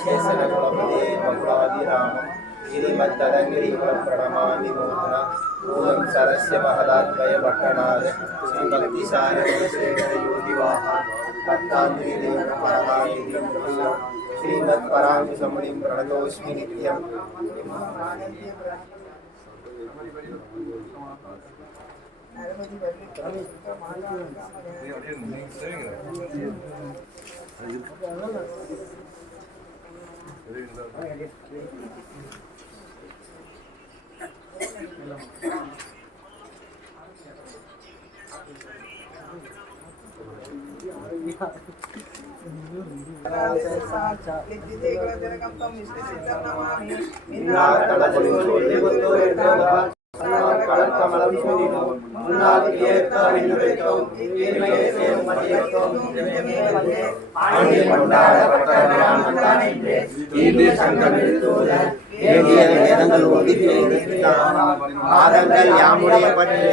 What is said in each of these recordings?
ஆதிசேஷன குலபதே மகுடாதிராமம் ஸ்ரீமத்ததங்கிரி குலப்பிரணமாமி மூர்த்தனா பூதம் சரஸ்ய மகதாத்வய பட்டநாத ஸ்ரீ பக்தி சாரேஸ்வர யோகிவாஹா பக்தாந்திரி தேவ பரமாயுதம் ஸ்ரீமத் பராங்குசமுனிம் பிரணதோஸ்மி நித்யம். யாமுடைய பற்று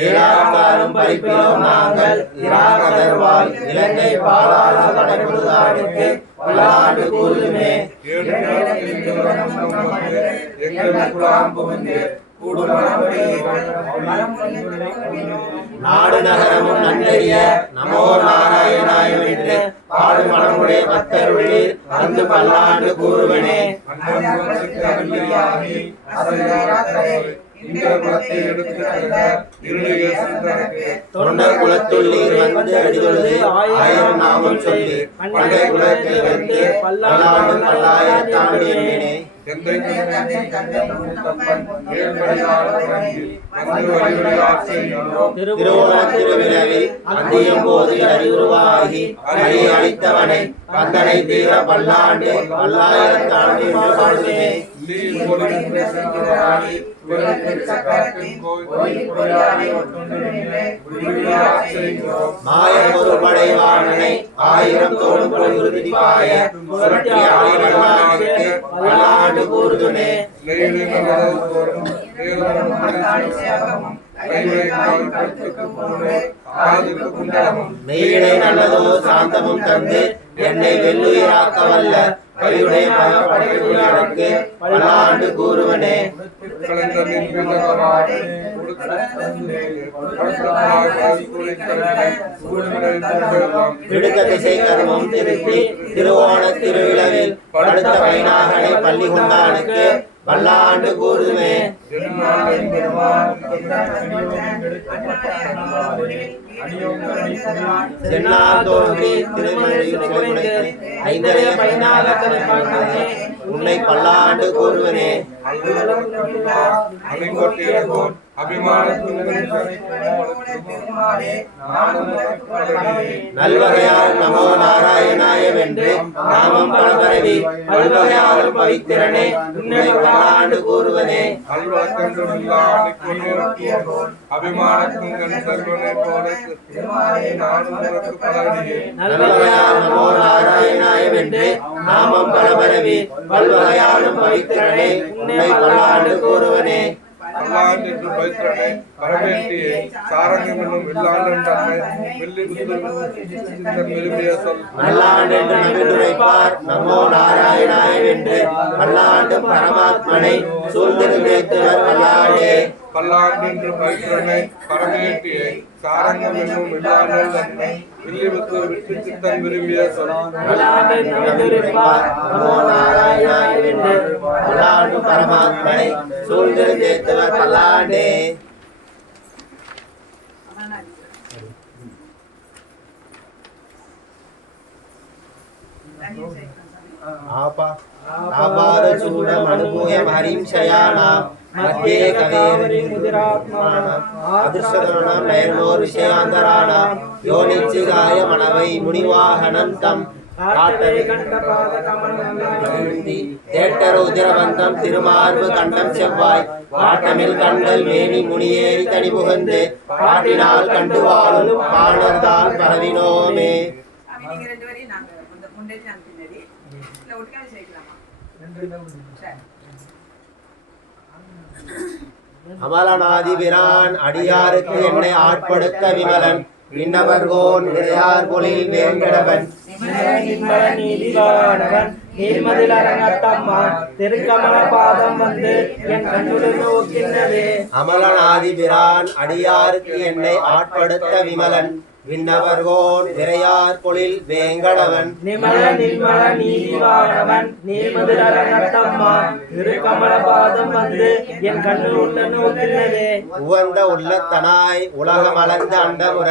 ஏழாக்காரும் பறிப்பிலும் நாங்கள் இராகதர்வால் இலங்கை பாலாள படைபுரிதாடுக்கு பல்லாண்டு கூறுமே. நாடு நகரமும் நன்னறிய நமோ நாராயணாய என்று பாடு மனமுடைய பக்தருளில் வந்து பல்லாண்டு கூறுவனே. தொண்டர் குலத்துள்ளீர் வந்து அடிதொழுது ஆயிரம் நாமம் சொல்லி பண்டை குலத்தில் வந்து பல்லாண்டு பல்லாயிரத்தாண்டு எண்ணினே. திருவோண திருவிழாவில் அந்தியம் போது அறிவுருவாகி அறி அளித்தவனை பந்தனை தீர பல்லாண்டு பல்லாயிரத்தாண்டு என்று பாடுமே. மாயபொருபடைவாணனை ஆயிரம் தோடும் உறுதிப்பாய சுரட்டி ஆயிரவானுக்கு பல்லாண்டு கூறுதுனே. மெய்யிடை நல்லதோ சாந்தமும் தந்து என்னை வெள்ளுயிராக்க வல்ல கையுடைய படைகளுக்கு பல்லாண்டு கூறுவனே. விடுக்க திசை கர்மம் திருத்தி திருவோண திருவிழாவில் படுத்த வைநாகனை பள்ளி கொண்டானுக்கு பல்லாண்டு கூறுமே. உன்னை பல்லாண்டு கூறுவனே. நல்வகையால் நமோ நாராயணாய வென்று நாமம் பலபரவி பல்வகையாலும் பவித்திரனே உன்னை பல்லாண்டு கூறுவனே. நல்வகையால் நமோ நாராயணாய வென்று நாமம் பலபரவி பல்வகையாலும் பவித்திரனே உன்னை பல்லாண்டு கூறுவனே. அல்லாண்டு என்று பவித்திரனே பரமேட்டியே சாரங்கம் என்னும் வெள்ளாண்டு வெள்ளி சொல் நல்லாண்டு என்று நம்பிடுரைப்பார் நமோ நாராயணாய வென்று பல்லாண்டு பரமாத்மனை சூழ்ந்திருந்தேத்துவர் பல்லாண்டு பல்லாண்டே பல்லாண்டின்று பைத்திரனை பரமேட்டியை சாரங்கம் என்னும் இல்லாமல் தன்னை வில்லிபுத்து விட்டு சித்தன் விரும்பிய சொல் நமோ நாராயணாய வென்று பல்லாண்டு பரமாத்மனை சூழ்ந்திருந்தேத்துவர் பல்லாண்டே. ஆபாரசூடம் அனுபூயம் ஹரிம் சயானாம் மத்தியே கவேரி முதிராத்மானாம் அதிர்ஷ்டதரணம் நயனோர் விஷயாந்தராணாம் யோனிச்சிகாய மனவை முனிவாகனம் தம் காட்டவே கண்டபாத கமலம் தேட்டர் உதிரபந்தம் திருமார்பு கண்டம் செவ்வாய் வாட்டமில் கண்டல் மேனி முனியேறி தனி புகுந்து பாட்டினால் கண்டு வாழும் பாணர்தால் பரவினோமே. அமலநாதிபிரான் அடியாருக்கு என்னை ஆட்படுத்த விமலன் விண்ணவர்கோன் விரையார் பொழில் வேங்கடவன் நீதிவானவன் நீர்மதில் அரங்கத்தம்மா திருக்கமல பாதம் வந்து என் கண்ணுடன் நோக்கினதே. அமலநாதிபிரான் அடியாருக்கு என்னை ஆட்படுத்த விமலன் விண்ணவர்கோன் விரையார் பொழில் வேங்கடவன் நிமல நிர்மல நீதிவானவன் நீர்மதில் அரங்கத்தம்மா திருக்கமல பாதம் வந்து என் கண்ணுடன் நோக்கினதே. உவந்த உள்ளத்தனாய் உலகமளந்த அண்டமுற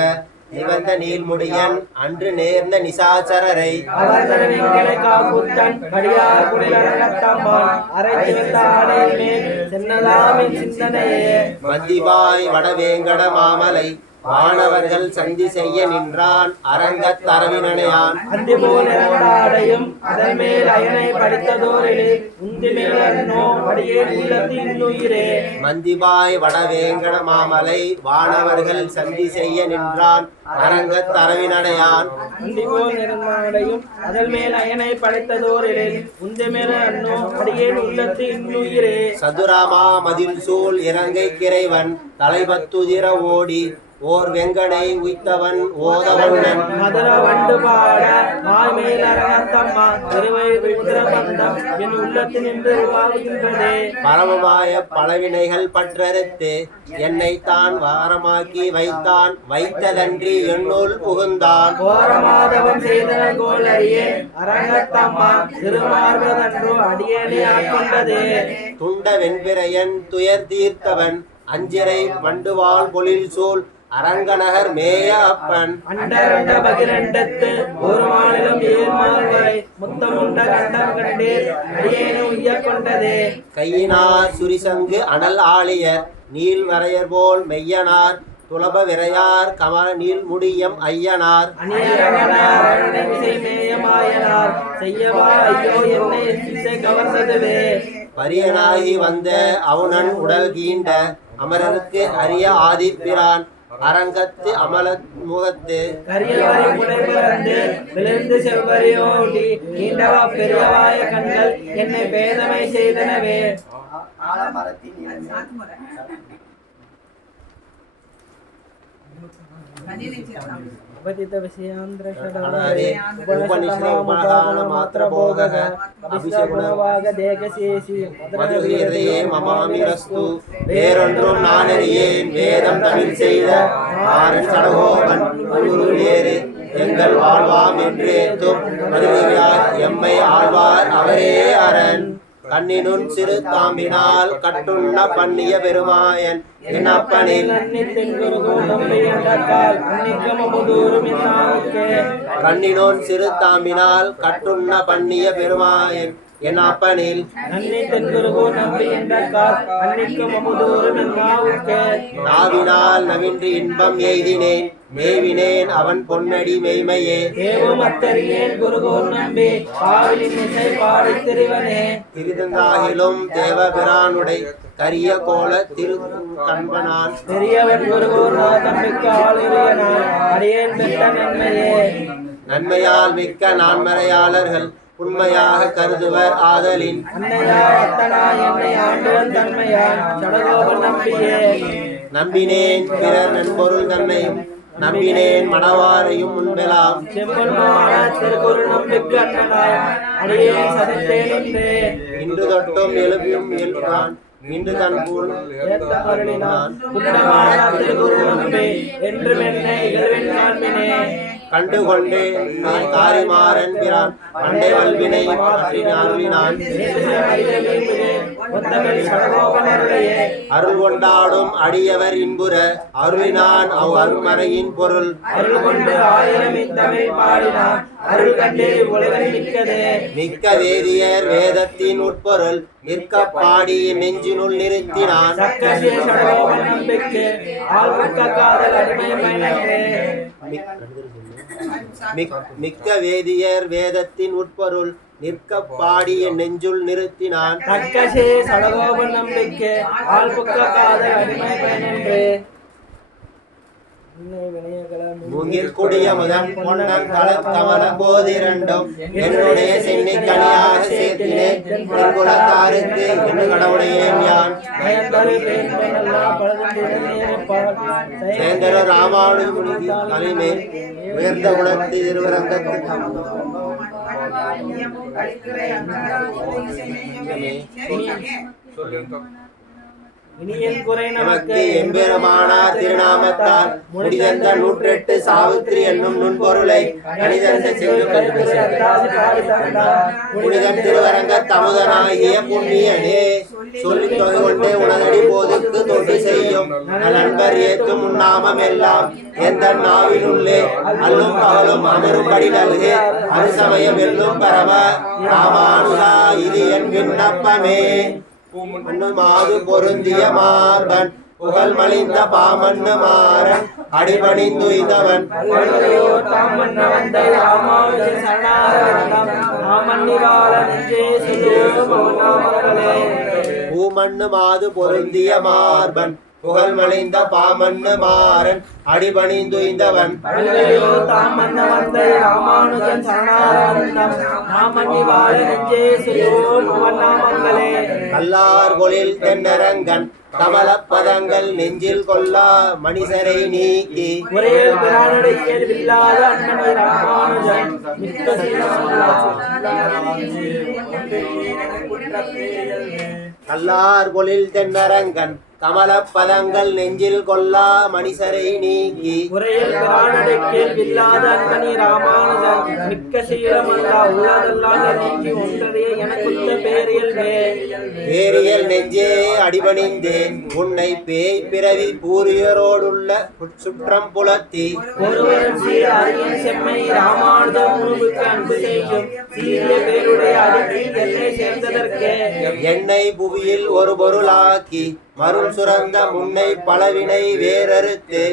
நிவந்த நீள்முடியன் அன்று நேர்ந்த நிசாச்சரரை அவர்களை காப்புத்தன் கடியார் குடிலரங்கத்தம்மான் அரைத்திருந்த ஆடையின் மேல் சென்னதாமின் சிந்தனையே. மந்திபாய் வடவேங்கட மாமலை வானவர்கள் சந்தி செய்ய நின்றான் அரங்கத் தரவினையான் அந்தி போல் இறந்தாடையும் அதன் மேல் அயனை படித்ததோரிலே உந்தி மேலோ அடியே உள்ளத்தின் உயிரே. மந்திபாய் வடவேங்கட மாமலை வானவர்கள் சந்தி செய்ய நின்றான் அரங்கத் தரவினையான் அந்தி போல் இறந்தாடையும் அதன் மேல் அயனை படைத்ததோரிலே உந்தி மேல அன்னோ அடியே உள்ளத்தின் உயிரே. சதுராமா மதில் சூழ் இறங்கை கிரைவன் தலைபத்துதிர ஓடி ஓர் வெங்கடை உய்த்தவன் ஓதவண்ணன் மதுர வண்டு பாட மாய்மேல் அரங்கத்தம்மா திருவை விற்கிற பந்தம் என் உள்ளத்தில் நின்று வாழ்கின்றதே. பரமமாய பலவினைகள் பற்றறுத்து என்னை தான் வாரமாக்கி வைத்தான் வைத்ததன்றி என்னுள் புகுந்தான் கோரமாதவன் செய்தன கோல் அடியே அரங்கத்தம்மா திருமார்வதன்றோ அடியேனே ஆட்கொண்டதே. துண்ட வெண்பிரையன் துயர் தீர்த்தவன் அஞ்சிரை வண்டுவாள் பொழில் சூழ் அரங்கநகர் மேய அப்பன் அண்டரண்ட பகிரண்டத்து ஒரு மாநிலம் ஏழ்மால் வரை முத்தமுண்ட கண்டம் கண்டே அடியேனு உய்ய கொண்டதே. கையினார் சுரிசங்கு அனல் ஆழியர் நீள் வரையர் போல் மெய்யனார் துலப விரையார் கமல நீள் முடியம் ஐயனார் அணியரங்கனார் மேயமாயனார் செய்யவா ஐயோ என்னை இசை கவர்ந்ததுவே. பரியனாகி வந்த அவுணன் உடல் கீண்ட அமரருக்கு அரிய ஆதிப்பிரான் அரங்கத்து அமல முகத்து கரியவரை புடைபிறந்து விழுந்து செவ்வரியோடி நீண்டவா பெரியவாய கண்கள் என்னை பேதமை செய்தனவே. अपतित विषयांद्र षडारे उपनिषद मात्र भोगः अभिषेकवाग देहशेषि மதுஹிருதயே மமாமிரஸ்து வேறொன்றும் நான் அறியேன் வேதம் தமிழ் செய்த ஆரன் சடகோபன் குரு வேறு எங்கள் வாழ்வாம் என்று ஏத்தும் மதுவியார் எம்மை ஆழ்வார் அவரே அரண். கண்ணினுன் சிறு தாம்பினால் கட்டுண்ண பண்ணிய பெருமாயன் என் அப்பனில் கண்ணினோன் சிறு தாம்பினால் கட்டுண்ண பண்ணிய பெருமாயன் என் அப்பனில் நாவினால் நவின்று இன்பம் எய்தினேன் மேவினேன் அவன் பொன்னடி மெய்மையே. திருதந்தாகிலும் தேவபிரானுடை கரிய கோல திரு கண்பனான் நன்மையால் மிக்க நான்மறையாளர்கள் உண்மையாக கருதுவர் ஆதலின் நம்பினேன் பிறர் நண்பொருள் தன்னையும் நம்பினேன் மணவாரையும் முன்பெலாம் இன்று தொட்டும் எழுப்பியும் எழுப்பான் இன்று தன் பூல் ஏத்த அருளினான் புனிதமான திருக்குருளம்பே என்றும் என்னை இகழ்வென் காண்பினே கண்டுகொண்டே நான் காரிமாறன் பிரான் அண்டை வல்வினை அருளினான் அருள் கொண்டாடும் அடியவர் இன்புற அருளினான் அவ் அருமறையின் பொருள் அருள் கொண்டு ஆயிரம் தமிழ் பாடினான் அருள் கண்டே உலகம் மிக்கதே மிக்க வேதியர் வேதத்தின் உட்பொருள் நிற்க பாடி நெஞ்சினுள் நிறுத்தினான் சக்கசிய சடகோபன் நம்பிக்கை ஆழ்வுக்க காதல் அடிமை பயனற்றே மிக்க வேதியர் வேதத்தின் உட்பொருள் நிற்க பாடிய நெஞ்சுள் நிறுத்தினான் தக்கசே சடகோபன் நம்பிக்கை ஆழ்வுக்க காதல் அடிமை பயனற்றே மூங்கில் குடிய முதன் பொன்னன் கலத்தமல போதிரண்டும் என்னுடைய சென்னை கனியாக சேர்த்தினேன் குலத்தாருக்கு என்று கடவுளையேன் யான் சேந்தர ராமானுஜமுனி தலைமேல் உயர்ந்த குலத்து திருவரங்கத்து நமக்கு எம்பெருமானார் திருநாமத்தால் முடிதந்த 108 சாவித்திரி என்னும் நுண்பொருளை கணிதந்த புனிதன் திருவரங்க தமுதனாகிய புண்ணியனே சொல்லி தொகை கொண்டே உணதடி போதுக்கு தொண்டு செய்யும் நண்பர் ஏற்றும் உன்னாமம் எல்லாம் எந்த நாவினுள்ளே அல்லும் பகலும் அமரும்படி நல்கு அருசமயம் எல்லும் பரம ராமானுஜா இது என் விண்ணப்பமே மாது பொருந்திய மார்பன் புகழ் மலிந்த பாமன்னு மாறன் அடிபணிந்துய்தவன் பூமண்ணு மாது பொருந்திய மார்பன் புகழ் மலிந்த பாமன்னு மாறன் அடிபணிந்துய்தவன் கல்லார்கொளில் தென்னரங்கன் கமல பதங்கள் நெஞ்சில் கொல்லா மனிதரை நீக்கி கல்லார்கொளில் தென்னரங்கன் கமல பதங்கள் நெஞ்சில் கொல்லா மனிதரை நீக்கி பேரியல் நெஞ்சே அடிபணிந்தேன் உன்னை பேய் பிறவி பூரியரோடுள்ள சுற்றம் புலத்தி என்னை புவியில் ஒரு பொருளாக்கி மருள் சுரந்த முன்னை பலவினை வேறறுத்து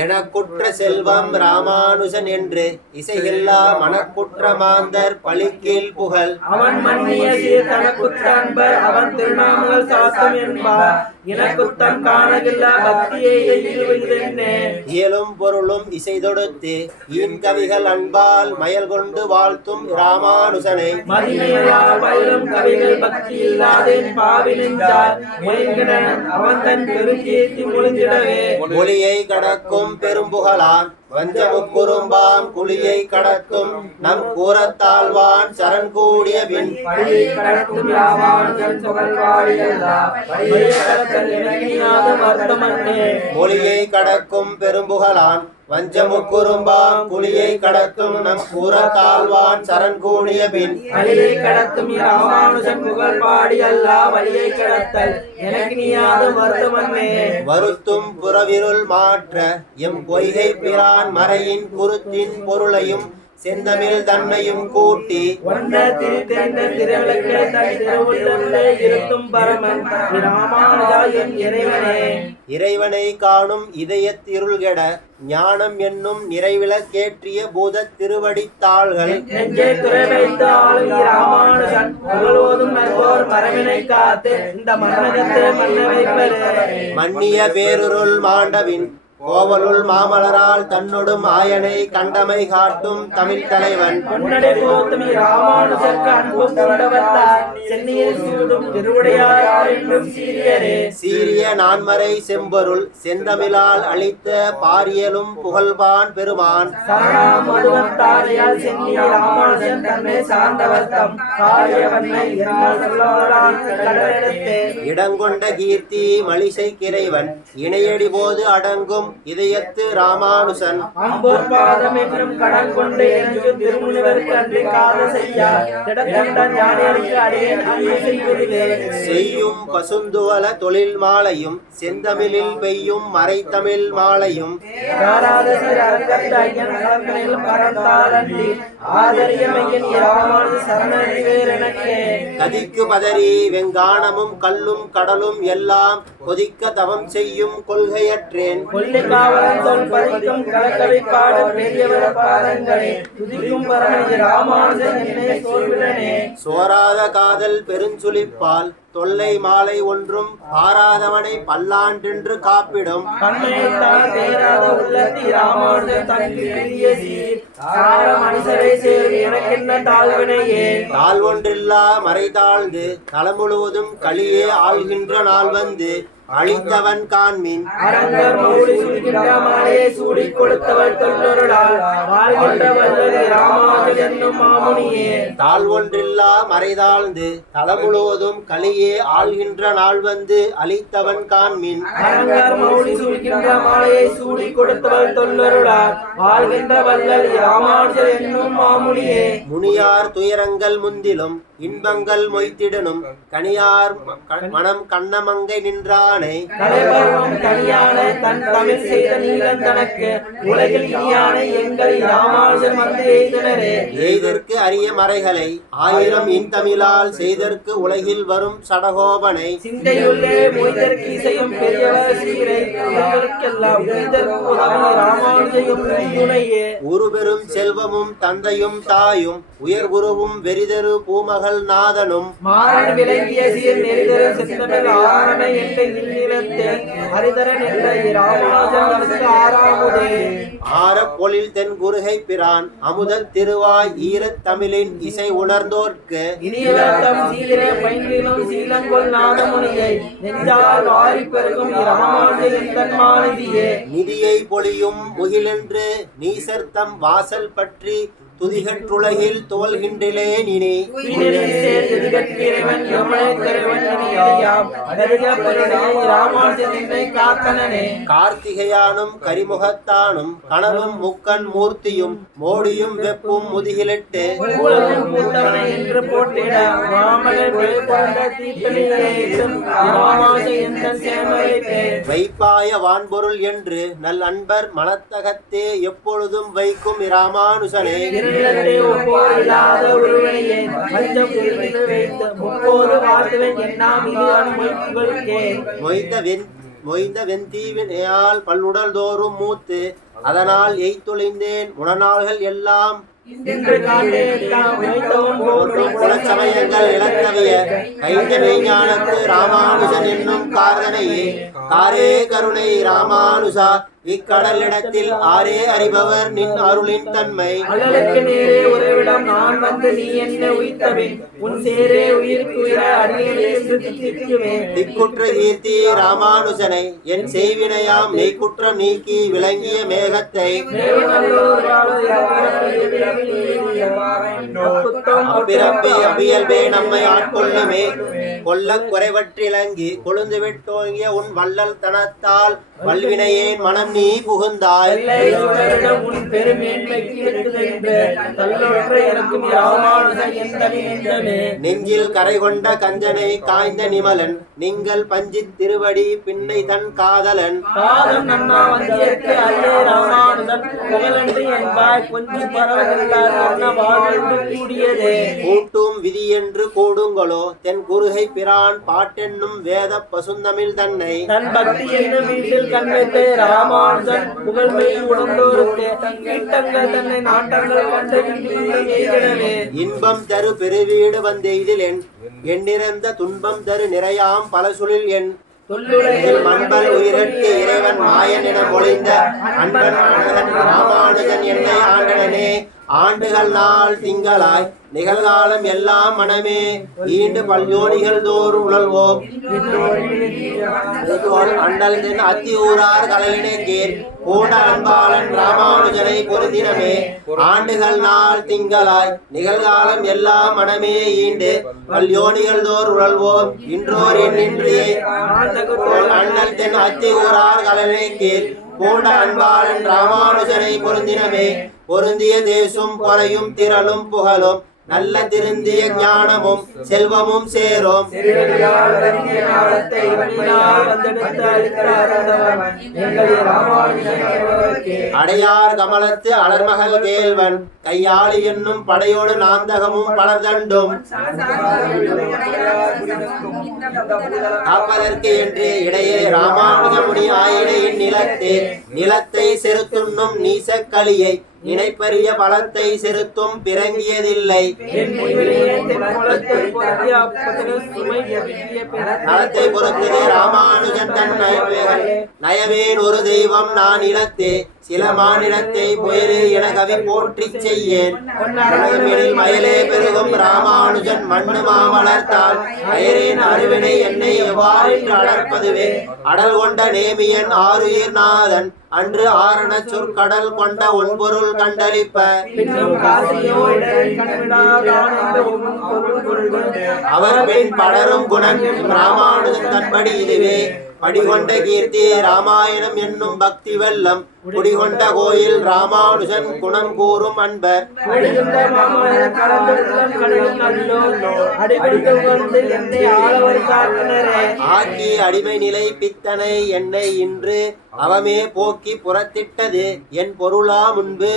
எனக்குற்ற செல்வம் ராமானுஜன் என்று இசையில்லா மனக்குற்ற மாந்தர் பழிக்கீழ் புகழ் அவன் மன்னிய சீர் தனக்குற்ற அன்பர் அவன் திருநாமங்கள் சாத்தம் என்பார் எனக்குத்தம் காணகில்லா பக்தியை இயலும் பொருளும் இசை தொடுத்து ஈன் கவிகள் அன்பால் மயல் கொண்டு வாழ்த்தும் ராமானுஜனை மதிமையால் பயிலும் கவிகள் பக்தி இல்லாதேன் பாவினெஞ்சால் அவன் தன் பெருங்கீர்த்தி முழுந்திடவே மொழியை கடக்கும் பெரும்புகழான் வஞ்சமுக்குறும்பாம் குழியை கடத்தும் நம் கூறத்தாழ்வான் சரண் கூடிய பின் மொழியை கடக்கும் பெரும்புகழான் வஞ்சமுக்குறும்பாம் குழியை கடத்தும் நம் கூறத்தாழ்வான் சரண் கூடிய பின் வழியை கடத்தும் ராமானுஜன் புகழ் பாடி அல்லா வழியை கடத்தல் எனக்கு நீயாத வருத்தமன்னே வருத்தும் புறவிருள் மாற்ற எம் பொய்கை பிரான் மறையின் குருத்தின் பொருளையும் செந்தமிழ் தன்னையும் கூட்டி இறைவனை காணும் இதயத்திருள்கெட ஞானம் என்னும் நிறைவிலக்கேற்றிய பூத திருவடித்தாள்கள் மன்னிய பேருருள் மாண்டவின் கோவலுள் மாமலரால் தன்னொடும் ஆயனை கண்டமை காட்டும் தமிழ் தலைவன் பொன்னடை போத்தும் ராமானுஜர்க்கு அன்பும் கொண்டவர்த்தார் சென்னியில் சூடும் திருவுடையார் என்றும் சீரியரே. சீரிய நான்மறை செம்பொருள் செந்தமிழால் அளித்த பாரியலும் புகழ்வான் பெருமான் சரணாம் மதுவத்தாரையால் சென்னி ராமானுஜன் தன்னை சார்ந்தவர்த்தம் காரியவன்மை என்னால் சொல்லவரான் கடலிடத்தே. இடங்கொண்ட கீர்த்தி மலிசை கிரைவன் இணையடி போது அடங்கும் இதயத்து ராமானுசன் அம்போர் பாதம் என்றும் கடன் கொண்டு என்று திருமுனிவருக்கு அன்றி காத செய்யார் திடக்கொண்ட ஞானியருக்கு அடியேன் அன்பு செய்வதிலே. செய்யும் பசுந்துவல தொழில் மாலையும் செந்தமிழில் பெய்யும் மறைத்தமிழ் மாலையும் யாராத சிறு அங்கத்த ஐயன் கலங்கனையில் பரந்தாரன்றி ஆதரிய மையன் ராமானுஜ சரணறிவேர் எனக்கே. கதிக்கு பதறி வெங்கானமும் கல்லும் கடலும் எல்லாம் கொதிக்க தவம் செய்யும் கொள்கையற்றேன் கொல்லிக்காவலன் தொல் பதிக்கும் கலக்கவை பாடும் பெரியவர் பாதங்களே துதிக்கும் பரமணி ராமானுஜன் என்னை சோர்விடனே. சோராத காதல் பெருஞ்சுளிப்பால் தொல்லை மாலை ஒன்றும் பாராதவனை பல்லாண்டென்று காப்பிடும் கண்ணைத்தான் தேராத உள்ளத்தி ராமானுஜன் தனக்கு பெரிய சீர் சார மனுஷரை சேர் எனக்கென்ன தாழ்வினையே. தாழ் ஒன்றில்லா மறை தாழ்ந்து தலம் முழுவதும் களியே ஆள்கின்ற நாள் வந்து அழித்தவன் காண்மின் அரங்கர் மௌலி சுடுகின்ற மாலையை சூடிக் கொடுத்தவள் தொல்லொருளால் வாழ்கின்ற வல்லதி ராமானுஜன் என்னும் மாமுனியே. தாழ் ஒன்றில்லா மறைதாழ்ந்து தலம் முழுவதும் களியே ஆள்கின்ற நாள் வந்து அழித்தவன் காண்மின் அரங்கர் மௌலி சுடுகின்ற மாலையை சூடிக் கொடுத்தவள் தொல்லொருளால் வாழ்கின்ற வல்லதி ராமானுஜன் என்னும் மாமுனியே. முனியார் துயரங்கள் முந்திலும் இன்பங்கள் மொய்த்திடனும் கனியார் மனம் கண்ணமங்கை நின்றானே தலைவரும் தனியான தன் தமிழ் செய்த நீலன் தனக்கு உலகில் இனியான எங்கள் ராமானுஜன் வந்து எய்தனரே. எய்தற்கு அரிய மறைகளை ஆயிரம் இன்தமிழால் செய்தற்கு உலகில் வரும் சடகோபனை சிந்தையுள்ளே மொய்தற்கு இசையும் பெரியவர் சீரை உலகிற்கெல்லாம் மொய்தற்கு உதவி ராமானுஜையும் துணையே. உருபெரும் செல்வமும் தந்தையும் தாயும் உயர் குருவும் வெறிதரு பூமகள் நாதனும் மாறன் விளங்கிய சீர் நெறிதர சித்தமிழ் ஆரணை என்ற இல்லிடத்தே ஹரிதரன் என்ற ராமானுஜன் ஆறாமுதே. ஆரப்பொழில் தென் குருகை பிரான் அமுதத் திருவாய் ஈரத் தமிழின் இசை உணர்ந்தோர்க்கு இனியவர்த்தம் சீர பைங்கிலும் சீலங்கொள் நாதமுனியை நெஞ்சால் வாரி பெருகும் ராமானுஜன் தன்மாநிதியே. நிதியை பொழியும் முகிலென்று நீசர்த்தம் வாசல் பற்றி துதிகற்றுலகில் துவல்கின்றிலே நினி கார்த்திகையானும் கரிமுகத்தானும் கனலும் முக்கன் மூர்த்தியும் மோடியும் வெப்பும் முதுகிலிட்டு என்று போட்டிட வைப்பாய வான்பொருள் என்று நல் அன்பர் மனத்தகத்தே எப்பொழுதும் வைக்கும் இராமானுசனே. மொய்ந்த வெந்தீவினையால் பல்லுடல் தோறும் மூத்து அதனால் எய்தொழிந்தேன் முனநாள்கள் எல்லாம் புலச்சமயங்கள் இழந்தவைய கைந்த மெய்ஞானத்து ராமானுஜன் என்னும் கார்தனையே. காரே கருணை ராமானுஜா இக்கடலிடத்தில் ஆரே அறிபவர் நின் அருளின் தன்மை. அழலுக்கு நேரே உறைவிடம் நான் வந்து நீ என்ன உயிர்த்தபின் உன் சேரே உயிருக்கு உயிர அடியேன் திக்குற்ற கீர்த்தி ராமானுஜனை என் செய்வினையாம் மெய்க்குற்றம் நீக்கி விளங்கிய மேகத்தை அப்பிறப்பே அவ்வியல்பே நம்மை ஆட்கொள்ளுமே. கொல்ல குறைவற்றிலங்கி கொழுந்து விட்டோங்கிய உன் வள்ளல் தனத்தால் வல்வினையேன் மனம் நீ புகுந்தாய். நெஞ்சில் கரை கொண்ட கஞ்சனை காய்ந்த நிமலன் நீங்கள் பஞ்சித் திருவடி பின்னை தன் காதலன் கூட்டும் விதி என்று கூடுங்களோ தென் குருகை பிரான் பாட்டென்னும் வேத பசுந்தமிழ் தன்னை தன் பக்தி என்னும் வீட்டில் கண்வைத்தே ராமானுஜன் புகழ்மை உணர்ந்தோருக்கு கீட்டங்கள் தன்னை நாட்டங்கள் கண்டு இன்பம் தரு பெருவீடு வந்தெய்தில் எண்ணிறந்த துன்பம் தரு நிறையாம் பல சுழில் என் தொல்லுலகில் மண்பல் உயிரற்கு இறைவன் மாயன் என மொழிந்த அன்பன் அழகன் ராமானுஜன் என்னை ஆண்டனே. ஆண்டுகள் நாள் திங்களாய் நிகழ்காலம் எல்லாம் மனமே ஈண்டு பல்யோனிகள் தோறும் உழல்வோம். அண்ணல் தென் அத்தி ஊரார் கலையினை கேர் பூண்ட அன்பாளன் ராமானுஜனை பொருந்தினமே. ஆண்டுகள் நாள் திங்களாய் நிகழ்காலம் எல்லாம் மனமே ஈண்டு பல்யோனிகள் தோறும் உழல்வோம். இன்றோர் என்னின்றே அண்ணல் தென் அத்தி ஊரார் கலையினை கேர் பூண்ட அன்பாளன் ராமானுஜனை பொருந்தினமே. பொருந்திய தேசும் பொறையும் திரளும் புகழும் நல்ல திருந்திய ஞானமும் செல்வமும் சேரும். அடையார் கமலத்து அலர்மகள் கேள்வன் கையாளி என்னும் படையோடு நாந்தகமும் பலர்தண்டும் காப்பதற்கு என்று இடையே ராமானுஜமுனி ஆயிடையின் நிலத்தை செருத்துண்ணும் நீசக்களியை நினைப்பரிய பலத்தை செருத்தும் பிறங்கியதில்லை. நலத்தை பொறுத்ததே ராமானுஜன் தன் நயவேன் ஒரு தெய்வம் நான் இலத்தே சில மாநிலத்தை புயலே என கவி போற்றி செய்யேன். மயலே பெருகும் ராமானுஜன் மண்ணு மாமலர்த்தால் அயரேன் அருவினை என்னை எவ்வாறு அடர்ப்பதுவே. அடல் கொண்ட நேமியன் ஆருயிர் நாதன் அன்று ஆரண சொற்கடல் கொண்ட ஒன்பொருள் கண்டளிப்ப அவர் பெண் படரும் குணன் ராமானுஜன் தன்படி இதுவே. படிகொண்ட கீர்த்தி ராமாயணம் என்னும் பக்தி வெள்ளம் குடிகொண்ட கோயில் ராமானுஜன் குணம் கூறும் அன்பர். ஆக்கி அடிமை நிலை பித்தனை என்னை இன்று அவமே போக்கி புறத்திட்டது என் பொருளா முன்பு.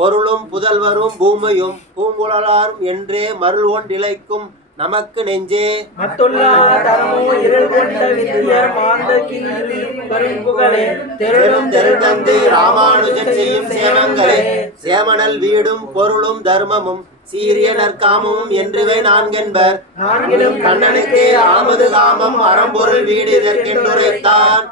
பொருளும் புதல்வரும் பூமையும் பூங்குழலாரும் என்றே மருள் ஒன்றிலைக்கும் நமக்கு நெஞ்சே. ராமானுஜன் செய்யும் சேமங்களே சேமனல் வீடும் பொருளும் தர்மமும் சீரிய நற்காமமும் என்றுவே நான்கென்பர். கண்ணனுக்கே ஆமது காமம் அறம்பொருள் வீடு இதற்கென்றுரைத்தான்.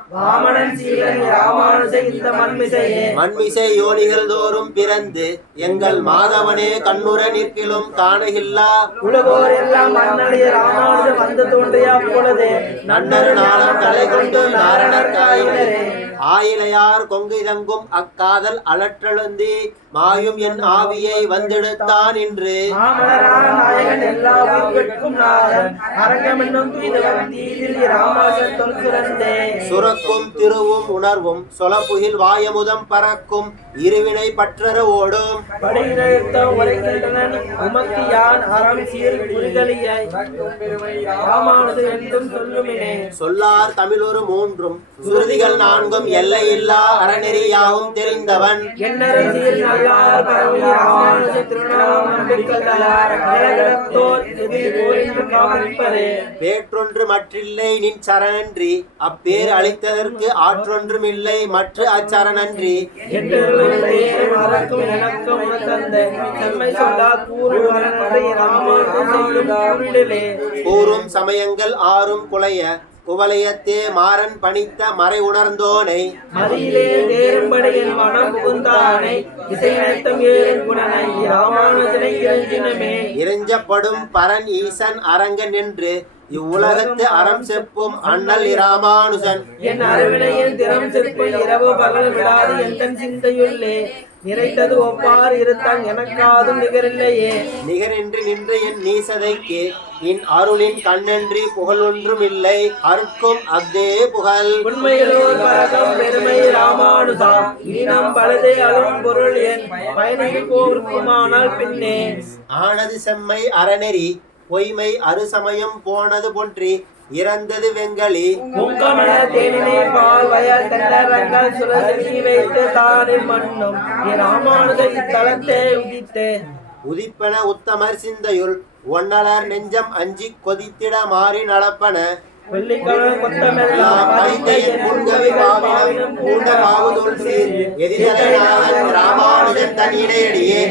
மண்மிசை யோனிகள் தோறும் பிறந்து எங்கள் மாதவனே கண்ணுற நிற்கிலும் காணகில்லா உலகோர் எல்லாம் நன்னரு நாளம் தலை கொண்டு நாரணர் காயினரே. ஆயிலையார் கொங்கு தங்கும் அக்காதல் அலற்றழுந்தி மாயும் என் ஆவியை வந்தெடுத்தான் இன்று. சுரக்கும் திருவும் உணர்வும் சொலப்புகில் வாயமுதம் பறக்கும் இருவினை பற்றற ஓடும். சொல்லார் தமிழொரு மூன்றும் சுருதிகள் நான்கும் எல்லையில்லா அறநெறியாவும் தெரிந்தவன். பேற்றொன்று மற்றில்லை நின் சரணன்றி அப்பேர் அளித்ததற்கு ஆற்றொன்றும் இல்லை மற்ற அச்சரணன்றி. கூறும் சமயங்கள் ஆறும் குலைய குவலயத்தே மாறன் பணித்த மறை உணர்ந்தோனை இறைஞ்சப்படும் பரன் ஈசன் அரங்கன் என்று இவ்வுலகத்து அறம் செப்பும் அண்ணல் இராமானுஜன். என் அரவினையின் திறம் செப்பு இரவு பகல் விடாது என் சிந்தையுள்ளே நிறைத்தது ஒப்பார் இருத்தான் எனக்காதும் நிகரில்லையே. நிகரின்றி நின்று என் நீசதைக்கு என் அருளின் கண்ணன்றி புகழ் ஒன்றும் இல்லை அருட்கும் அக்தே புகழ். உண்மையிலோர் பரகம் பெருமை ராமானுஜா இனம் பலதை அருள் பொருள் என் பயனில் போர்க்குமானால் பின்னே. ஆனது செம்மை அறநெறி பொய்மை அருசமயம் போனது போன்றி இறந்தது வெங்களி. முக்கமல தேனினை பால் வயல் தென்னரங்கள் சுரசெனி வைத்து தானில் மண்ணும் ராமானுஜ இத்தலத்தை உதித்தே. உதிப்பன உத்தமர் சிந்தையுள் ஒன்னலர் நெஞ்சம் அஞ்சி கொதித்திட மாறி நடப்பன. ராமானுஜன் தன் இணையடியே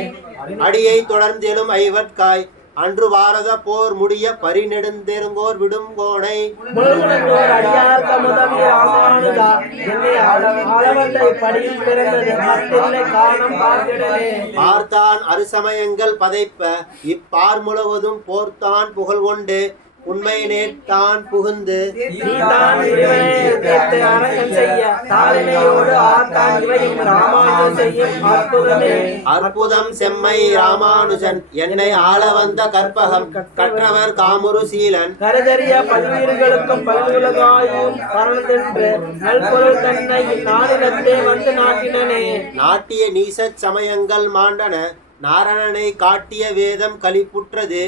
அடியை தொடர்ந்தெழும் ஐவர்காய் அன்று பாரத போர் முடிய பரிநெடுந்தெருங்கோர் விடும் கோணை முழுகுணத்தோர் அடியார் தமுதவி ராமானுஜா என்னை ஆளவந்தை படியில் பிறந்தது மத்தில்லை காரணம் பார்த்திடலே பார்த்தான் அருசமயங்கள் பதைப்ப இப்பார் முழுவதும் போர்த்தான் புகழ் கொண்டு உண்மை நேர்த்தான் புகுந்து நீதான் இறைவனை கேட்டு அரங்கல் செய்ய தாளினையோடு ஆத்தான் இவையும் ராமானுஜன் செய்யும் அற்புதமே அற்புதம் செம்மை ராமானுஜன் என்னை ஆள வந்த கற்பகம் கற்றவர் காமுரு சீலன் கருதறிய பல்வீர்களுக்கும் பல்வுலகாயும் பறந்தென்று நல்பொருள் தன்னை இந்நாளிடத்தே வந்து நாட்டினனே நாட்டிய நீசச் சமயங்கள் மாண்டன நாரணனை காட்டிய வேதம் கலிப்புற்றது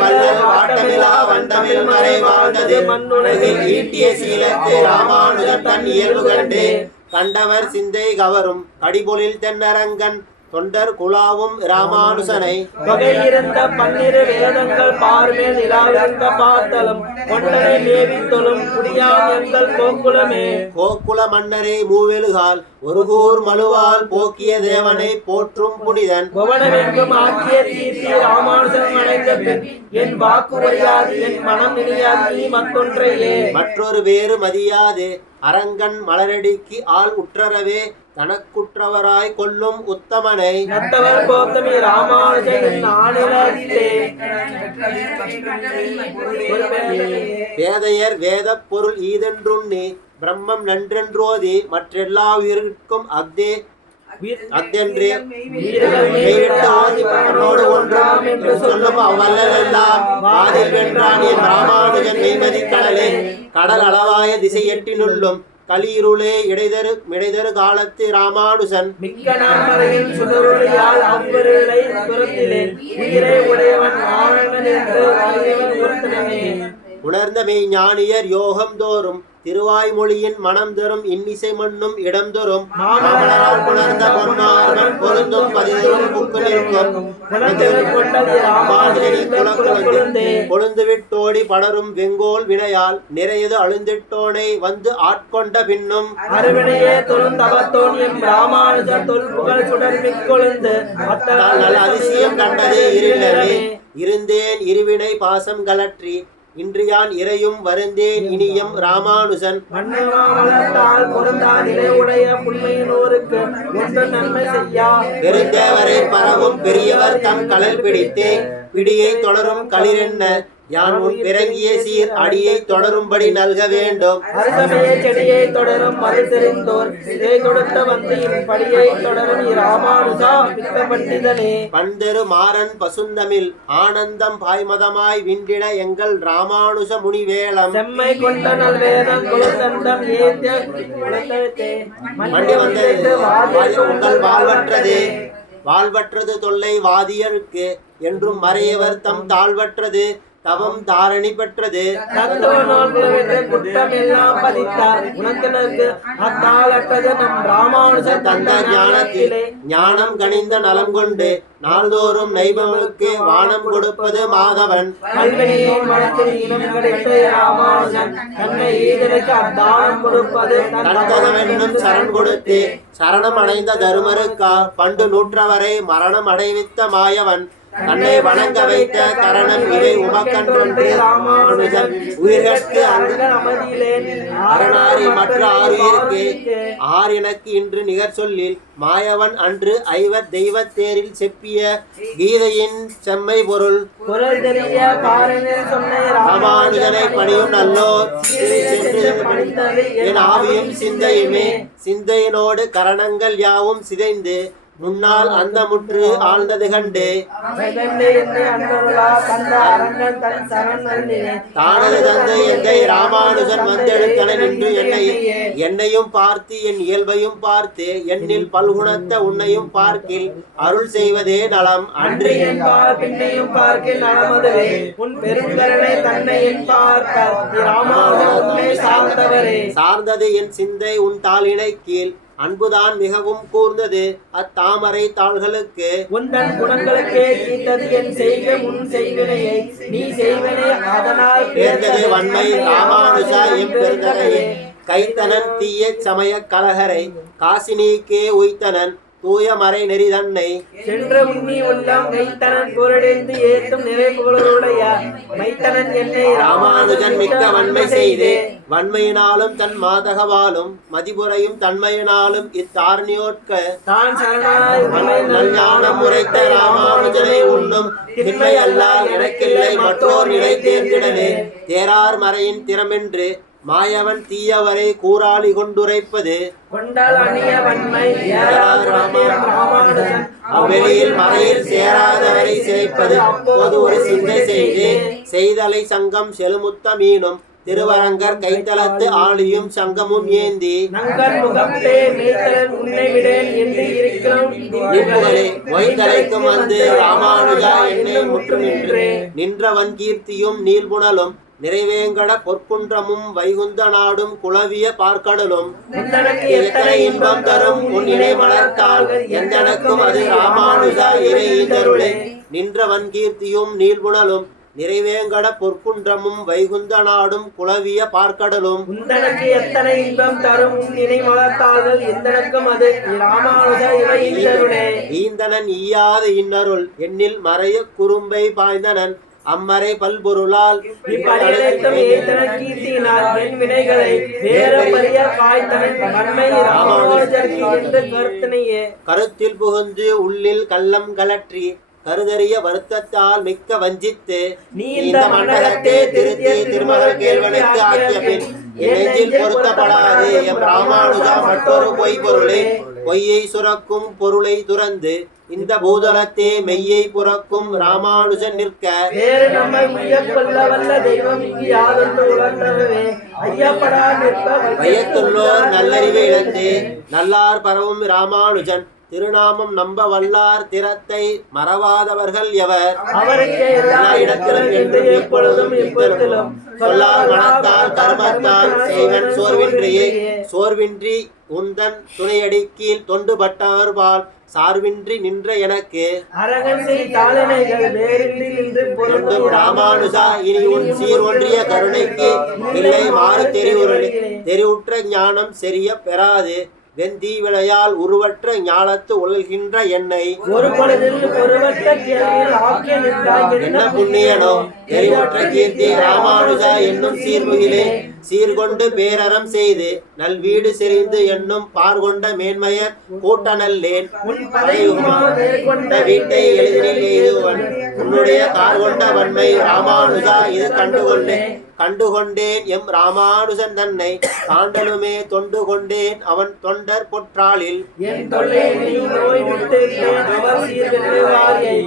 வள்ளல் வாட்டமிலா வண்டமில் மறை வாழ்ந்தது மண்ணுலகில் ஈட்டிய சீலத்து ராமானுஜன் தன் இயல்பு கண்டு கண்டவர் சிந்தை கவரும் கடிபொழில் தென்னரங்கன் தொண்டர் குலாவும் ராமானுசனை வகையிருந்த பன்னிரு வேதங்கள் பார்மேல் நிலாவிருந்த பார்த்தலும் கொண்டனை மேவித்தொழும் குடியாம் எங்கள் கோக்குலமே கோக்குல மன்னரை மூவெழுகால் ஒருகூர் மழுவால் போக்கிய தேவனை போற்றும் புனிதன் புவனமெங்கும் ஆக்கிய தீர்த்தி ராமானுஜன் அடைந்த பின் என் வாக்கு உரையாது என் மனம் நினையாது நீ மற்றொன்றையே மற்றொரு வேறு மதியாது அரங்கன் மலரடிக்கு ஆள் உற்றரவே தனக்குற்றவராய் கொல்லும் உத்தமனை நட்டவர் போத்தமி ராமானுஜன் நாளிலே வேதையர் வேத பொருள் ஈதென்றுண்ணி பிரம்மம் நன்றென்றோதி மற்றெல்லா உயிர்க்கும் அத்தென்றே ஒன்றாம் என்று சொல்லும் அவ்வல்லெல்லாம் வாதில் வென்றான் என் ராமானுஜன் மெய்மதி கடலே கடல் அளவாய திசை எட்டினுள்ளும் கலியிருளே இடைதரு காலத்து ராமானுசன் மிக்க நாமரையின் சுடரொளியால் அவ்வருளை துரத்திலேன் உயிரை உடையவன் ஆரணன் என்று அறியவன் ஒருத்தனமே உணர்ந்த மெய் ஞானியர் யோகம் தோறும் திருவாய்மொழியின் மனம் தரும் இன்னிசை மண்ணும் இடம் தரும் மாமலரால் புணர்ந்த பொன்னார்வன் பொருந்தும் பதிதரும் புக்கு நிற்கும் கொழுந்து விட்டோடி படரும் வெங்கோல் வினையால் நிறையது அழுந்திட்டோனை வந்து ஆட்கொண்ட பின்னும் அருவினையே தொழுந்தவத்தோன் எம் ராமானுஜர் தொல்புகழ் சுடர் மிக்கொழுந்து அதிசயம் கண்டதே இருளவே இருந்தேன் இருவினை பாசம் கலற்றி இன்றியான் இறையும் வருந்தேன் இனியம் ராமானுஜன் பெருந்தேவரை பரவும் பெரியவர் தம் கலல் பிடித்தே பிடியை தொடரும் களிரென்ன யான் உன் பிறங்கிய சீர் அடியை தொடரும்படி நல்க வேண்டும் செடியை தொடரும் மறு தெரிந்தோர் இதை கொடுத்த வந்து படியை தொடரும் ராமானுஜா பண்டிதனே பண்டெரு மாறன் பசுந்தமிழ் ஆனந்தம் பாய்மதமாய் விண்டிட எங்கள் ராமானுஜ முனிவேளம் செம்மை கொண்ட நல்வேதம் குலதண்டம் மண்டி வந்தது உங்கள் வாழ்வற்றதே வாழ்வற்றது தொல்லை வாதியருக்கு என்றும் மறையவர் தம் தாழ்வற்றது தவம் தாரணி பெற்றது குற்றம் எல்லாம் பதித்தார் உனக்கு அத்தாலற்றது நம் ராமானுஜர் தந்த ஞானத்திலே ஞானம் கனிந்த நலம் கொண்டு நாள்தோறும் நைபவனுக்கு வானம் கொடுப்பது மாதவன் கல்வினையும் மனத்தில் இனம் கிடைத்த ராமானுஜன் தன்னை ஈதனுக்கு அத்தானம் கொடுப்பது தன்தகவென்னும் சரண் கொடுத்து சரணம் அடைந்த தருமருக்கா பண்டு நூற்றவரை மரணம் அடைவித்த மாயவன் தன்னை வணங்க வைத்த கரணம் இவை உமக்கன்றொன்று ராமானுஜன் உயிர்கட்கு அரணாரி மற்ற ஆறுயிருக்கு ஆர் எனக்கு இன்று நிகர் சொல்லில் மாயவன் அன்று ஐவர் தெய்வ தேரில் செப்பிய கீதையின் செம்மை பொருள் ராமானுஜனை பணியும் நல்லோர் என் ஆவியும் சிந்தையுமே சிந்தையினோடு கரணங்கள் யாவும் சிதைந்து முன்னால் அந்த முற்று ஆழ்ந்தது கண்டு தானது தந்து எங்கை ராமானுஜன் வந்தெடுத்தன நின்று என்னையும் பார்த்து என் இயல்பையும் பார்த்து என்னில் பல்குணத்த உன்னையும் பார்க்கில் அருள் செய்வதே நலம் அன்று பின்னையும் பார்க்கில் நலமதுவே உன் பெருங்கரணை தன்னையும் பார்க்க சார்ந்தவரே சார்ந்தது என் சிந்தை உன் தாளினை கீழ் அன்புதான் மிகவும் கூர்ந்தது அத்தாமரை தாள்களுக்கு உந்தன் குணங்களுக்கே தீர்த்தது என் செய்க முன் செய்வினையை நீ செய்வினை அதனால் பேர்ந்தது வன்மை ராமானுஜா எம்பெருந்தகையே கைத்தனன் தீய சமய கலகரை காசினிக்கே உய்த்தனன் தூய மறை நெறி தன்னை சென்ற உண்ணி உள்ளம் மெய்த்தனன் பொருளென்று ஏத்தும் நிறைவுகளுடைய மைத்தனன் என்னை ராமானுஜன் மிக்க வன்மை செய்து வன்மையினாலும் தன் மாதகவாலும் மதிபுரையும் தன்மையினாலும் இத்தாரணியோட்க தான் சரணாய் நல்ஞானம் உரைத்த ராமானுஜனை உண்ணும் திண்மை அல்லால் எனக்கில்லை மற்றோர் நிலை தேர்ந்திடனே தேரார் மறையின் திறமென்று மாயவன் தீயவரை கூறாளி கொண்டுரைப்பது கொண்டால் அணிய வன்மை ஏறார் ராமானுஜன் அவ்வெளியில் மறையில் சேராதவரை சிறைப்பது அப்போது ஒரு சிந்தை செய்து செய்தலை சங்கம் செலுமுத்த மீனும் திருவரங்கர் கைத்தலத்து ஆளியும் சங்கமும் ஏந்தி நங்கன் முகத்தே மெய்த்தலன் உன்னை விடேன் என்று இருக்கிறோம் நின்புகளே மொய்தலைக்கும் வந்து ராமானுஜா என்னை முற்று நின்று நின்றவன் கீர்த்தியும் நீள்புணலும் நிறைவேங்கட பொற்குன்றமும் வைகுந்த நாடும் குளவிய பார்க்கடலும் எத்தனை இன்பம் தரும் உன் இணை மலர்த்தால் எந்தனக்கும் அது ராமானுஜா இறை ஈந்தருளே நின்றவன் கீர்த்தியும் நீள்புணலும் நிறைவேங்கட பொற்குன்றமும் வைகுந்த நாடும் குளவிய பார்க்கடலும் உந்தனக்கு எத்தனை இன்பம் தரும் உன் இணை மலர்த்தாள்கள் எந்தனக்கும் அது ராமானுஜா இறை ஈந்தருளே ஈந்தனன் ஈயாத இன்னருள் எண்ணில் மறைய குறும்பை பாய்ந்தனன் அம்மறை பல்பொருளால் இப்படியனைத்தும் ஏத்தன கீர்த்தியினால் என் வினைகளை வேற பரிய காய்த்தனன் வன்மை ராமானுஜருக்கு என்ற கருத்தினையே கருத்தில் புகுந்து உள்ளில் கள்ளம் கலற்றி கருதறிய வருத்தத்தால் மிக்க வஞ்சித்து நீ இந்த மண்டலத்தே திருத்தி திருமகள் கேள்வனுக்கு ஆக்கிய பின் என் நெஞ்சில் பொருத்தப்படாது எம் ராமானுஜா மற்றொரு பொய் பொருளே பொய்யை சுரக்கும் பொருளை துறந்து இந்த பூதலத்தே மெய்யை புறக்கும் ராமானுஜன் நிற்க வேறு நம்மை உய்யக் கொள்ள வல்ல தெய்வம் இங்கு யாதொன்று உணர்ந்தவே ஐயப்படா நிற்ப பயத்துள்ளோர் நல்லறிவை இழந்து நல்லார் பரவும் ராமானுஜன் திருநாமம் நம்ப வல்லார் திறத்தை மறவாதவர்கள் எவர் அவருக்கே எல்லா இடத்திலும் என்று எப்பொழுதும் எப்பொழுதிலும் சொல்லார் மனத்தால் கர்மத்தால் செய்வன் சோர்வின்றியே சோர்வின்றி உந்தன் துணையடி கீழ் தொண்டுபட்டவர்பால் சார்வின்றி நின்ற எனக்கு அரகன் செய் தாளனைகள் வேறின்றி நின்று பொருந்தும் ராமானுஜா இனி உன் சீர் ஒன்றிய கருணைக்கு இல்லை மாறு தெரிவுற்ற ஞானம் செறிய பெறாது வெந்தி விளையால் உருவற்ற ஞானத்து உழல்கின்ற என்னை ஒரு பொழுதில் ஒருவற்ற கேள்வியில் ஆக்கிய நின்றாய் என்ன புண்ணியனோ தெரிவற்ற கீர்த்தி ராமானுஜா என்னும் சீர்முகிலே சீர்கொண்டு பேரறம் செய்து நல் வீடு செறிந்து என்னும் பார்கொண்ட மேன்மையர் கூட்டனல்லேன் கொண்ட வீட்டை எளிதில் எய்துவன் உன்னுடைய கார்கொண்ட வன்மை ராமானுஜா இது கண்டுகொண்டேன் எம் ராமானுஜன் தன்னை காண்டலுமே தொண்டு கொண்டேன் அவன் தொண்டர் பொற்றாளில்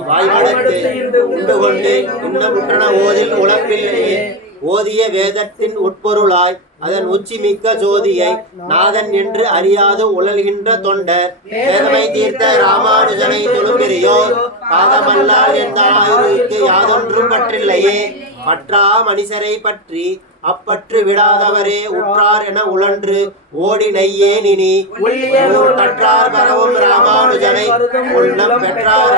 வாய்மடுத்து உண்டு கொண்டேன் இன்னமுற்றன ஓதில் உழப்பில்லையே ஓதிய வேதத்தின் உட்பொருளாய் அதன் உச்சி மிக்க ஜோதியை நாதன் என்று அறியாது உழல்கின்ற தொண்டர் வேதமை தீர்த்த ராமானுஜனை தொழும்பெரியோர் பாதமல்லால் எந்த ஆயுருக்கு யாதொன்றும் பற்றில்லையே பற்றா மனிதரை பற்றி அப்பற்று விடாதவரே உற்றார் என உழன்று ஓடி நையே நினி கற்றார் பரவும் ராமானுஜனை உள்ளம் பெற்றார்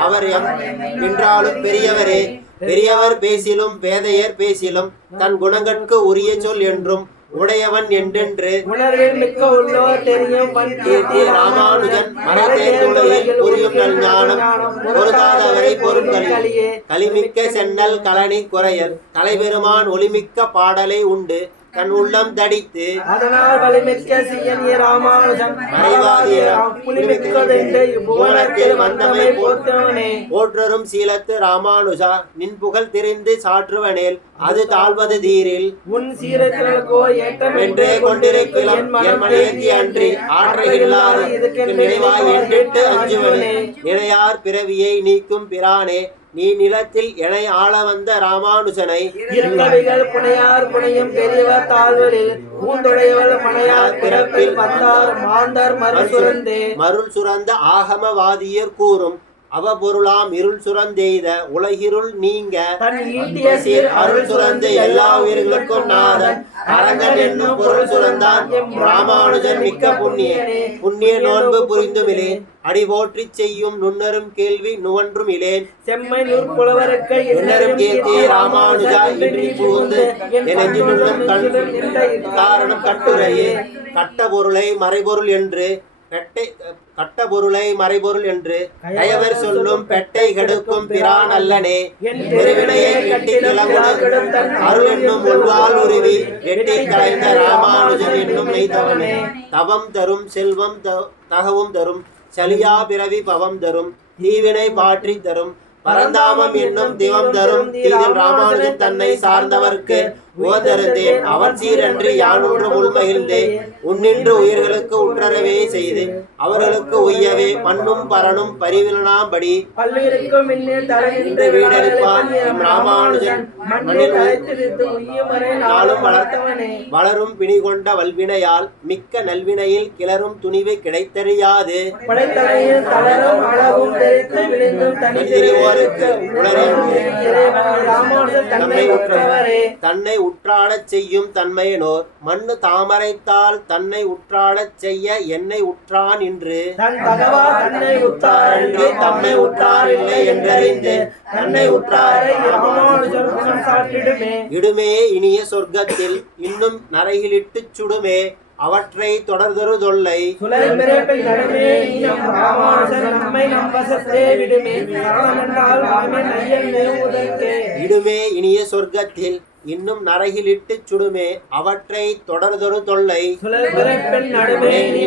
அவர் எம் நின்றாலும் பெரியவரே பெரியவர் பேசிலும் பேதையர் பேசிலும் தன் குணங்கட்கு உரிய சொல் என்றும் உடையவன் என்றென்று உணர்வில் மிக்க உள்ளோர் தெரியும் கீர்த்தி ராமானுஜன் மனத்தேர்ந்துடையில் புரியும் நல் ஞானம் பொருதாதவரை பொருட்களி களிமிக்க சென்னல் கலனி குறையல் தலைபெருமான் ஒளிமிக்க பாடலை உண்டு தன் உள்ளம் தடித்து அதனால் வலிமிக்க செய்ய ராமானுஜன் வந்தமை போற்றரும் சீலத்து ராமானுஜா நின் புகழ் தெரிந்து சாற்றுவனேல் அது தாழ்வது தீரில் உன் சீரத்திற்கோ என்றே கொண்டிருக்கலாம் என் மனையத்தி அன்றி ஆற்றையில்லாது நினைவாய் என்றிட்டு அஞ்சுவனே நினையார் பிறவியை நீக்கும் பிரானே நீ நிலத்தில் எனை ஆள வந்த ராமானுஜனை இருக்கவிகள் புனையார் புனையும் பெரியவர் தாழ்வரில் பூந்துடையவள் மனையார் பிறப்பில் வந்தார் மாந்தர் மருள் சுரந்த ஆகமவாதியர் கூறும் அவபொருளாம் இருள் சுரந்தெய்த உலகிருள் நீங்க அருள் சுரந்து எல்லா உயிர்களுக்கும் நாதன் அரங்கன் என்னும் பொருள் சுரந்தான் ராமானுஜன் மிக்க புண்ணிய நோன்பு புரிந்துமிலேன் அடி போற்றி செய்யும் நுண்ணரும் கேள்வி நுவன்றும் இலேன் செம்மை நூற்புலவருக்கு நுண்ணரும் கீர்த்தி ராமானுஜா இன்றி புகுந்து நெஞ்சினுள்ளும் காரணம் கட்டுரையே கட்ட பொருளை மறைபொருள் என்று பெட்டை கட்ட பொருளை மறைபொருள் என்று கயவர் சொல்லும் பெட்டை கெடுக்கும் பிரான் அல்லனே பெருவினையை கட்டி கிளம்புடன் அருள் என்னும் உள்வாள் உருவி எட்டி கலைந்த ராமானுஜன் என்னும் நெய்தவனே தவம் தரும் செல்வம் தகவும் தரும் சலியா பிறவி பவம் தரும் தீவினை பாற்றி தரும் பரந்தாமம் என்னும் திவம் தரும் தீதில் ராமானுஜன் தன்னை சார்ந்தவர்க்கு ஓதருந்தேன் அவன் சீரன்றி யானொன்று உள்மகிழ்ந்தே உன்னின்று உயிர்களுக்கு உற்றரவே செய்து அவர்களுக்கு உய்யவே மண்ணும் பரனும் பரிவிலனாம்படி பல்லுயிருக்கும் வீடெடுப்பான் ராமானுஜன் மண்ணில் நாளும் வளரும் பிணி கொண்ட வல்வினையால் மிக்க நல்வினையில் கிளரும் துணிவு கிடைத்தறியாது தன்னை உற்றாடச் செய்யும் தன்மையினோர் மண்ணு தாமரைத்தால் தன்னை உற்றாடச் செய்ய என்னை உற்றான் என்று தம்மை உற்றாரில்லை என்றறிந்து தன்னை உற்றாரை இடுமே இனிய சொர்க்கத்தில் இன்னும் நரகிலிட்டு சுடுமே அவற்றை தொடர்தொரு தொல்லை இடுமே இனிய சொர்க்கத்தில் இன்னும் நரகிலிட்டு சுடுமே அவற்றை தொடர்தொரு தொல்லை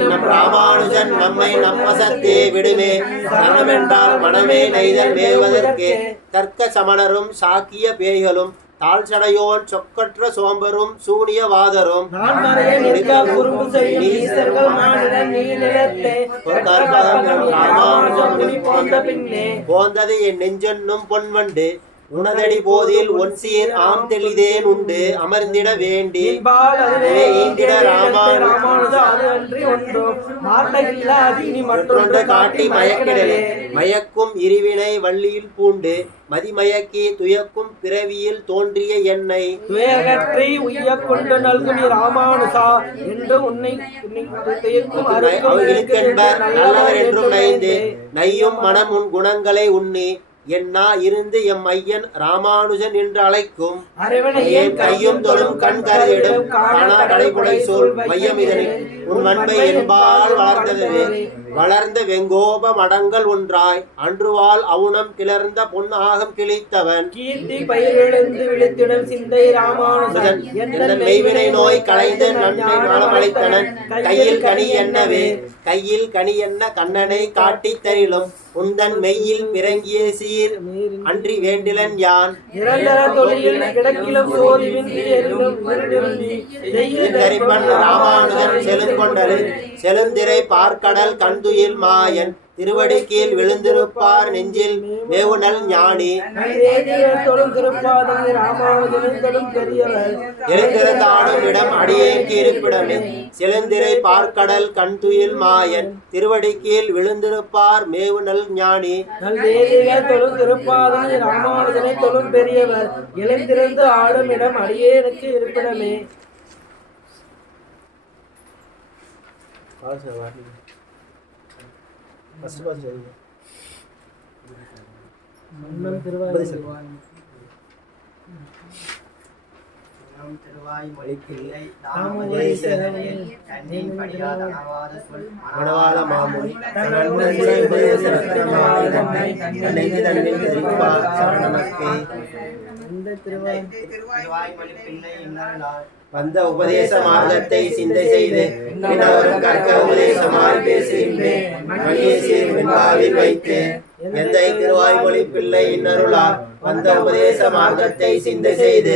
நம் ராமானுஜன் நம்மை நம்மசத்தே விடுமே சரணமென்றால் மனமே நெய்தல் மேவதற்கே தர்க்க சமணரும் சாக்கிய பேய்களும் தாழ்சடையோன் சொக்கற்ற சோம்பரும் சூனியவாதரும் போந்தது என் நெஞ்சென்னும் பொன்வண்டு உனதடி போதில் ஒன்சீர் ஆம் தெளிதேன் உண்டு அமர்ந்திட வேண்டி ஈண்டிட மற்றொன்று காட்டி மயக்கிடலே மயக்கும் இருவினை வள்ளியில் பூண்டு மதிமயக்கி துயக்கும் பிறவியில் தோன்றிய என்னை துயகற்றி உய்ய கொண்டு நல்குனி ராமானுசா என்று உன்னை அவர்களுக்கென்பர் நல்லவர் என்றும் நைந்து நையும் மனம் உன் குணங்களை உண்ணி என்னா இருந்து எம் ஐயன் ராமானுஜன் என்று அழைக்கும் என் கையும் தொழும் கண் கருதிடும் காணா கடைபுடை சொல் மையம் இதனில் உன் அன்பை என்பால் வளர்ந்தது வளர்ந்த வெங்கோப மடங்கள் ஒன்றாய் அன்றுவால் அவுணம் கிளர்ந்த பொன்னாகம் கிழித்தவன் கீர்த்தி பயிரெழுந்து விழித்திடும் சிந்தை ராமானுஜன் மெய்வினை நோய் களைந்து நன்மை நலம் அளித்தனன் கையில் கனி என்னவே கையில் கனி என்ன கண்ணனை காட்டித் தரிலும் உந்தன் மெய்யில் பிறங்கிய சீர் அன்றி வேண்டிலன் யான் ராமானுஜன் செலுங்கொண்டரு செலுந்திரை பார்க்கடல் கண்துயில் மாயன் திருவடி கீழ் விழுந்திருப்பார் நெஞ்சில் மேவுனல் ஞானி எழுந்திருந்தாடும் இடம் அடியேற்கு இருப்பிடமே செலுந்திரை பார்க்கடல் கண்துயில் மாயன் திருவடி கீழ் விழுந்திருப்பார் மேவுனல் ஞானி ராமானுஜனை தொழும் பெரியவர் எழுந்திருந்து ஆடும் இடம் அடியேனுக்கு இருப்பிடமே. வந்த உபதேச மார்க்கத்தை சிந்தை செய்து பின்னவரும் கற்க உபதேசமாய் பேசுகின்றேன் வைத்து எந்தை திருவாய்மொழி பிள்ளை இன்னருளார் வந்த உபதேச மார்க்கத்தை சிந்தை செய்து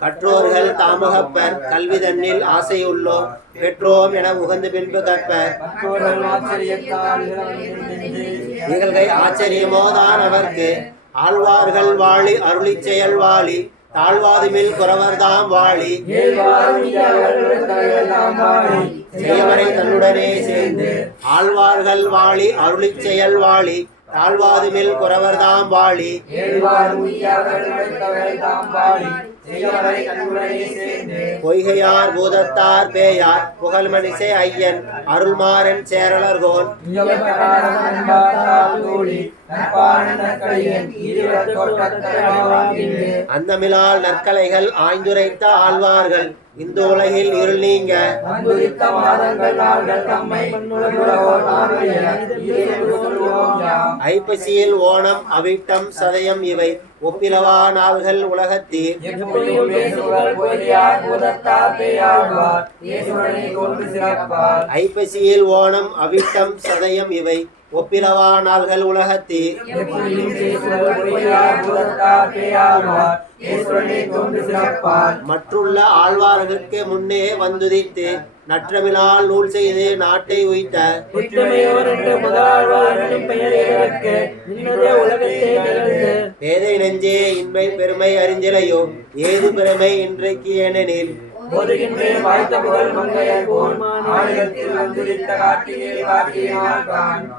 கற்றோர்கள் தாமகப்பர் கல்வி தன்னில் ஆசையுள்ளோர் பெற்றோம் என உகந்து பின்பு கற்பர் நிகழ்கை ஆச்சரியமோதான் அவர்க்கு ஆழ்வார்கள் வாழி அருளி செயல் வாழி தாழ்வாதுமில் குறவர்தாம் வாழி செய்யவரை தன்னுடனே சேர்ந்து ஆழ்வார்கள் வாழி அருளி செயல் வாழி தாழ்வாதுமில் குறவர்தாம் வாழி பொய்கையார் பூதத்தார் பேயார் புகழ்மணிசை ஐயன் அருள்மாறன் சேரலர்கோன் அந்தமிலால் நற்கலைகள் ஆய்ந்துரைத்த ஆழ்வார்கள் இந்த உலகில் இருள் நீங்க ஐப்பசியில் ஓணம் அவிட்டம் சதயம் இவை ஒப்பிலவா நாள்கள் உலகத்தீர் ஐப்பசியில் ஓணம் அவிட்டம் சதயம் இவை ஒப்பிலவா நாள்கள் உலகத்தீர் மற்றுள்ள ஆழ்வார்களுக்கு முன்னே வந்துதித்து நற்றமிழால் நூல் செய்து நாட்டை உய்த்த பேதை நெஞ்சே இன்மை பெருமை அறிஞரையோ ஏது பெருமை இன்றைக்கு ஏனெனில்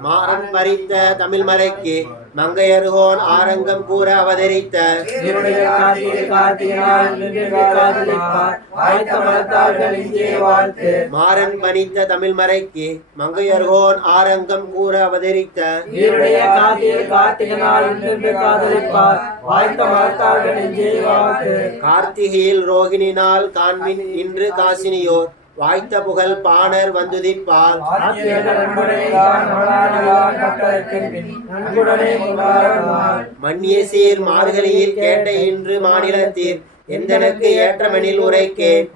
மாறன் பறித்த தமிழ் மலைக்கு மங்கையர்கோன் ஆரங்கம் கூற அவதரித்த மாறன் பணித்த தமிழ் மறைக்கு மங்கையர்கோன் ஆரங்கம் கூற அவதரித்த கார்த்திகையில் ரோகிணினால் காண்மின் இன்று காசினியோர் வாய்த்த புகழ் பாணர் வந்துதிப்பால் மன்னிய சீர் மார்கழியில் கேட்ட இன்று மாநிலத்தீர் எந்தனுக்கு ஏற்றமெனில் உரைக்கேன்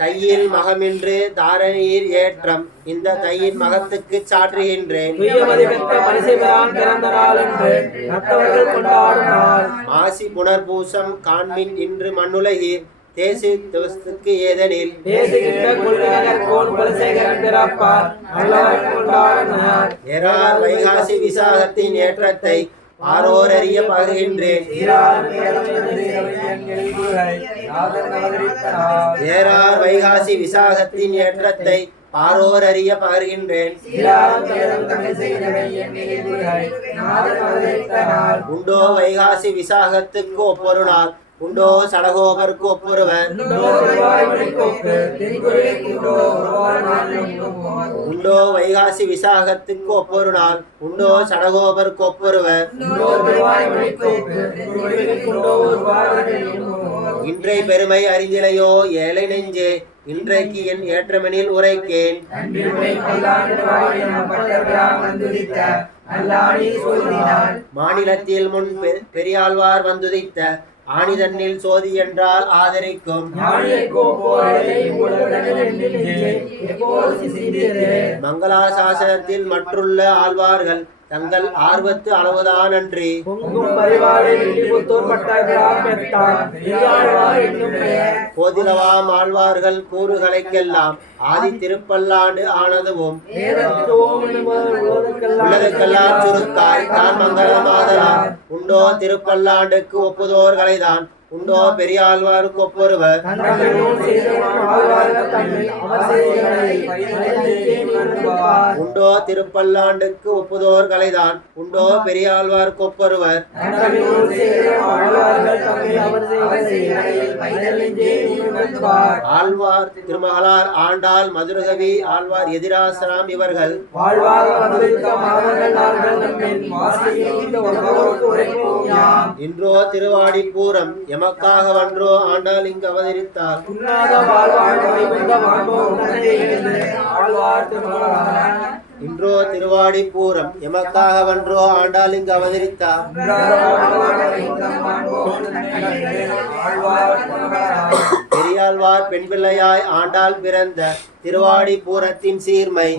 தையில் மகமின்று தாரணியில் ஏற்றம் இந்த தையின் மகத்துக்கு சாற்றுகின்றேன் மாசி புனர்பூசம் காண்மின் இன்று மண்ணுலகீர் தேசி திவசத்துக்கு ஏதெனில் ஏறார் வைகாசி விசாகத்தின் ஏற்றத்தை ஆரோர் அறிய பகிர்கின்றேன் ஏறார் வைகாசி விசாகத்தின் ஏற்றத்தை ஆரோர் அறிய பகர்கின்றேன் உண்டோ வைகாசி விசாகத்துக்கு ஒப்பொரு நாள் உண்டோ சடகோபருக்கு ஒப்புருவர் உண்டோ வைகாசி விசாகத்துக்கு ஒப்பொரு நாள் உண்டோ சடகோபருக்கு ஒப்புருவர் இன்றை பெருமை அறிந்திலையோ ஏழை நெஞ்சே இன்றைக்கு என் ஏற்றமெனில் உரைக்கேன் மாநிலத்தில் முன் பெரியாழ்வார் வந்துதித்த ஆணிதன்னில் சோதி என்றால் ஆதரிக்கும் மங்களாசாசனத்தில் மற்றுள்ள ஆழ்வார்கள் தங்கள் ஆர்வத்து அளவுதான் அன்றி போதிலவாம் ஆழ்வார்கள் கூறுகளைக்கெல்லாம் ஆதி திருப்பல்லாண்டு ஆனதுவும் உலகெல்லாம் சுருக்காய் தான் மங்களமாதலாம் உண்டோ திருப்பல்லாண்டுக்கு ஒப்புதோர்களைதான் உண்டோ பெரியாழ்வாருக்கு ஒப்பொருவர் உண்டோ திருப்பல்லாண்டுக்கு ஒப்புதோர்களைதான் உண்டோ பெரியாழ்வாருக்கு ஒப்பொருவர் ஆழ்வார் திருமகளார் ஆண்டாள் மதுரகவி ஆழ்வார் எதிராசராம் இவர்கள் இன்றோ திருவாடிப்பூரம் எமக்காக வன்றோ ஆண்டாள் இங்கு அவதரித்தார் இன்றோ திருவாடிப்பூரம் எமக்காக வன்றோ ஆண்டாள் இங்கு அவதரித்தார் பெரியாழ்வார் பெண் பிள்ளையாய் ஆண்டாள் பிறந்த திருவாடிப்பூரத்தின் சீர்மை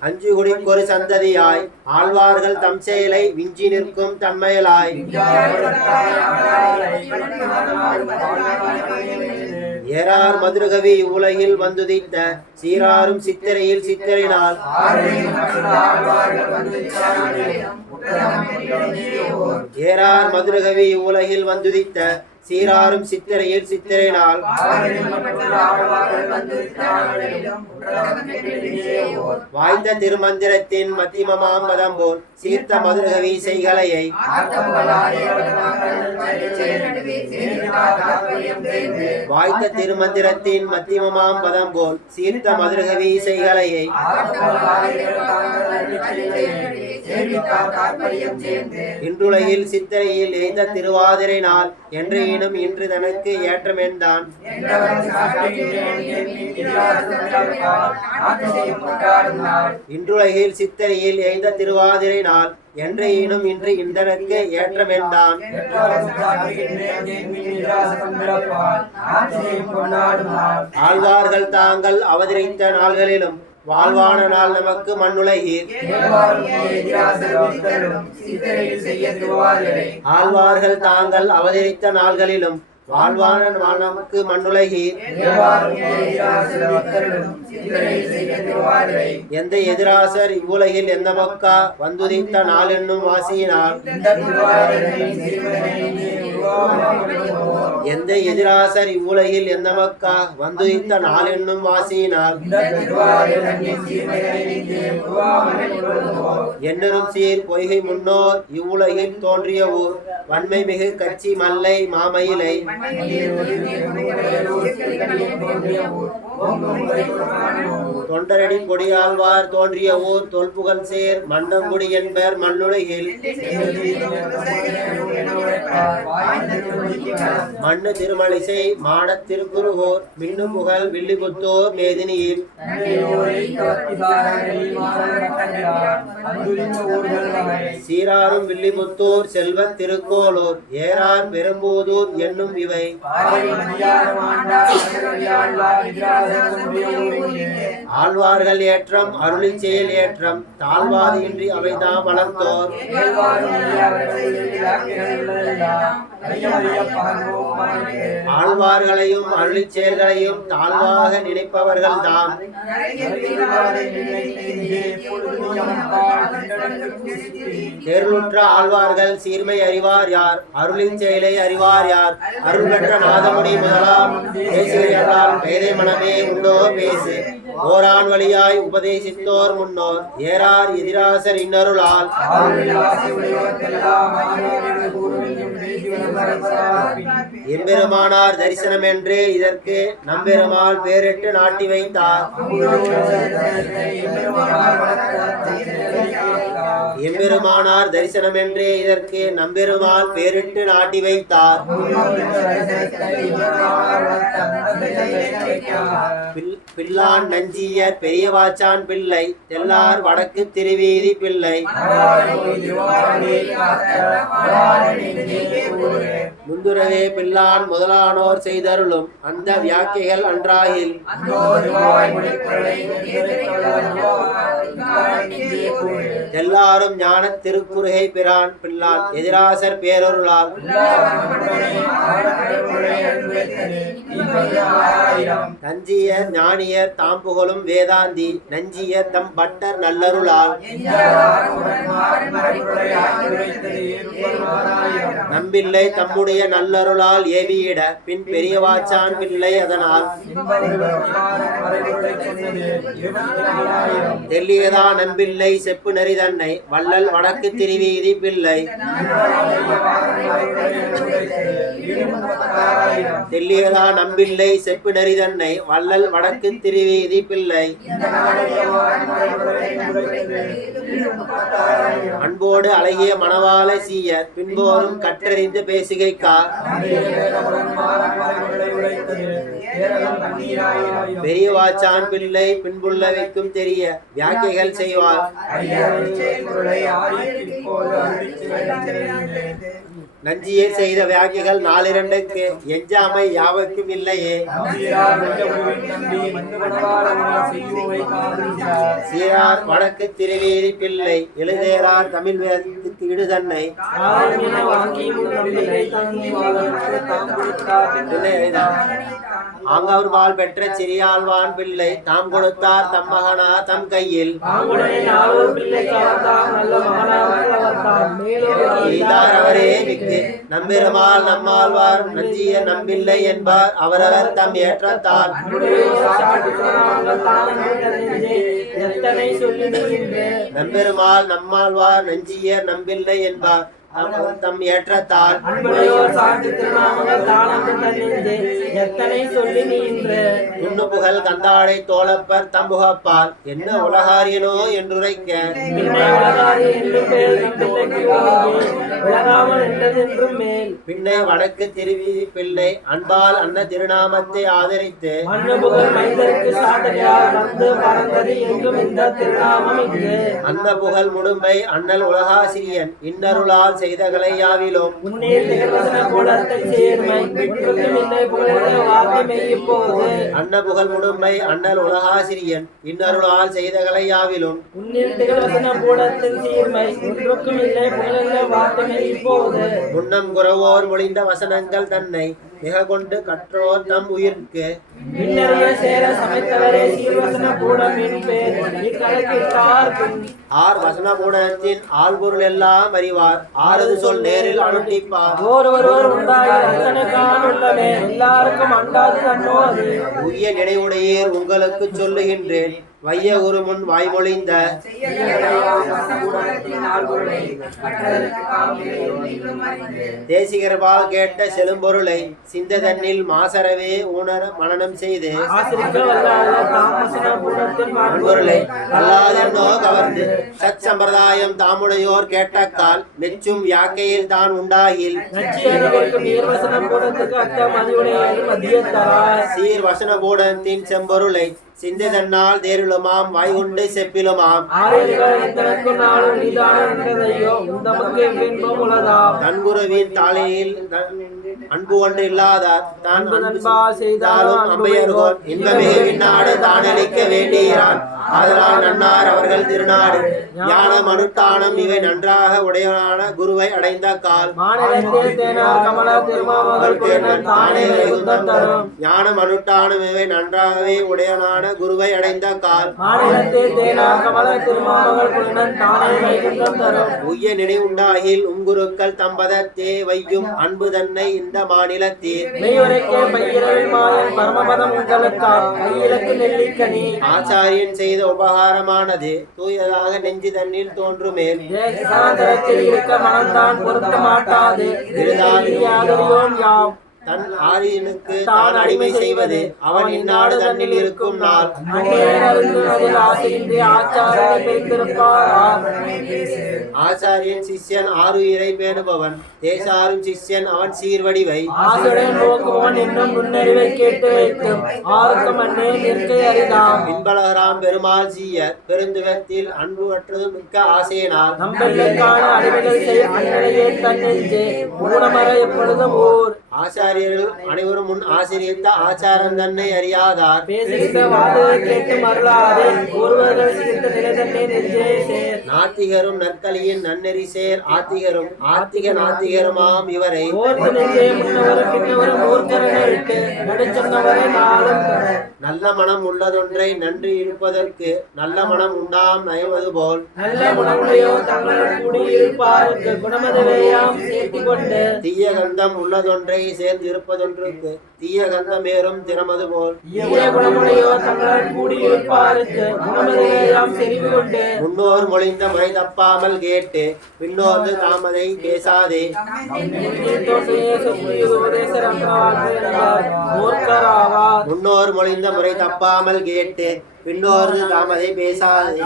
அஞ்சு குடிக்கொரு சந்ததியாய் ஆழ்வார்கள் தம் செயலை விஞ்சி நிற்கும் தன்மையலாய் ஏறார் மதுரகவி உலகில் வந்துதித்த சீராரும் சித்திரையில் சித்திரினால் ஏறார் மதுரகவி உலகில் வந்துதித்த சீராரும் சித்திரையில் சித்திரை நாள் வாய்ந்த திருமந்திரத்தின் மத்தியமமாம் பதம் போல் சீர்த்த மதுரகவி செய்கலையை வாய்த்த திருமந்திரத்தின் மத்தியமமாம் பதம் போல் சீர்த்த மதுரகவி செய்கலையை இன்றுலகில் சித்திரையில் எய்த திருவாதிரை நாள் என்றேனும் இன்று தனக்கு ஏற்றமென்றான் இன்றுலகில் சித்திரையில் எய்த திருவாதிரை நாள் என்றேனும் இன்று இந்தனக்கு ஏற்றமென்றான் ஆழ்வார்கள் தாங்கள் அவதரித்த நாள்களிலும் வாழ்வான நாள் நமக்கு மண்ணுலகீர் ஆழ்வார்கள் தாங்கள் அவதரித்த நாள்களிலும் வாழ்வான நாள் நமக்கு மண்ணுலகீர் எந்த எதிராசர் இவ்வுலகில் எந்த மக்கா வந்துதித்த நாள் என்னும் வாசியினால் எந்த எதிராசர் இவ்வுலகில் எந்த மக்கா வந்துதித்த நாள் என்னும் வாசியினால் என்னரும் சீர் பொய்கை முன்னோர் இவ்வுலகில் தோன்றிய ஊர் வன்மை மிகு கச்சி மல்லை மாமயிலை தொண்டரடி கொடியாழ்வார் தோன்றிய ஊர் தொல்புகழ் சேர் மண்டங்குடி என்பர் மண்ணுலகில் மண்ணு திருமலிசை மாடத் திருக்குறுகோர் மின்னு புகழ் வில்லிபுத்தோர் மேதினியில் சீராரும் வில்லிபுத்தூர் செல்வத் திருக்கோளூர் ஏறார் பெரும்பூதூர் என்னும் இவை ஆழ்வார்கள் ஏற்றம் அருளிச் செயல் ஏற்றம் தாழ்வாது இன்றி அவைதாம் வளர்த்தோர் ஆழ்வார்களையும் அருளிச் செயல்களையும் தாழ்வாக நினைப்பவர்கள் தாம் தேர்வுற்ற ஆழ்வார்கள் சீர்மை அறிவார் யார் அருளின் செயலை அறிவார் யார் அருள் பெற்ற நாதமுடி முதலாம் பேசுகிறார் பேதை மனமே உண்டோ பேசு ஓரான் வழியாய் உபதேசித்தோர் முன்னோர் ஏறார் எதிராசர் இன்னருளால் எம்பெருமானார் தரிசனம் என்று இதற்கு நம்பெருமாள் பேரிட்டு நாட்டி வைத்தார் எம்பெருமானார் தரிசனம் என்று இதற்கு நம்பெருமாள் பேரிட்டு நாட்டி வைத்தார் பிள்ளான் நஞ்சியர் பெரியவாச்சான் பிள்ளை தெல்லார் வடக்கு திருவீதி பிள்ளை முந்துரவே பிள்ளான் முதலானோர் செய்தருளும் அந்த வியாக்கியைகள் அன்றாகில் எல்லாரும் ஞான திருக்குறுகை பிரான் பிள்ளான் எதிராசர் பேரருளால் தஞ்சியர் ஞானியர் தாம்புகழும் வேதாந்தி நஞ்சியர் தம் பட்டர் நல்லருளால் நம்பிள்ளை தம்முடைய நல்லருளால் ஏவியிட பின் பெரியவாச்சான் பிள்ளை அதனால் தெல்லியதா நம்பிள்ளை செப்பு நெறி தன்னை வள்ளல் வடக்கு திருவீதி பிள்ளை தெல்லியதா நம்பிள்ளை செப்பு நெறி தன்னை வள்ளல் வடக்கு திருவீதி பிள்ளை அன்போடு அழகிய மணவாள சீயர் பின்போரும் கற்றறிந்து பேசுகைக்கா பெரியவாச்சான் பிள்ளை பின்புள்ள வைக்கும் தெரிய வியாக்கியைகள் செய்வார் நஞ்சியே செய்த வியாக்கியங்கள் 4 எஞ்சாமை யாவர்க்கும் இல்லையே சீரார் வடக்கு திருவேதி பிள்ளை எழுதேரார் தமிழ் வேதத்துக்கு இடுதன்னை ஆங்கவர் வாழ் பெற்ற சிறியாழ்வான் பிள்ளை தாம் கொடுத்தார் தம் மகனா தம் கையில் செய்தார் அவரே மிக்கு நம்பெருமாள் நம்மாழ்வார் நஞ்சிய நம்பில்லை என்பார் அவரவர் தம் ஏற்றத்தால் நம்பெருமாள் நம்மாழ்வார் நஞ்சிய நம்பில்லை என்பார் தம் ஏற்றத்தால் துண்ணு புகழ் கந்தாடை தோழப்பர் தம்புகப்பால் என்ன உலகாரியனோ என்றுரைக்க பின்னை வடக்கு திருவீதி பிள்ளை அன்பால் அன்ன திருநாமத்தை ஆதரித்து அன்ன புகழ் முடும்பை அண்ணல் உலகாசிரியன் இன்னருளால் செய்த கலையாவிலும் அன்ன புகழ் முடும்பை அண்ணல் உலகாசிரியன் இன்னருளால் செய்த கலையாவிலும் முன்னம் குறவோர் மொழிந்த வசனங்கள் தன்னை மிக கொண்டு கற்றோர் தம் உயிர்க்கு ஆர் வசன பூடத்தின் ஆள்பொருள் எல்லாம் அறிவார் ஆறுது சொல் நேரில் அனுட்டிப்பார் உய்ய நினைவுடையீர் உங்களுக்கு சொல்லுகின்றேன் வைய ஒரு முன் வாய்மொழிந்த தேசிகர்பால் கேட்ட செழும்பொருளை சிந்த தன்னில் மாசரவே ஊனர மனனம் செய்து பொருளை அல்லாதென்னோ கவர்ந்து சத் சம்பிரதாயம் தாமுடையோர் கேட்டக்கால் மெச்சும் யாக்கையில் தான் உண்டாகில் சீர் வசன பூடத்தின் செம்பொருளை சிந்தை தன்னால் தேருளுமாம் வாய்கொண்டு செப்பிலுமாம் தன்குருவின் தாளையில் அன்பு ஒன்று இல்லாதார் தான் செய்தாலும் அம்பையர்கோன் இன்பமிகு விண்ணாடு தானளிக்க வேண்டுகிறான் அதனால் நன்னார் அவர்கள் திருநாடு ஞான மனுட்டானம் இவை நன்றாக உடையவனான குருவை அடைந்த கால் ஞான மனுட்டானம் இவை நன்றாகவே உடையவனான குருவை அடைந்த கால் உய்ய நினைவுண்டாகில் உங்குருக்கள் தம்பதத்தே வையும் அன்பு தன்னை இந்த மாநிலத்தீர் ஆச்சாரியன் செய்த உபகாரமானது தூயதாக நெஞ்சு தன்னில் தோன்றுமே தன் ஆரியனுக்கு தான் அடிமை செய்வது அவன் இந்நாடு தன்னில் இருக்கும் நாள் ஆச்சாரியன் சிஷ்யன் ஆறுயிரை பேணுபவன் தேசாரும் சிஷ்யன் அவன் சீர்வடிவை பின்பலகராம் பெருமாள் சீயர் பெருந்துவத்தில் அன்பு அற்றது மிக்க ஆசையினால் ஆச்சாரியர்கள் அனைவரும் முன் ஆசிரியத்த ஆச்சாரம் தன்னை அறியாதார் நாத்திகரும் நற்கலியின் நன்னெறி சேர் ஆத்திகரும் ஆத்திக நாத்திகருமாம் இவரை நல்ல மனம் உள்ளதொன்றை நன்றி இருப்பதற்கு நல்ல மனம் உண்டாம் நயமது போல் தீய கந்தம் உள்ளதொன்றை சேர்ந்து இருப்பதொன்றுக்கு தீய கந்தமேறும் திறமது போல் முன்னோர் மொழிந்த முறை தப்பாமல் கேட்டு பின்னோர்ந்து தாமதை பேசாதே முன்னோர் மொழிந்த முறை தப்பாமல் கேட்டு பின்னோர்ந்து தாமதை பேசாதே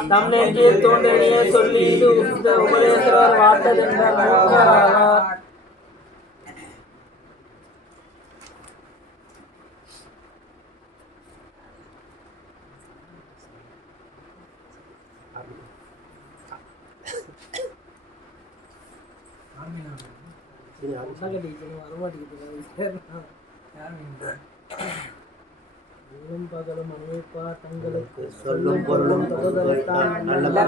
இன்னும் பகலும் அனுபவிப்பார் தங்களுக்கு சொல்லும் பொருளும் தகுதலத்தான் நல்ல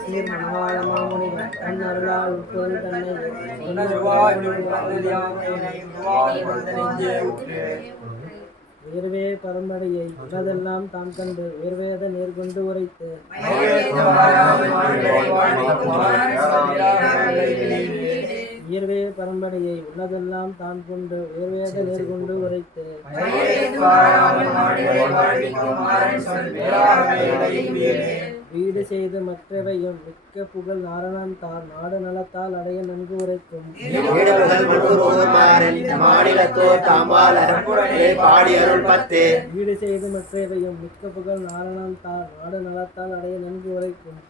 சீர் மணவாள மாமுனிவர் தன் அருளால் உட்பொருள் தன்னை உயர்வே பரம்பரையை உலகெல்லாம் தான் கண்டு உயர்வேத நேர்கொண்டு உரைத்து உயர்வே பரம்பரையை உலகெல்லாம் தான் கொண்டு உயர்வேத நேர்கொண்டு உரைத்து வீடு செய்து மற்றவையும் மிக்க புகழ் நாரணன் தார் நாடு நலத்தால் அடைய நன்கு உரைக்கும் வீடு செய்து மற்றவையும் மிக்க புகழ் நாரணன் தார் நாடு நலத்தால் அடைய நன்கு உரைக்கும்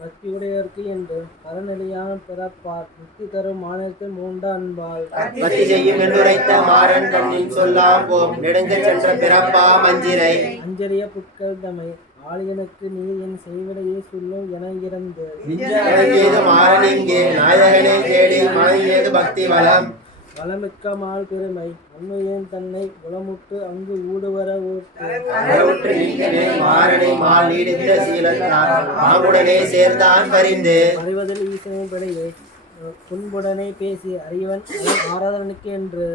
பக்தியுடையவர்க்கு என்று பரநெறியான பிறப்பார் முக்தி தரும் மாநிலத்தில் மூண்ட அன்பால் பக்தி செய்யும் என்றுரைத்த மாறன் தன்னின் சொல்லாம் போம் நெடுங்க சென்ற பிறப்பா மஞ்சிரை அஞ்சறிய புட்கள் தமை ஆளியனுக்கு நீர் என் செய்வடையே சொல்லும் என இறந்து மாறன் இங்கே நாயகனை தேடி மனையேது பக்தி வளம் வளமிக்க மால் பெருமை அன்மையன் தன்னை உளமுட்டு அங்கு ஊடுவர மாறனை மால் நீடித்த சீலத்தார் மாமுடனே சேர்ந்தான் பரிந்து அறிவதில் ஈசனை படையை துன்புடனே பேசி அறிவன் ஆராதனுக்கு என்று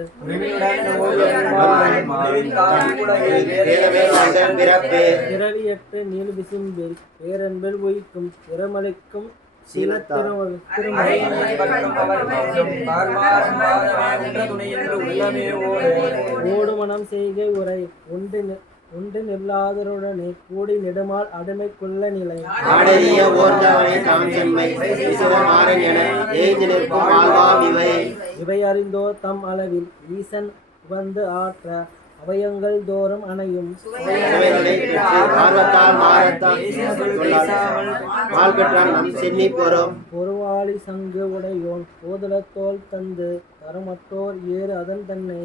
பிறவியற்று நீள் விசும்பில் பேரன்பில் உயிக்கும் திறமளிக்கும் ஓடுமனம் செய்கை உரை ஒன்று நில்லாதருடனே கூடி நெடுமால் அடிமை கொள்ள நிலை இவை அறிந்தோர் தம் அளவில் ஈசன் வந்து ஆற்ற அவயங்கள் தோறும் அணையும் பொருவாளி சங்கு உடையோன் போதுலத்தோல் தந்து தரமற்றோர் ஏறு அதன் தன்னை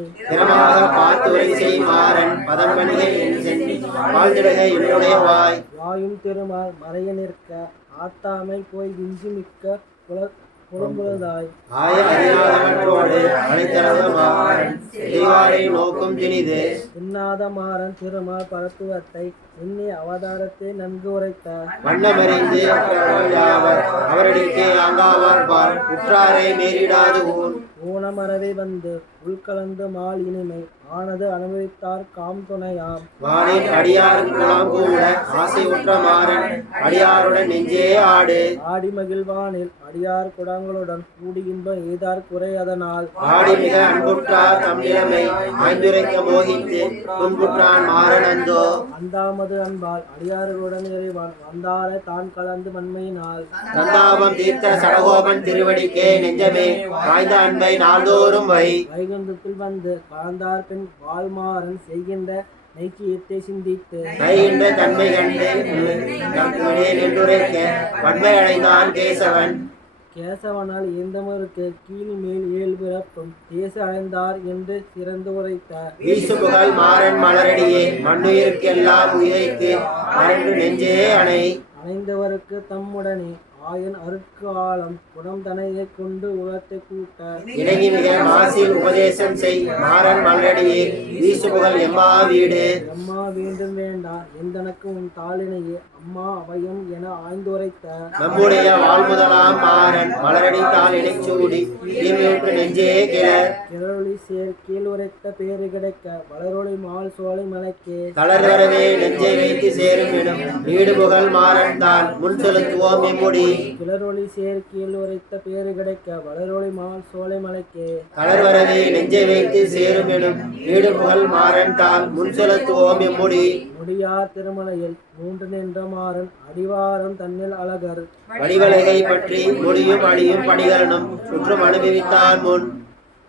வாயும் திருமால் மறைய நிற்க ஆத்தாமை போய் விஞ்சி மிக்க புலம்புவதாய் நோக்கும் திணிது இன்னாத மாறன் திருமால் பரத்துவத்தை இன்னி அவதாரத்தை நன்கு உரைத்தார் வண்ணமறிந்து அவரிடத்தே அங்காவார் பால் உற்றாரை மேலிடாது ஊன் ஊனமரவை வந்து உள்கலந்து மால் இனிமை ஆனது அனுபவித்தார் காம் துணையாம் வானின் அடியார் குலாம் கூட ஆசை உற்ற மாறன் அடியாருடன் நெஞ்சே ஆடு ஆடி மகிழ்வானில் அடியார் குடங்களுடன் கூடி இன்பம் எய்தார் குறை அதனால் ஆடி மிக அன்புற்றார் தம்மிடமை ஆய்ந்துரைக்க மோகித்து துன்புற்றான் மாறன் அந்தோ அந்தாமது அன்பால் அடியார்களுடன் இறைவான் வந்தார தான் கலந்து மண்மையினால் சந்தாபம் தீர்த்த சடகோபன் திருவடிக்கே நெஞ்சமே காய்ந்த அன்பை நாள்தோறும் வைகுந்தத்தில் வந்து கலந்தார் பின் வாழ்மாறன் செய்கின்ற நைக்கியத்தை சிந்தித்து கைகின்ற தன்மை கண்டு நின்றுரைக்க வன்மை அடைந்தான் கேசவன் கேசவனால் எந்தமருக்கு கீழ் மேல் ஏழு பிறப்பும் தேச அடைந்தார் என்று சிறந்து உரைத்தார் வீசு புகழ் மாறன் மலரடியே மண்ணுயிருக்கெல்லாம் உயிரைக்கு மறந்து நெஞ்சே அணைந்தவருக்கு தம்முடனே ஆயன் அருக்கு ஆழம் குடம் தனையை கொண்டு உலகத்தை கூட்ட இணங்கி மிக மாசில் உபதேசம் செய் மாறன் மலரடியே வீசு புகழ் எம்மா வீடு எம்மா வேண்டும் வேண்டா எந்தனக்கு உன் தாளினையே அம்மா அவையும் என ஆய்ந்துரைத்த நம்முடைய வாழ்முதலாம் மாறன் மலரடி தாள் இணைச்சூடி தீமையுற்று நெஞ்சே கிளறொளி சேர் கீழ் உரைத்த பேரு கிடைக்க வளரொளி மால் சோலை மலைக்கே தளர்வரவே நெஞ்சை வைத்து சேரும் எனும் நீடு புகழ் மாறன் தான் முன் செலுத்துவோம் எம்முடி கிளறொளி சேர் கீழ் உரைத்த பேரு கிடைக்க வளரொளி மால் சோலை மலைக்கே தளர்வரவே நெஞ்சை வைத்து சேரும் எனும் நீடு புகழ் மாறன் தான் முன் செலுத்துவோம் எம்முடி முடியார் திருமலையில் மூன்று நின்ற மாறன் அடிவாரம் தன்னில் அழகர் வடிவலகை பற்றி முடியும் அடியும் படிகரனும் சுற்றும் அனுபவித்தார் முன்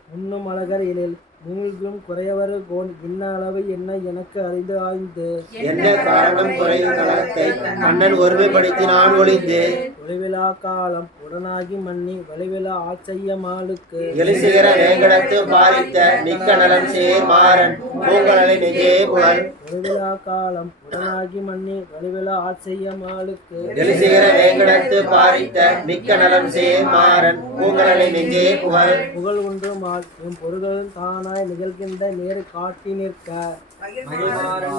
உண்ணும் அழகர் எழில் மூழ்கும் குறையவர் கோன் இன்ன அளவு என்ன எனக்கு அறிந்து ஆய்ந்து என்ன காரணம் குறையும் தளத்தை மன்னன் ஒருமைப்படுத்தினான் ஒளிந்து ஒளிவிழா காலம் உடனாகி மன்னி வலிவிழா ஆச்சையமாளுக்கு எலிசிகர வேங்கடத்து பாரித்த மிக்க நலம் சேர் மாறன் பூங்கடலை நெஞ்சே புகழ். ஒளிவிழா காலம் உடனாகி மன்னி வலிவிழா ஆச்சையமாளுக்கு எலிசிகர வேங்கடத்து பாரித்த மிக்க நலம் சேர் மாறன் பூங்கடலை நெஞ்சே புகழ். புகழ் ஒன்று மால் எம் பொருள்களும் தானாய் நிகழ்கின்ற நேரு காட்டி நிற்க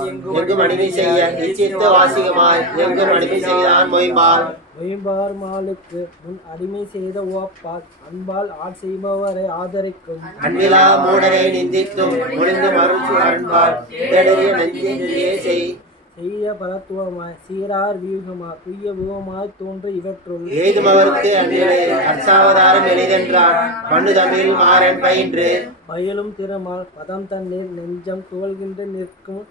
எங்கும் அடிமை செய்ய இச்சித்த வாசிகமாய் எங்கும் அடிமை செய்தான் மொய்பால். மொயம்பார் மாலுக்கு முன் அடிமை செய்த ஓப்பால் அன்பால் செய்பவரை ஆதரிக்கும் அன்பிலா மூடரை நிந்தித்தும் முடிந்து மறுச்சு அன்பால் இடறிய நெஞ்சே செய். செய்ய பரத்துவமாய் சீரார் வியூகமாய் துய்ய வியூகமாய் தோன்று இவற்றுள் எய்துமவர்க்கு அந்நிலை அர்ச்சாவதாரம் எளிதென்றான் மண்ணு தமிழ் மாறன் பயின்று. பயிலும் திருமால் பதம் தண்ணீர் நெஞ்சம் துவல்கின்ற நிற்கும்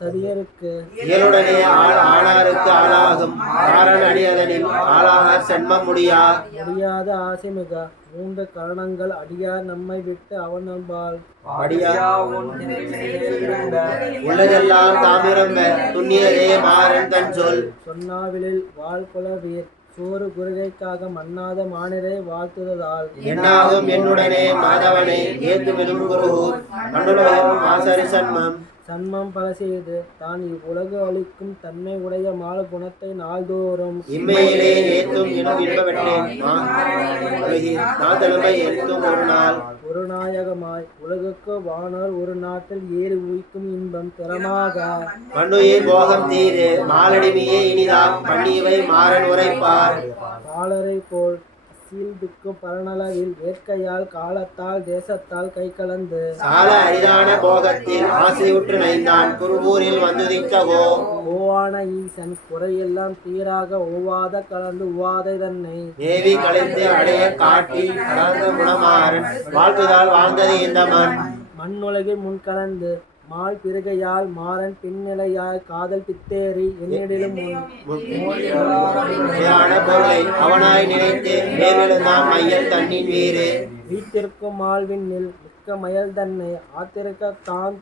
ததியருக்கு இயலுடனே ஆளாருக்கு ஆளாகும் காரண அடியதனில் ஆளாக சென்மம் முடியாத ஆசைமிக மூன்று கரணங்கள் அடியார் நம்மை விட்டு அவனம்பால் உள்ளதெல்லாம் தாமிரம்ப துண்ணியதே மாறன் தன் சொல். சொன்னாவிலில் வாழ்குலவீர் சோறு குருகைக்காக மன்னாத மானிரை வாழ்த்துததால் என்னாகும் என்னுடனே மாதவனை ஏத்துமிடும் குருகூர் மண்ணுலகம் ஆசரி சன்மம். சன்மம் பல செய்து தான் இவ்வுலகு அளிக்கும் தன்மை உடைய மால குணத்தை நாள்தோறும் இம்மையிலே ஏத்தும் இனம் இன்பவற்றேன் நான் தலைமை ஏத்தும் ஒரு நாள். ஒரு நாயகமாய் உலகுக்கு வானர் ஒரு நாட்டில் ஏறி உயிக்கும் இன்பம் திறமாக மண்ணுயிர் போகம் தீது மாலடிமையே இனிதாம் பண்ணியவை மாறன் உரைப்பார். காலரை போல் சீல்பிக்கும் பரநளவில் வேட்கையால் காலத்தால் தேசத்தால் கை கலந்து சால அரிதான போகத்தில் ஆசையுற்று நைந்தான் குருகூரில் வந்துதிக்கவோ. ஓவான ஈசன் குறையெல்லாம் தீராக ஒவ்வாத கலந்து உவாதை தன்னை தேவி கலைந்து அடைய காட்டி கலந்த குணமாறன் வாழ்த்துதால் வாழ்ந்தது இந்த மண். மண்ணுலகில் முன்கலந்து மால் பிறகையால் மாறன் பின்னிலையாய் காதல் பித்தேறி என்னிடம் பொருளை அவனாய் நினைத்து மேலெழுந்தான் மையல் தண்ணின் வீறு. வீட்டிற்கும் மால்விண்ணில் மிக்க மயல் தன்னை ஆத்திருக்க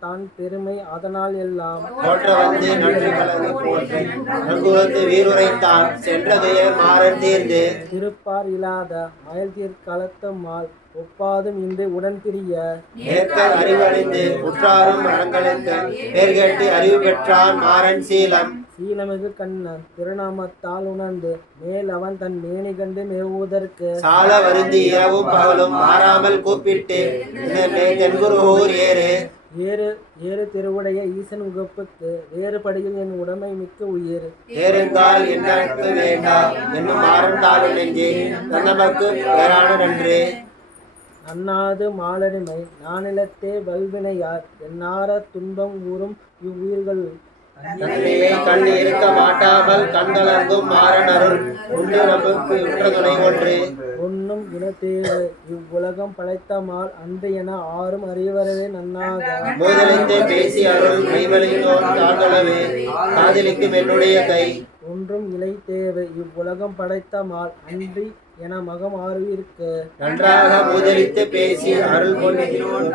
தான் பெருமை அதனால் எல்லாம் போற்ற வந்து நன்றி கலந்து போற்றி நங்குலத்து வீருரைத்தான் சென்ற துயர் மாறன் தீர்ந்து. திருப்பார் இல்லாத மயல் தீர்க்கலத்த மால் ஒப்பாதும் இன்று உடன் பிரிய ஏற்கல் அறிவழிந்து உற்றாரும் மரங்களுக்கு பேர் கேட்டு அறிவு பெற்றான் மாறன் சீலம். சீலமிகு கண்ணன் திருநாமத்தால் உணர்ந்து மேல் அவன் தன் மேனி கண்டு மேவுவதற்கு சால வருந்தி இரவும் பகலும் மாறாமல் கூப்பிட்டு தென்குருகூர் ஏறு ஏறு திருவுடைய ஈசன் உகப்புக்கு வேறுபடியில் என் உடமை மிக்க உயிர் ஏறுங்கால் என்னக்கு வேண்டாம் என்னும் மாறன் தாழ் நெஞ்சே தன்னமக்கு வேறான நன்று. அன்னாது மாலடிமை நானிலத்தே வல்வினையார் என்னார துன்பம் ஊறும் இவ்வுயிர்கள் தன்னையே கண் இருக்க மாட்டாமல் கண்கலங்கும் மாறன் அருள் உண்டு நமக்கு உற்ற துணை ஒன்று. ஒன்னும் இனத்தேவு இவ்வுலகம் படைத்த மால் அன்று என ஆறும் அறிவரவே நன்னாக மோதலித்து பேசி அருள் மெய்வழியினோர் தாழ்களவே காதலிக்கும் என்னுடைய கை. ஒன்றும் இலை தேவை இவ்வுலகம் படைத்த மால் அன்றி என மகம் ஆறுவிற்கு நன்றாக மூதலித்து பேசி அருள்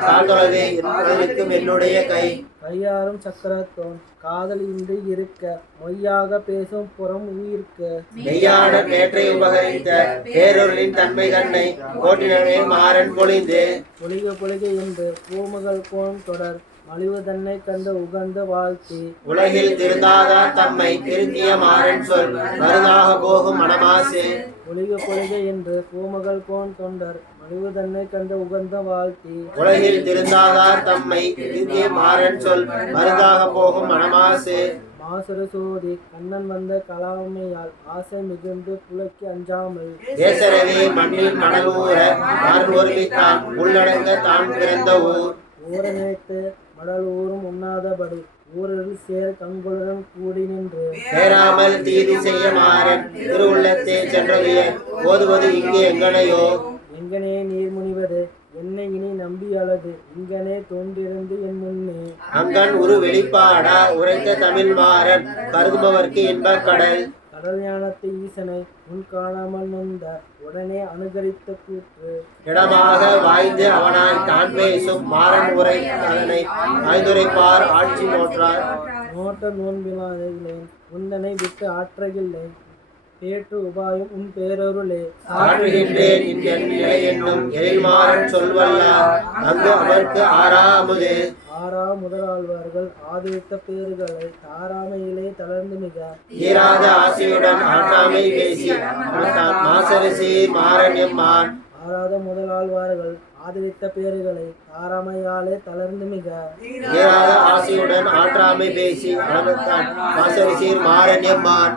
காதலவே காதலிக்கும் என்னுடைய கை. கையாரும் சக்கரத்தோன் காதல் இன்றி இருக்க மொய்யாக பேசும் புறம் உயிர்க்கு மெய்யான பேற்றை உபகரித்த பேரொருளின் தன்மை தன்னை கோட்டினவே மாறன் பொழிந்து. பொலிக என்று பூமகள் கோம் தொடர் மலிவு தன்னை கண்டு உகந்து வாழ்த்தி உலகில் திருந்தாதான் தம்மை திருத்திய மாறன் சொல் மருதாக போகும் மனமாசு. பொலிக என்று பூமகள் கோன் தொண்டர் மலிவு தன்னை கண்டு உகந்த வாழ்த்தி உலகில் திருந்தாதான் தம்மை திருத்திய மாறன் சொல் மருதாக போகும் மனமாசு. மாசுர சோதி கண்ணன் வந்த கலாமையால் ஆசை மிகுந்து புலக்கி அஞ்சாமல் தேசரவே மண்ணில் மணல் ஊற மாறன் ஒருமித்தான் உள்ளடங்க தான் பிறந்த ஊர். ஊர நினைத்து மடல் ஊரும் உண்ணாதபடி ஊரில் சேர் கங்குளுடன் கூடி நின்று சேராமல் தீதி செய்ய மாறன் திருவுள்ளத்தே சென்றவியர் ஓதுவது இங்கு எங்கனையோ. எங்கனே நீர் முனிவது என்னை இனி நம்பி அழகு இங்கனே தோன்றிருந்து என் முன்னே அங்கன் ஒரு வெளிப்பாடா உரைத்த தமிழ் மாறன் கருதுபவர்க்கு இன்பக் கடல். கடல் ஞானத்தை ஈசனை முன் காணாமல் நொந்த உடனே அனுகரித்த கூற்று இடமாக வாய்ந்து அவனாய் தான் பேசும் மாறன் உரை அதனை ஆய்ந்துரைப்பார் ஆட்சி நோற்றார். நோட்ட நோன்பிலானேன் உந்தனை விட்டு ஆற்றகில்லை பேற்று உபாயம் உன் பேரருளே. ஆற்றுகின்றேன் என் நிலை என்னும் எழில்மாறன் சொல்வல்லார் அங்கு அவர்க்கு ஆறாமுதே. ஆறா முதலாழ்வார்கள் ஆதரித்த பேறுகளை தாராமையிலே தளர்ந்து மிக ஈராத ஆசையுடன் ஆற்றாமை பேசி மாசரசி மாறன் எம்மான். ஆறாத முதலாழ்வார்கள் ஆதரித்த பேறுகளை தாராமையாலே தளர்ந்து மிக ஈராத ஆசையுடன் ஆற்றாமை பேசி அளவத்தான் மாசரசி மாறன் எம்மான்.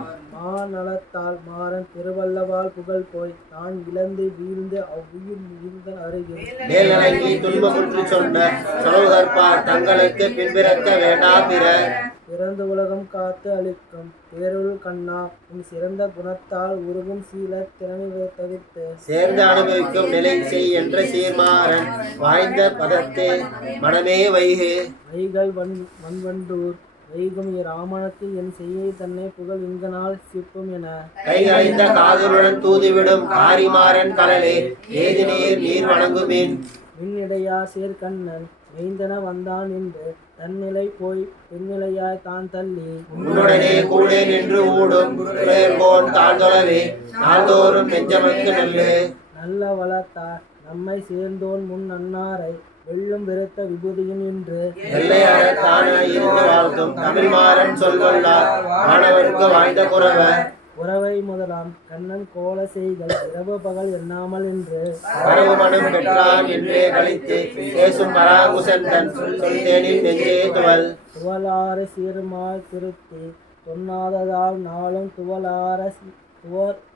நலத்தால் மாறன் திருவல்லவால் புகழ் போய் தான் இழந்து வீழ்ந்து அவ்வுயிர் மிகுந்த அருகில் மேலடங்கி துன்பமுற்று சொன்ன சலோதர்பார் தங்களுக்கு பின்பிறக்க வேண்டா பிற. பிறந்து உலகம் காத்து அளிக்கும் பேருள் கண்ணா உன் சிறந்த குணத்தால் உருகும் சீல திறமை தவிர்த்து சேர்ந்து அனுபவிக்கும் நிலை செய் என்ற சீர்மாறன் வாய்ந்த பதத்தே மனமே வைகு. வைகள் வன்வண்டூர் வைகும் இராமணத்து என் செய்யை தன்னை புகழ் இங்கனால் சிப்பும் என கைகளைந்த காதலுடன் தூதுவிடும் காரிமாறன் கடலே ஏது நீர் வணங்குமின். மின்னிடையா சேர்கண்ணன் மெய்ந்தன வந்தான் என்று தன்னிலை போய் பெண்நிலையாய் தான் தள்ளி உன்னுடனே கூட நின்று ஊடும் குறையர்கோன் தாழ்ந்தொழவே நாள்தோறும் நெஞ்சமக்கு நல்லு. நல்ல வளர்த்தார் நம்மை சேர்ந்தோன் முன் அன்னாரை வெள்ளும் வெறுத்த விபூதியின் என்று எல்லையாரத்தான இருந்து வாழ்த்தும் தமிழ் மாறன் சொல்வல்லார் மாணவருக்கு வாய்ந்த குறவ. உறவை முதலாம் கண்ணன் கோல செய்கள் இரவு பகல் எண்ணாமல் என்று வரவு மனம் பெற்றான் என்றே கழித்து பேசும் பராங்குசந்தன் சொல் தேனில் நெஞ்சே துவல். துவலாறு சீர்மாய் திருத்தி தொன்னாததால் நாளும்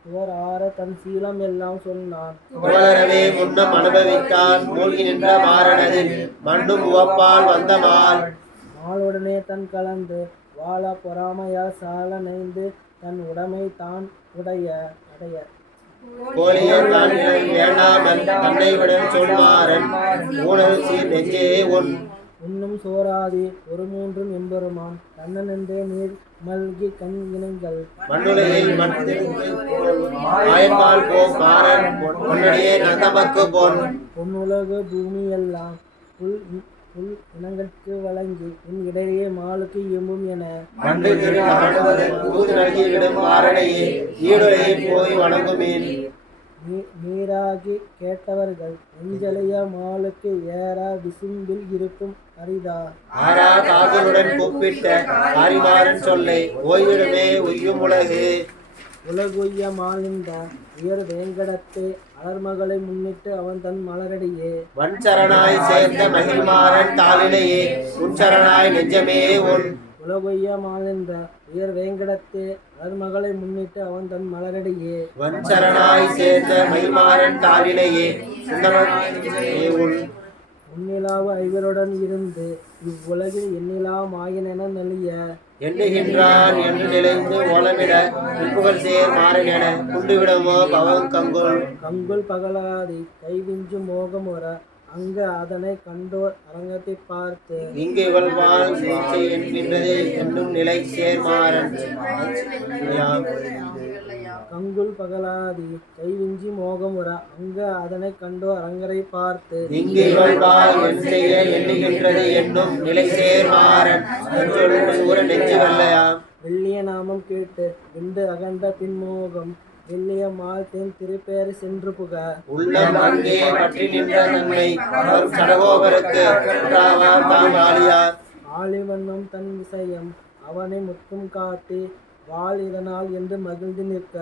துவரார தன் சீலம் எல்லாம் சொன்னான். புகழறவே முன்னம் அனுபவித்தான் மூழ்கி நின்ற மாறனதில் மண்ணும் உவப்பால் வந்த மால். மாளுடனே தன் கலந்து வாழ பொறாமையால் சால நைந்து தன் உடைமை தான் அடைய கோழியர் தான் வேண்டாமல் தன்னைவிடன் சொல்மாறன் ஊனல் சீர் நெஞ்சே உன். உண்ணும் சோராதி ஒரு மூன்றும் எம்பெருமான் கண்ணன் என்றே நீர் மல்கி கண் இனங்கள் மண்ணுலையில் மாயன்பால் போம் மாறன் பொன்னடியே நந்தமக்கு பொன். பொன்னுலகு பூமி எல்லாம் புல் இனங்களுக்கு வழங்கி உன் இடையே மாலுக்கு எம்பும் என மண்டு திருநாடுவதன் தூது நல்கிவிடும் மாறனையே ஈடுரையை போய் வணங்குமேன். நீராகி கேட்டவர்கள் நெஞ்சலைய மாலுக்கு ஏறா விசும்பில் இருக்கும் அரிதா. ஆரா காதலுடன் கூப்பிட்ட காரிமாறன் சொல்லை ஓய்விடுமே உய்யும் உலகு. உலகுய்ய மாலிந்த உயர் வேங்கடத்தே அலர்மகளை முன்னிட்டு அவன் தன் மலரடியே வன்சரணாய் சேர்ந்த மகிழ்மாறன் தாளினையே உன்சரணாய் நெஞ்சமே உன். உலகுய்ய மாலிந்த உயர் வேங்கடத்தே அலர்மகளை முன்னிட்டு அவன் தன் மலரடியே வன்சரணாய் சேர்ந்த மகிழ்மாறன் தாளினையே உன். உன்னிலாவு ஐவருடன் இருந்து இவ்வுலகில் எண்ணிலா மாயினென நலிய எண்ணுகின்றான் என்று நிலைந்து ஓலமிட உப்புகள் சேர் மாறன் என குண்டுவிடமோ பவன் கங்குல். கங்குல் பகலாதி கைவிஞ்சு மோகமுற அங்கு அதனை கண்டோர் அரங்கத்தை பார்த்து இங்கு இவள்வாள் என்கின்றது என்னும் நிலை சேர்மாறன். கங்குல் பகலாதி கைவிஞ்சி மோகமுற அங்கு அதனை கண்டோர் அரங்கரை பார்த்து இங்கு இவள்வாள் என் செய்ய எண்ணுகின்றது என்னும் நிலை சேர்மாறன் ஊர நெஞ்சு வெள்ளையாம். வெள்ளிய நாமம் கேட்டு விண்டு அகன்ற பின்மோகம் வெள்ளிய மால் தென் திருப்பேறு சென்று புக உள்ளம் அங்கே பற்றி நின்ற நன்மை வரும் சடகோபருக்கு ஆலியார். ஆலிவண்ணம் தன் விஷயம் அவனை முற்றும் காட்டி வாழ் இதனால் என்று மகிழ்ந்து நிற்க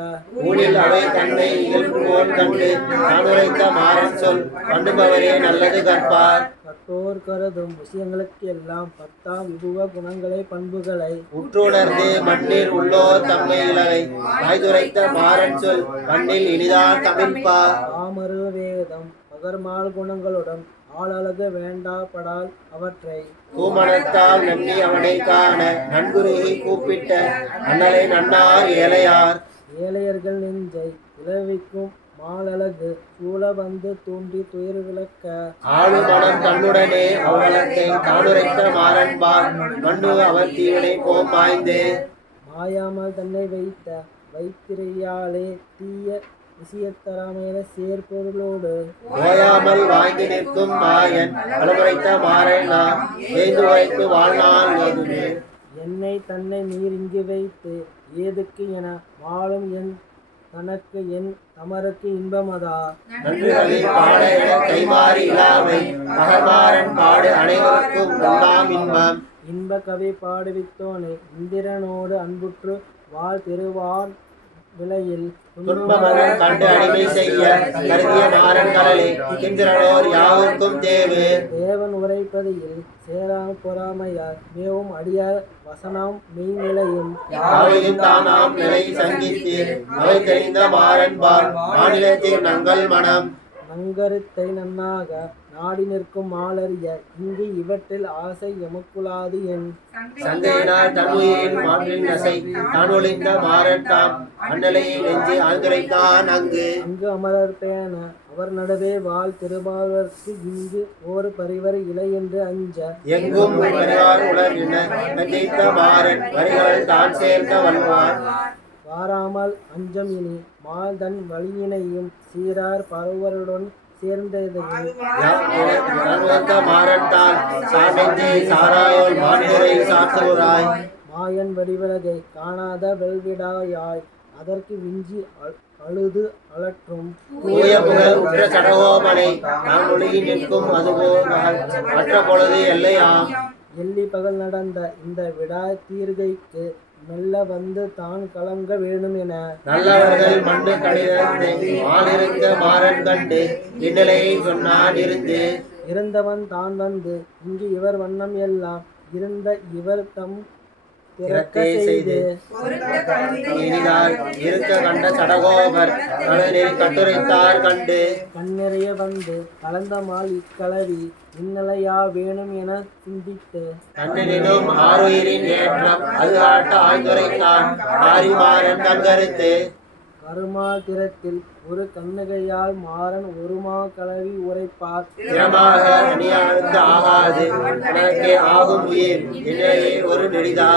ஊழில் அவை தன்னை இயல்புவோன் கண்டு தானுரைத்த மாறன் சொல் கண்டுபவரே நல்லது கற்பார். கட்டோர் கருதும் விஷயங்களுக்கு எல்லாம் பத்தா விபுவ குணங்களை பண்புகளை உற்றுணர்ந்து மண்ணில் உள்ளோர் தம்மை இளவை வாய்துரைத்த மாறன் சொல் மண்ணில் இனிதான் தமிழ்பார். ஆமரு வேதம் பகர்மால் குணங்களுடன் ஆளழக வேண்டாப்படால் அவற்றை தூமணத்தால் நன்னி அவனை காண நன்குருகி கூப்பிட்ட அண்ணலை நன்னார் ஏழையார். ஏழையர்கள் நெஞ்சை இளவிக்கும் மாலழகு சூழ வந்து தூண்டி துயர் விளக்க ஆளு மனம் தன்னுடனே அவலத்தை தானுரைத்த மாறன்பார் மண்ணு அவர் தீவினை போம் மாய்ந்து. மாயாமல் தன்னை வைத்திரையாலே தீய விஷயத்தராமையில சேர்பொருளோடு ஓயாமல் வாங்கி நிற்கும் மாயன் பலமுறைத்த மாறனா வேந்து வைத்து வாழ்நாள் ஏதுமே. என்னை தன்னை நீர் இங்கு வைத்து ஏதுக்கு என வாழும் என் தனக்கு என் தமருக்கு இன்பமதா. நன்றுகளில் பாட என கைமாறி இல்லாமை பகர்மாறன் பாடு அனைவருக்கும் உண்டாம் இன்பம். இன்ப கவி பாடுவித்தோனை இந்திரனோடு அன்புற்று வாழ் திருவான் விலையில் துன்பமகன் கண்டு அடிமை செய்ய கருதிய மாறன் கடலே இந்திரனோர் யாவருக்கும் தேவு. தேவன் உரைப்பதியில் சேராம் பொறாமையார் மேவும் அடியார் வசனம் மெய்நிலையும் யாவையும் தானாம் நிலை சங்கித்து அவை தெரிந்த மாறன் பால் மாநிலத்தில் நங்கள் மனம். நங்கருத்தை நன்னாக நாடி நிற்கும் மாலறிய இங்கு இவற்றில் ஆசை எமக்குலாது என். சந்தையினால் தன்னுயிரின் மாற்றின் நசை தான் ஒளிந்த மாறன் தாம் அண்ணலையை நெஞ்சு ஆழ்ந்துரைத்தான் அங்கு. அங்கு அமரர் பேன அவர் நடுவே வாழ் திருமாவர்க்கு இங்கு ஒரு பரிவர் இலை என்று அஞ்ச. எங்கும் பரிவார் உலர் நினைத்த மாறன் வரிகள் தான் சேர்க்க வல்வார். வாராமல் அஞ்சம் இனி மால் தன் வழியினையும் சீரார் பருவருடன் சேர்ந்ததையும் மாறன் தான் சாட்டை சாராயோல் மாநிலை சாத்துவராய். மாயன் வடிவிலகை காணாத வெல்விடாயாய் அதற்கு விஞ்சி அழுது அலற்றும். தூய புகழ் உற்ற சடகோபனை நான் ஒழுகி நிற்கும் அதுபோ மற்ற பொழுது எல்லையாம். எள்ளி பகல் நடந்த இந்த விடா தீர்கைக்கு மெல்ல வந்து தான் கலங்க வேணும் என. நல்லவர்கள் மண்ணு கடிதத்தை ஆளிருந்த மாறன் கண்டு இந்நிலையை சொன்னான் இருந்து. இருந்தவன் தான் வந்து இங்கு இவர் வண்ணம் எல்லாம் இருந்த இவர் தம் திறத்தை செய்து இனிதால் இருக்க கண்ட சடகோபர் நலனில் கட்டுரைத்தார் கண்டு. கண்ணிறைய வந்து கலந்த மால் இக்கலவி இன்னலையா வேணும் என சிந்தித்து. கண்ணினும் ஆறுயிரின் ஏற்றம் அது ஆட்ட ஆய்ந்துரைத்தான் ஆரிமாறன் கண்கருத்து. கருமால் திறத்தில் ஒரு கண்ணுகையால் மாறன் ஒருமா கலவி உரைப்பார். திறமாக அணியாளுக்கு ஆகாது உனக்கே ஆகும் உயிர் என்னையே ஒரு நெடிதா.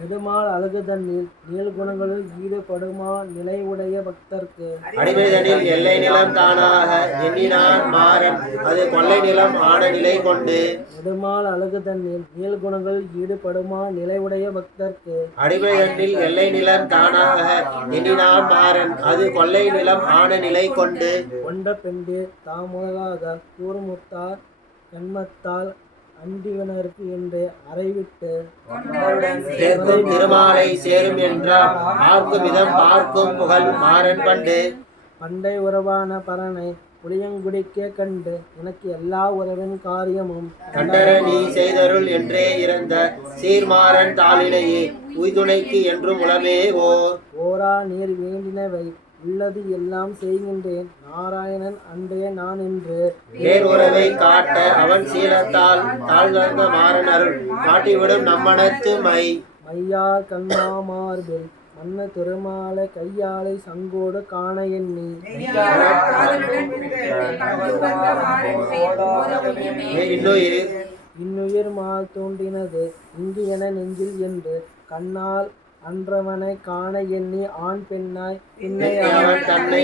நெடுமால் அழகு தண்ணீர் நீள் குணங்களில் ஈடுபடுமா நிலை உடைய பக்தர்க்கு. அடிமைதனில் எல்லை நிலம் தானாக எண்ணினான் மாறன் அது கொள்ளை நிலம் ஆன நிலை கொண்டு. நெடுமால் அழகு தண்ணீர் நீள் குணங்களில் ஈடுபடுமா நிலை உடைய பக்தர்க்கு. அடிமைதனில் எல்லை நிலம் தானாக எண்ணினான் மாறன் அது கொள்ளை நிலம் ஆன நிலை கொண்டு. கொண்ட பெண்டே தாமுதலாக கூர்முத்தார் கண்மத்தால் அண்டிவனருக்கு என்று அறைவிட்டு. சேர்க்கும் திருமாலை சேரும் என்றால் ஆர்க்கும் விதம் பார்க்கும் புகழ் மாறன் பண்டு. பண்டை உறவான பரனை புளியங்குடிக்கே கண்டு எனக்கு எல்லா உறவின் காரியமும். கண்டர நீ செய்தருள் என்றே இறந்த சீர்மாறன் தாளினையே உய்துணைக்கு என்றும் உளமே ஓரா நீர் வேண்டினவை உள்ளது எல்லாம் செய்கின்றேன் நாராயணன் அன்றே நான் என்று. வேர் உறவை காட்ட அவன் சீலத்தால் தாழ்ந்த மாறன் அருள் காட்டிவிடும் நம்மனத்து மையார் கண்ணா மார்பில் மன்ன திருமாலை கையாலை சங்கோடு காண எண்ணி. இன்னுயிர் மால் தோன்றினது இங்கு என நெஞ்சில் என்று கண்ணால் அன்றவனை காண எண்ணி ஆண் பெண்ணாய் பின்னை தன்னை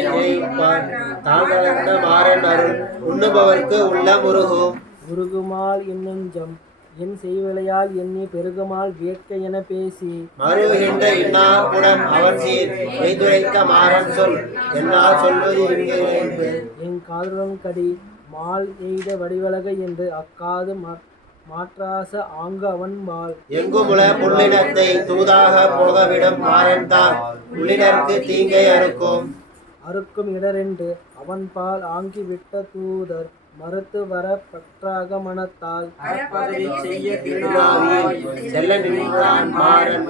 தாழ்ந்த மாறன் அருள் உண்ணுபவர்க்கு உள்ள முருகும். உருகுமால் என்னெஞ்சம் என் செய்விளையால் எண்ணி பெருகுமால் வேட்கை என பேசி. மறுகின்ற இன்னாப்புடன் அவன் சீர் வைத்துரைத்த மாறன் சொல் என்னால் சொல்வது இங்கு. என் காதுடன் கடி மால் எய்த வடிவழக என்று அக்காது மாற்றாச ஆங்கு அவன் பால். எங்குமுல புள்ளினத்தை தூதாக போகவிடும் மாறன் தான் புள்ளினருக்கு தீங்கை அறுக்கும் இடரென்று அவன் பால் ஆங்கி விட்ட தூதர் மறுத்து வர பற்றாக மனத்தால். செல்ல நின்றான் மாறன்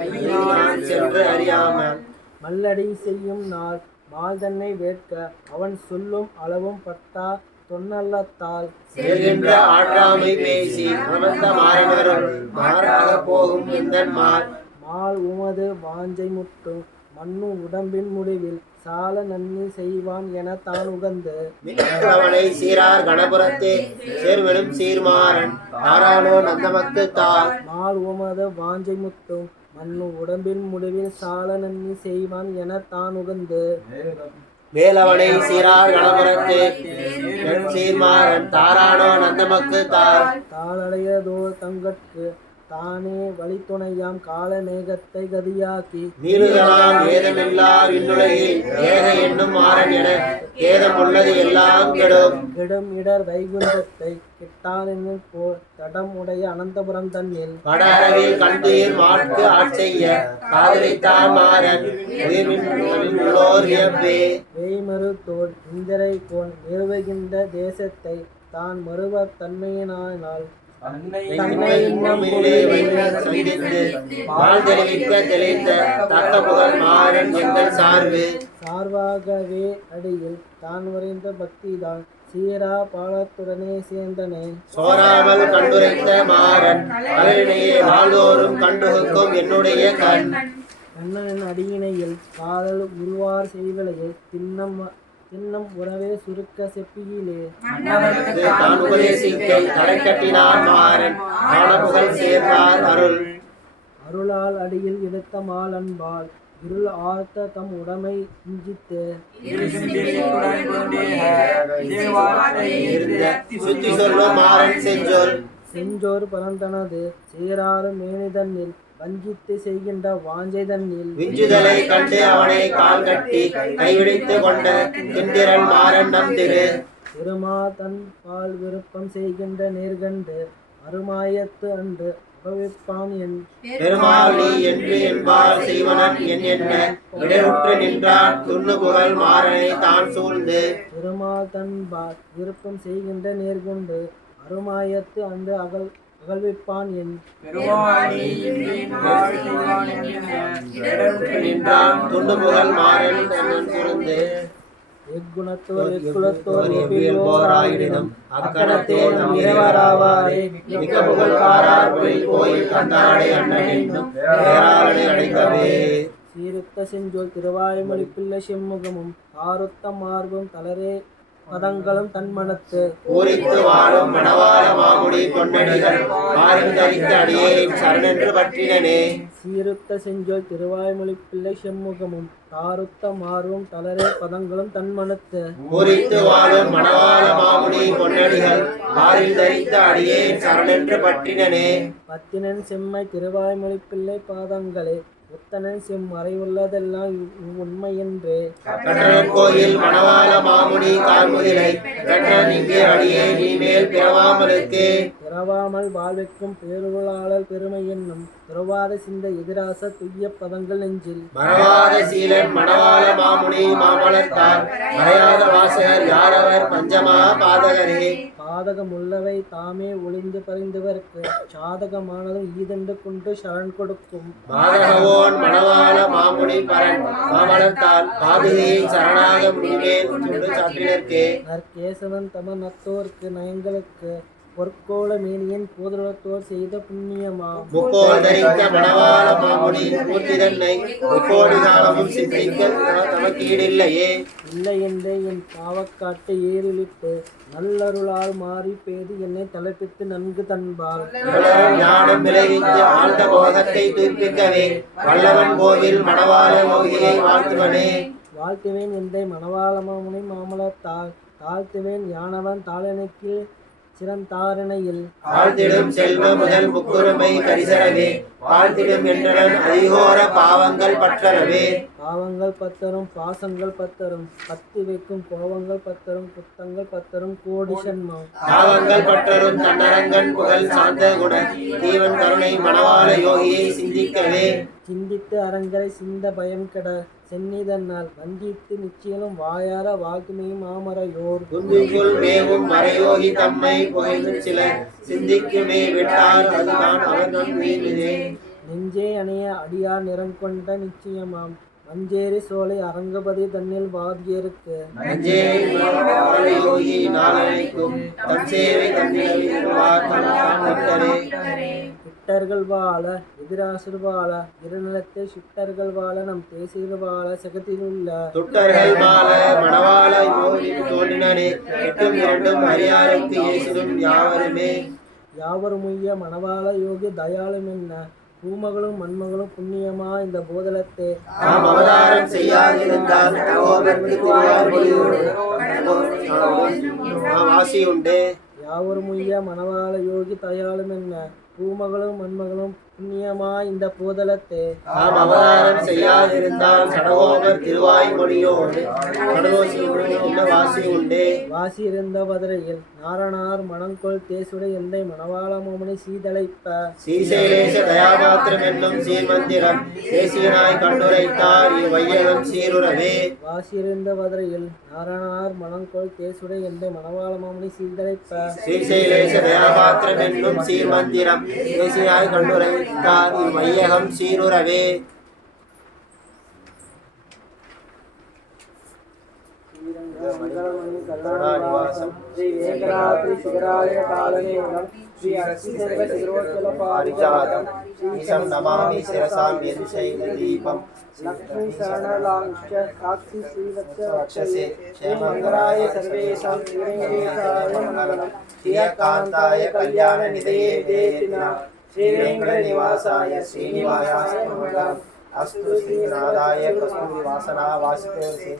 சென்று அறியாமல். மல்லடி செய்யும் நாள் மால் தன்னை வேட்க அவன் சொல்லும் அளவும் பட்டா தொன்னல்லத்தால். செல்கின்ற ஆற்றாமை பேசி உணர்ந்த மாறினரும் மாறாக போகும் இந்த மால் உமது வாஞ்சை முட்டும் மண்ணு உடம்பின் முடிவில் சால நன்னி செய்வான் என தான் உகந்து. அவனை சீரார் கணபுரத்தே சேர்வெளும் சீர்மாறன் ஆரானோ நந்தமக்கு தார். மால் உமது வாஞ்சை முட்டும் மண்ணு உடம்பின் முடிவில் சால நன்னி செய்வான் என தான் உகந்து. வேலவனை சீரார் கணபுரத்தே சீர்மாறன் தாரானோ நந்தமக்கு தார். தாளடையதோ தங்கட்கு தானே வழித்துணையாம் கால மேகத்தை கதியாக்கி நீளுதலாம் ஏதமில்லா விண்ணுலகில் ஏக என்னும் மாறன் என ஏதம் உள்ளது எல்லாம் கெடும். கெடும் இடர் வைகுந்தத்தை கிட்டான் என்னும் தடம் உடைய அனந்தபுரம் தன்னில் வடஅரவில் கண்டுயிர் மாட்கு ஆட்செய்ய காதலித்தார் மாறன் உள்ளோர் வியப்பே. வேய்மறு தோல் இந்திரை போல் நிறுவுகின்ற தேசத்தை தான் மறுவ தன்மையினால் தன்னை இன்னமில்லை வைத்து சந்தித்து வாழ் தெளிவிக்க தெளிந்த தக்க புகழ் மாறன் எங்கள் சார்பு. சார்வாகவே அடியில் தான் வரைந்த பக்திதான் சீரா பாலத்துடனே சேர்ந்தனே. சோராமல் கண்டுரைத்த மாறன் கலரினையே வாழ்தோறும் கண்டுகுக்கும் என்னுடைய கண். கண்ணனின் அடியினையில் காதல் உருவார் செய்வலையில் திண்ணம் உறவே சுருக்க செப்பியிலே தான் உபதேசிக்கை தடை கட்டினான் மாறன் புகழ் சேர்ந்தார் அருள். அருளால் அடியில் எடுத்த மால் அன்பால் இருள் ஆர்த்த தம் உடைமை இஞ்சித்து சுத்தி சொல்லும் மாறன் செஞ்சொல் செஞ்சோர் பரந்தனது சேராறு மேனிதன்னில் வஞ்சித்து செய்கின்ற வாஞ்சை தன்னில் விஞ்சுதலை கண்டு அவனை கால் கட்டி கைவிடித்து கொண்ட கிந்திரன் மாறன் நம் திரு. திருமா தன் பால் விருப்பம் செய்கின்ற நேர்கண்டு அருமாயத்து அன்று உபவிப்பான் என் பெருமாள் நீ என்று என்பால் செய்வனன் என் என்ன இடருற்று நின்றான் துண்ணு புகழ் மாறனை தான் சூழ்ந்து. திருமால் தன் பால் விருப்பம் செய்கின்ற நேர்கொண்டு அருமாயத்து அன்று அகழ்விப்பான் என் நின்றான் துண்ணு புகழ் மாறன் தன்னன் சூழ்ந்து. எக்குணத்தோர் எக்குலத்தோர் எவ்வியல்போராயினும் அக்கணத்தே நம் இறைவராவாரே மிக்க புகழ்காரார் கோயில் கண்டாடை அண்ணன் என்னும் பேராளனை அடைக்கவே. சீருத்த செஞ்சோல் திருவாய்மொழி பிள்ளை செம்முகமும் ஆருத்த மார்பும் தளரே பதங்களும் தன்மனத்து பூரித்து வாழும் மணவாள மாமுடி பொன்னடிகள் மாறிந்தரித்த அடியேன் சரணென்று பற்றினனே. சீருத்த செஞ்சோல் திருவாய்மொழி பிள்ளை செம்முகமும் தாருத்த மார்பும் தளரே பதங்களும் தன்மனத்து பூரித்து வாழும் மணவாள மாமுடி பொன்னடிகள் மாறிந்தரித்த அடியேன் சரணென்று பற்றினனே. பத்தினன் செம்மை திருவாய்மொழி பிள்ளை பாதங்களே உத்தனன் செம்மறை உள்ளதெல்லாம் உண்மை என்றே. கண்ணன் கோயில் மணவாள மாமுடி கார்முகிலை கண்ணன் இங்கே அடியே நீ மேல் பிறவாமலுக்கு பிறவாமல் வாழ்விக்கும் பேருளாளர் பெருமை என்னும் துறவாத சிந்த எதிராச துய்ய பதங்கள் நெஞ்சில் மறவாத சீலன் மணவாள மாமுனி மாமலத்தார் மறையாத வாசகர் யாரவர் பஞ்சமா பாதகரே. பாதகமுள்ளவை தாமே ஒளிந்து பறிந்தவர்க்கு சாதகமானதும் ஈதென்று கொண்டு சரண் கொடுக்கும் மாதகவோன் மணவாள மாமுனி பரன் மாமலத்தால் பாதுகையை சரணாக முடிமேல் சுண்டு சாற்றினர்க்கே. நற்கேசவன் தம நத்தோர்க்கு நயங்களுக்கு பொற்கோள மேனியன் போதுலத்தோர் செய்த புண்ணியமா. முக்கோள் தரித்த மணவாள மாமுனி மூர்த்தி தன்னை முக்கோடி காலமும் சிந்திக்க தமக்கீடில்லையே. இல்லை என்றே என் பாவக்காட்டு ஏறிலிட்டு நல்லருளால் மாறி பேதி என்னை தலைப்பித்து நன்கு தன்பார். ஞானம் விளைவித்து ஆழ்ந்த போகத்தை தூய்ப்பிக்கவே வல்லவன் கோவில் மணவாள யோகியை வாழ்த்துவனே. வாழ்த்துவேன் எந்தை மணவாளமுனி மாமலத்தால் தாழ்த்துவேன் யானவன் தாளனைக்கு சிறந்தாரணையில் வாழ்த்திடும் செல்வ முதல் முக்குரிமை கரிசரவே வாழ்த்திடும் என்றனன் அதிகோர பாவங்கள் பற்றரவே. பாவங்கள் பத்தரும் பாசங்கள் பத்தரும் பத்தி வைக்கும் கோவங்கள் பத்தரும் குத்தங்கள் பத்தரும் கோடி சன்மம். பாவங்கள் பற்றரும் தன்னரங்கன் புகழ் சாந்த குண தீவன் கருணை மணவாள யோகியை சிந்திக்கவே. சிந்தித்து அரங்கரை சிந்த பயம் கெட சென்னிதன்னால் வஞ்சித்து நிச்சயம் வாயார வாழ்த்துமையும் மாமரையோர். குந்துக்குள் மேவும் மறையோகி தம்மை புகழ்ந்து சிலர் சிந்திக்குமே விட்டார் அதுதான் அவர்கள் மீதுவே. நெஞ்சே அணைய அடியார் நிறங்கொண்ட நிச்சயமாம் மஞ்சேரி சோலை அரங்கபதி தன்னில் வாதியருக்கு. யோகி நாளனைக்கும் தம் சேவை சிட்டர்கள் வாழ எதிராசர் வாழ இருநிலத்தை சிட்டர்கள் வாழ நம் தேசியில் வாழ சகத்திலுள்ள துட்டர்கள் மால மணவாள யோகி தோன்றினரே எட்டும் இரண்டும் அறியாருக்கு இயேசுவும் யாவருமே. யாவருமுய்ய மணவாள யோகி தயாளும் என்ன பூமகளும் மண்மகளும் புண்ணியமா இந்த போதலத்தை நாம் அவதாரம் செய்யாதிருந்தால் யாவருமுய்ய மணவாள யோகி தயாளும் என்ன பூமகளும் மண்மகளும் புண்ணியமா இந்த பூதலத்தே நாம் அவதாரம் செய்யாதிருந்தால் சடகோபர் திருவாய்மொழியோடு கடலோசியுள்ள வாசி உண்டே. வாசி இருந்த பதுரையில் நாரணார் மணங்கொள் தேசுடை எந்தை மணவாள மாமணி சீதளைப்ப ஸ்ரீசைலேச தயாபாத்திரம் என்னும் சீர்மந்திரம் தேசியனாய் கண்டுரைத்தார் இவ்வையகம் சீருறவே. வாசி இருந்த பதுரையில் நாரணார் மணங்கொள் தேசுடை எந்தை மணவாள மாமணி சீதளைப்ப ஸ்ரீசைலேச தயாபாத்திரம் என்னும் சீர்மந்திரம் தேசியனாய் கண்டுரைத்தார் இவ்வையகம் சீருறவே. கருணாநிவாசம் ஸ்ரீ வேங்கடாத்ரி சிகராய காலநேயம் ஸ்ரீ அக்ஷிசர்வ சிரோச்சல பாரிஜாதம் ஈசம் நமாமி சிரசாம் யதிசைல தீபம் லக்ஷ்மி சரணலாங்ச்ச சாட்சி ஸ்ரீவத்ச வக்ஷசே ஸ்ரீமங்கராய சர்வேஷாம் ஸ்ரீரங்கேசாய மங்களம் ஸ்ரீயகாந்தாய கல்யாண நிதயே தேதினா ஸ்ரீவேங்கட நிவாசாய ஸ்ரீனிவாசாய மங்களம் அஸ்து ஸ்ரீநாதாய கஸ்தூரி வாசனா வாசிதே ஸ்ரீ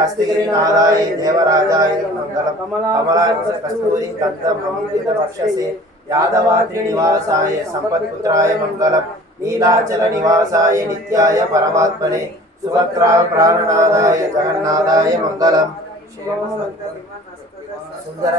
அஸ்திகிரிநாதாய தேவராஜாய மங்களம் கமலாய கஸ்தூரி தந்தம் அமிர்த பக்ஷசே யாதவாத்ரி நிவாசாய சம்பத்புத்ராய மங்களம் நீலாச்சல நிவாசாய நித்யாய பரமாத்மனே சுபத்ரா பிராணநாதாய ஜெகநாதாய மங்களம் சுந்தர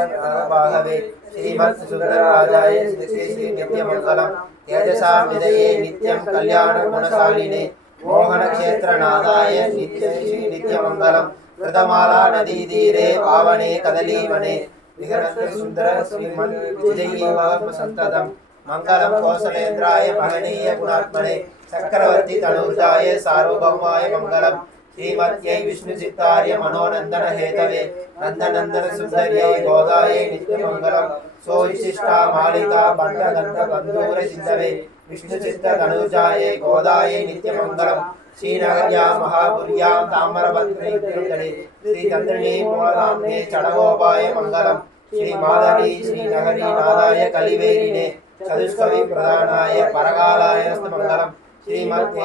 பாகவே ஸ்ரீமத் சுந்தரராஜாய ஸ்ரீ நித்ய மங்களம் தேஜசாம் நிதயே நித்யம் கல்யாண குணசாலினே மோகன க்ஷேத்ரநாதாய நித்ய மங்களம் கிருதமாலா நதி தீரே பாவனே கதலீவனே விகரந்த சுந்தர ஸ்ரீமன் விஜயீவாத்ம சந்ததம் மங்களம் கோசலேந்திராய மகனீய குணாத்மனே சக்கரவர்த்தி தனூர்ஜாய சார்வபௌமாய மங்களம் ஸ்ரீமத்யை விஷ்ணு சித்தாரிய மனோநந்தன ஹேதவே நந்தநந்தன சுந்தரியை கோதாயை நித்ய மங்களம் சோரிசிஷ்டா மாலிகா பண்டதந்த பந்தூர சிந்தவே விஷ்ணு சித்த தனூஜாயை கோதாயை நித்ய மங்களம் ஸ்ரீநகர்யாம் மகாபுரியாம் தாமரபத்ரை திருத்தடே ஸ்ரீ சந்திரணி மூலதாம்னே சடகோபாய மங்களம் ஸ்ரீ மாதவி ஸ்ரீநகரி நாதாய கலிவேரினே சதுஷ்கவி பிரதானாய பரகாலாய மங்களம் श्रीमद्यै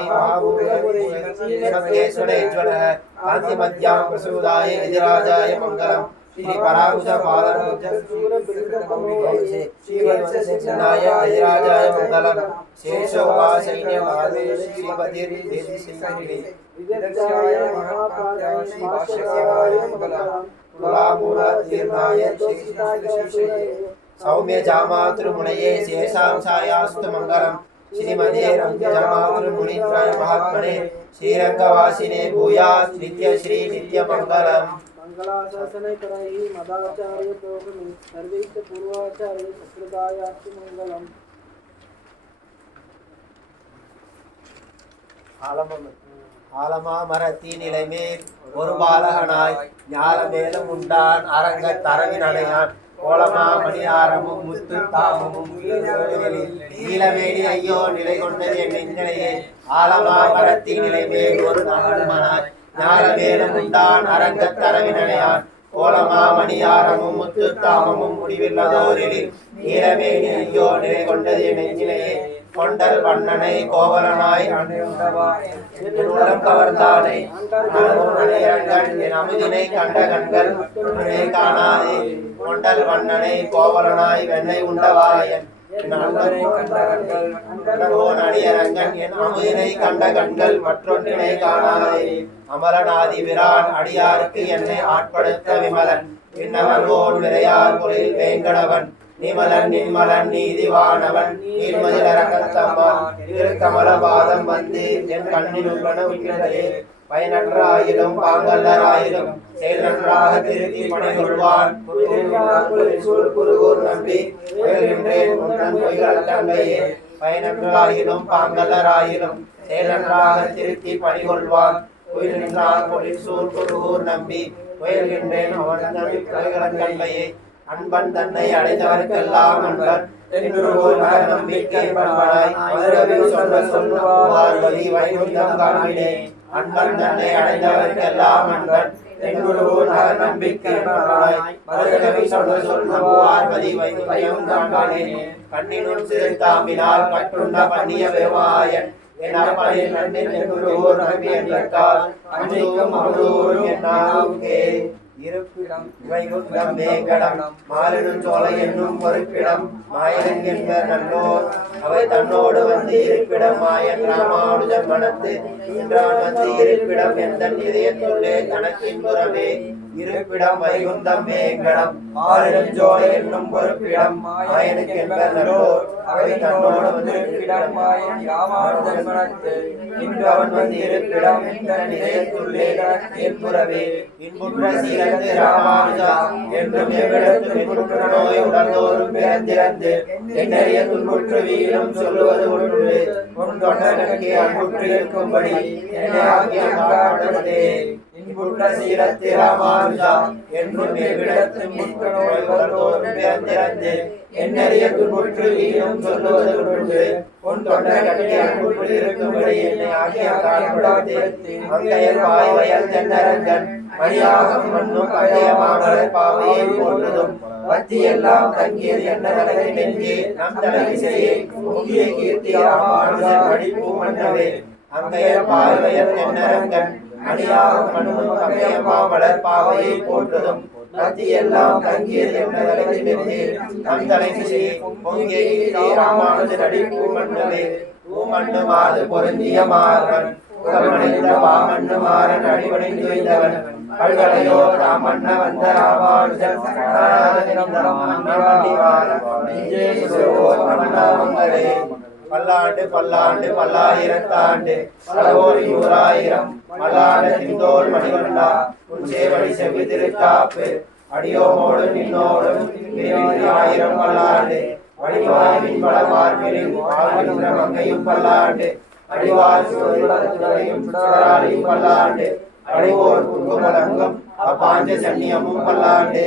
महाभूतेश्वरेश्वरः कान्तिमध्यां प्रसूदाय विधिराजाय मङ्गलम् श्री पराकुश पादपूज्य श्रीवत्सनाय विधिराजाय मङ्गलम् शेषो वा सैन्यमादे श्रीपतिर्वेदिसिंहे विदग्धाय महापादाय भाष्यकाराय मङ्गलम् तुलामूलतीर्णाय सौम्य जामातृमुनये शेषां सायास्तु मङ्गलम् श्रीमदे रंगजमातृमुनित्राय महात्मने श्रीरंगवासिने भूयात् नित्य श्री नित्य मंगलम् मंगलाशासने करहि मदाचार्य प्रोगमि सर्वैश्च पूर्वाचार्य सत्कृतायास्तु मंगलम् ஆலமாமரத்தி நிலைமேல் ஒரு பாலகனாய் ஞாலமேலும் உண்டான் அரங்கத் தரவின் அணையான் கோலமா மணியாரமும் முத்து தாமமும் நீலவேணி ஐயோ நிலை கொண்டது என் நெஞ்சனையே ஆலமா மரத்தின் நிலைமேல் ஒரு நகருமனாய் ஞாலமேலும் உண்டான் அரங்கத் தரவினையான் கோலமா மணியாரமும் முத்து தாமமும் முடிவில்லதோரில் நீலவேணி ஐயோ நிலை கொண்டது என் நெஞ்சினையே கொண்டல் வண்ணனை கோவலனாய் கவர்ந்தானை என் அமுதினை கண்ட கண்கள் காணாதே கொண்டல் வண்ணனை கோவலனாய் வெண்ணை உண்டவாயன் அடியரங்கன் என் அமுதினை கண்ட கண்கள் மற்றொன்றினை காணாதே அமரநாதி விரான் அடியாருக்கு என்னை ஆட்படுத்த விமலன் விண்ணவர்வோன் விரையார் பொழில் வேங்கடவன் நிமலன் நின்மலன் நீதிவானவன் நீர்மதிலரங்கத்தம்மான் திருக்கமலபாதம் வந்து என் கண்ணில் உள்ளன உயிர்களே பயனன்றாயிலும் பாங்கல்லராயிலும் செயல் நன்றாக திருத்தி பணிகொள்வான் குருகூர் நம்பி பொய்கள் தந்தையே பயனன்றாயிலும் பாங்கல்லராயிலும் செயல் நன்றாக திருத்தி பணிகொள்வான் கோயில் நின்றான் பொழில் சூழ் குருகூர் நம்பி கோயில்கின்றேன் அவன் நம்பி பொய்கள் தந்தையே அன்பன் தன்னை அடைந்தவர்க்கெல்லாம் அன்பன் நம்பிக்கை பண்பனாய் சொல்லுவார்வதி வைகுண்டம் காண்பினே அன்பன் தன்னை அடைந்தவர்க்கெல்லாம் அன்பன் நம்பிக்கை பண்பனாய் சொல்லுவார்வதி வைகுண்டம் காண்பினே கண்ணினுள் சிறுத்தாம்பினால் கட்டுண்ட பண்ணிய வெவாயன் என் அற்பனில் நன்னின் நம்பி என்றால் அன்றைக்கும் அமுதூரும் என்னாவுக்கே இருப்பிடம் வைகுந்தம் வேங்கடம் மாலிடும் சோலை என்னும் பொறுப்பிடம் மாயன் என்ப நல்லோர் அவை தன்னோடு வந்து இருப்பிடம் மாயன் ராமானுஜன் மனத்து இன்றான் வந்து இருப்பிடம் எந்தன் இதயத்துள்ளே தனக்கின்புறமே இருப்பிடம் வைகுந்தம் வேங்கடம் மாலிடும் சோலை என்னும் பொறுப்பிடம் மாயனுக்கு என்ப நல்லோர் அவை தன்னோடு வந்து இருப்பிடம் மாயன் ராமானுஜன் மனத்து இன்றான் வந்து இருப்பிடம் எந்தன் இதயத்துள்ளே தனக்கின்புறமே இன்புற்ற சீரத்து ராமானுஜா என்றும் எவ்விடத்தும் இன்புற்ற நோய் உடந்தோறும் பிறந்திறந்து என்னறிய துன்புற்று வீடும் சொல்லுவது ஒன்று உன் தொண்டனுக்கே அன்புற்று இருக்கும்படி என்னை ஆகிய காரணத்தே இன்புற்ற சீரத்து ராமானுஜா என்றும் எவ்விடத்தும் இன்புற்ற நோய் உடந்தோறும் பிறந்திறந்து என்னறிய துன்புற்று வீடும் சொல்லுவது ஒன்று உன் தொண்டனுக்கே அன்புற்று இருக்கும்படி என்னை ஆகிய காரணத்தே மங்கையர் வாய்வயல் தென்னரங்கன் மணியாகம் மண்ணும் கடையமாமலர் பாவையை போன்றதும் வத்தியெல்லாம் தங்கியது என்ன நெஞ்சே நம் தலைவிசையே முக்கிய கீர்த்தி ராமானுஜன் மடிப்பு மன்னவே அங்கையர் பாய்வயல் தென்னரங்கன் மணியாகம் மண்ணும் கடையமாமலர் பாவையை போன்றதும் வத்தியெல்லாம் தங்கியது என்ன நெஞ்சே நம் தலைவிசையே முக்கிய கீர்த்தி ராமானுஜன் மடிப்பு மன்னவே பூமண்ணு மாது பொருந்திய மாறன் உடமடைந்த பாமண்ணு மாறன் அடிவடைந்து வைத்தவன் பல்கலையோ ராமண்ண வந்த ராமானுஜன் பல்லாண்டு பல்லாண்டு பல்லாயிரத்தாண்டு பலவோரி நூறாயிரம் மல்லாண்ட திந்தோல் மணிவண்டா உன் சேவடி செவ்வி திருக்காப்பு அடியோமோடு நின்னோடும் ஆயிரம் பல்லாண்டு வடிவாயின் பலமார்பிலும் வாழ்கின்ற மங்கையும் பல்லாண்டு அடிவார் சுடரையும் சுடராலையும் பல்லாண்டு அடிவோர் குங்குமலங்கும் அப்பாஞ்ச சன்னியமும் பல்லாண்டு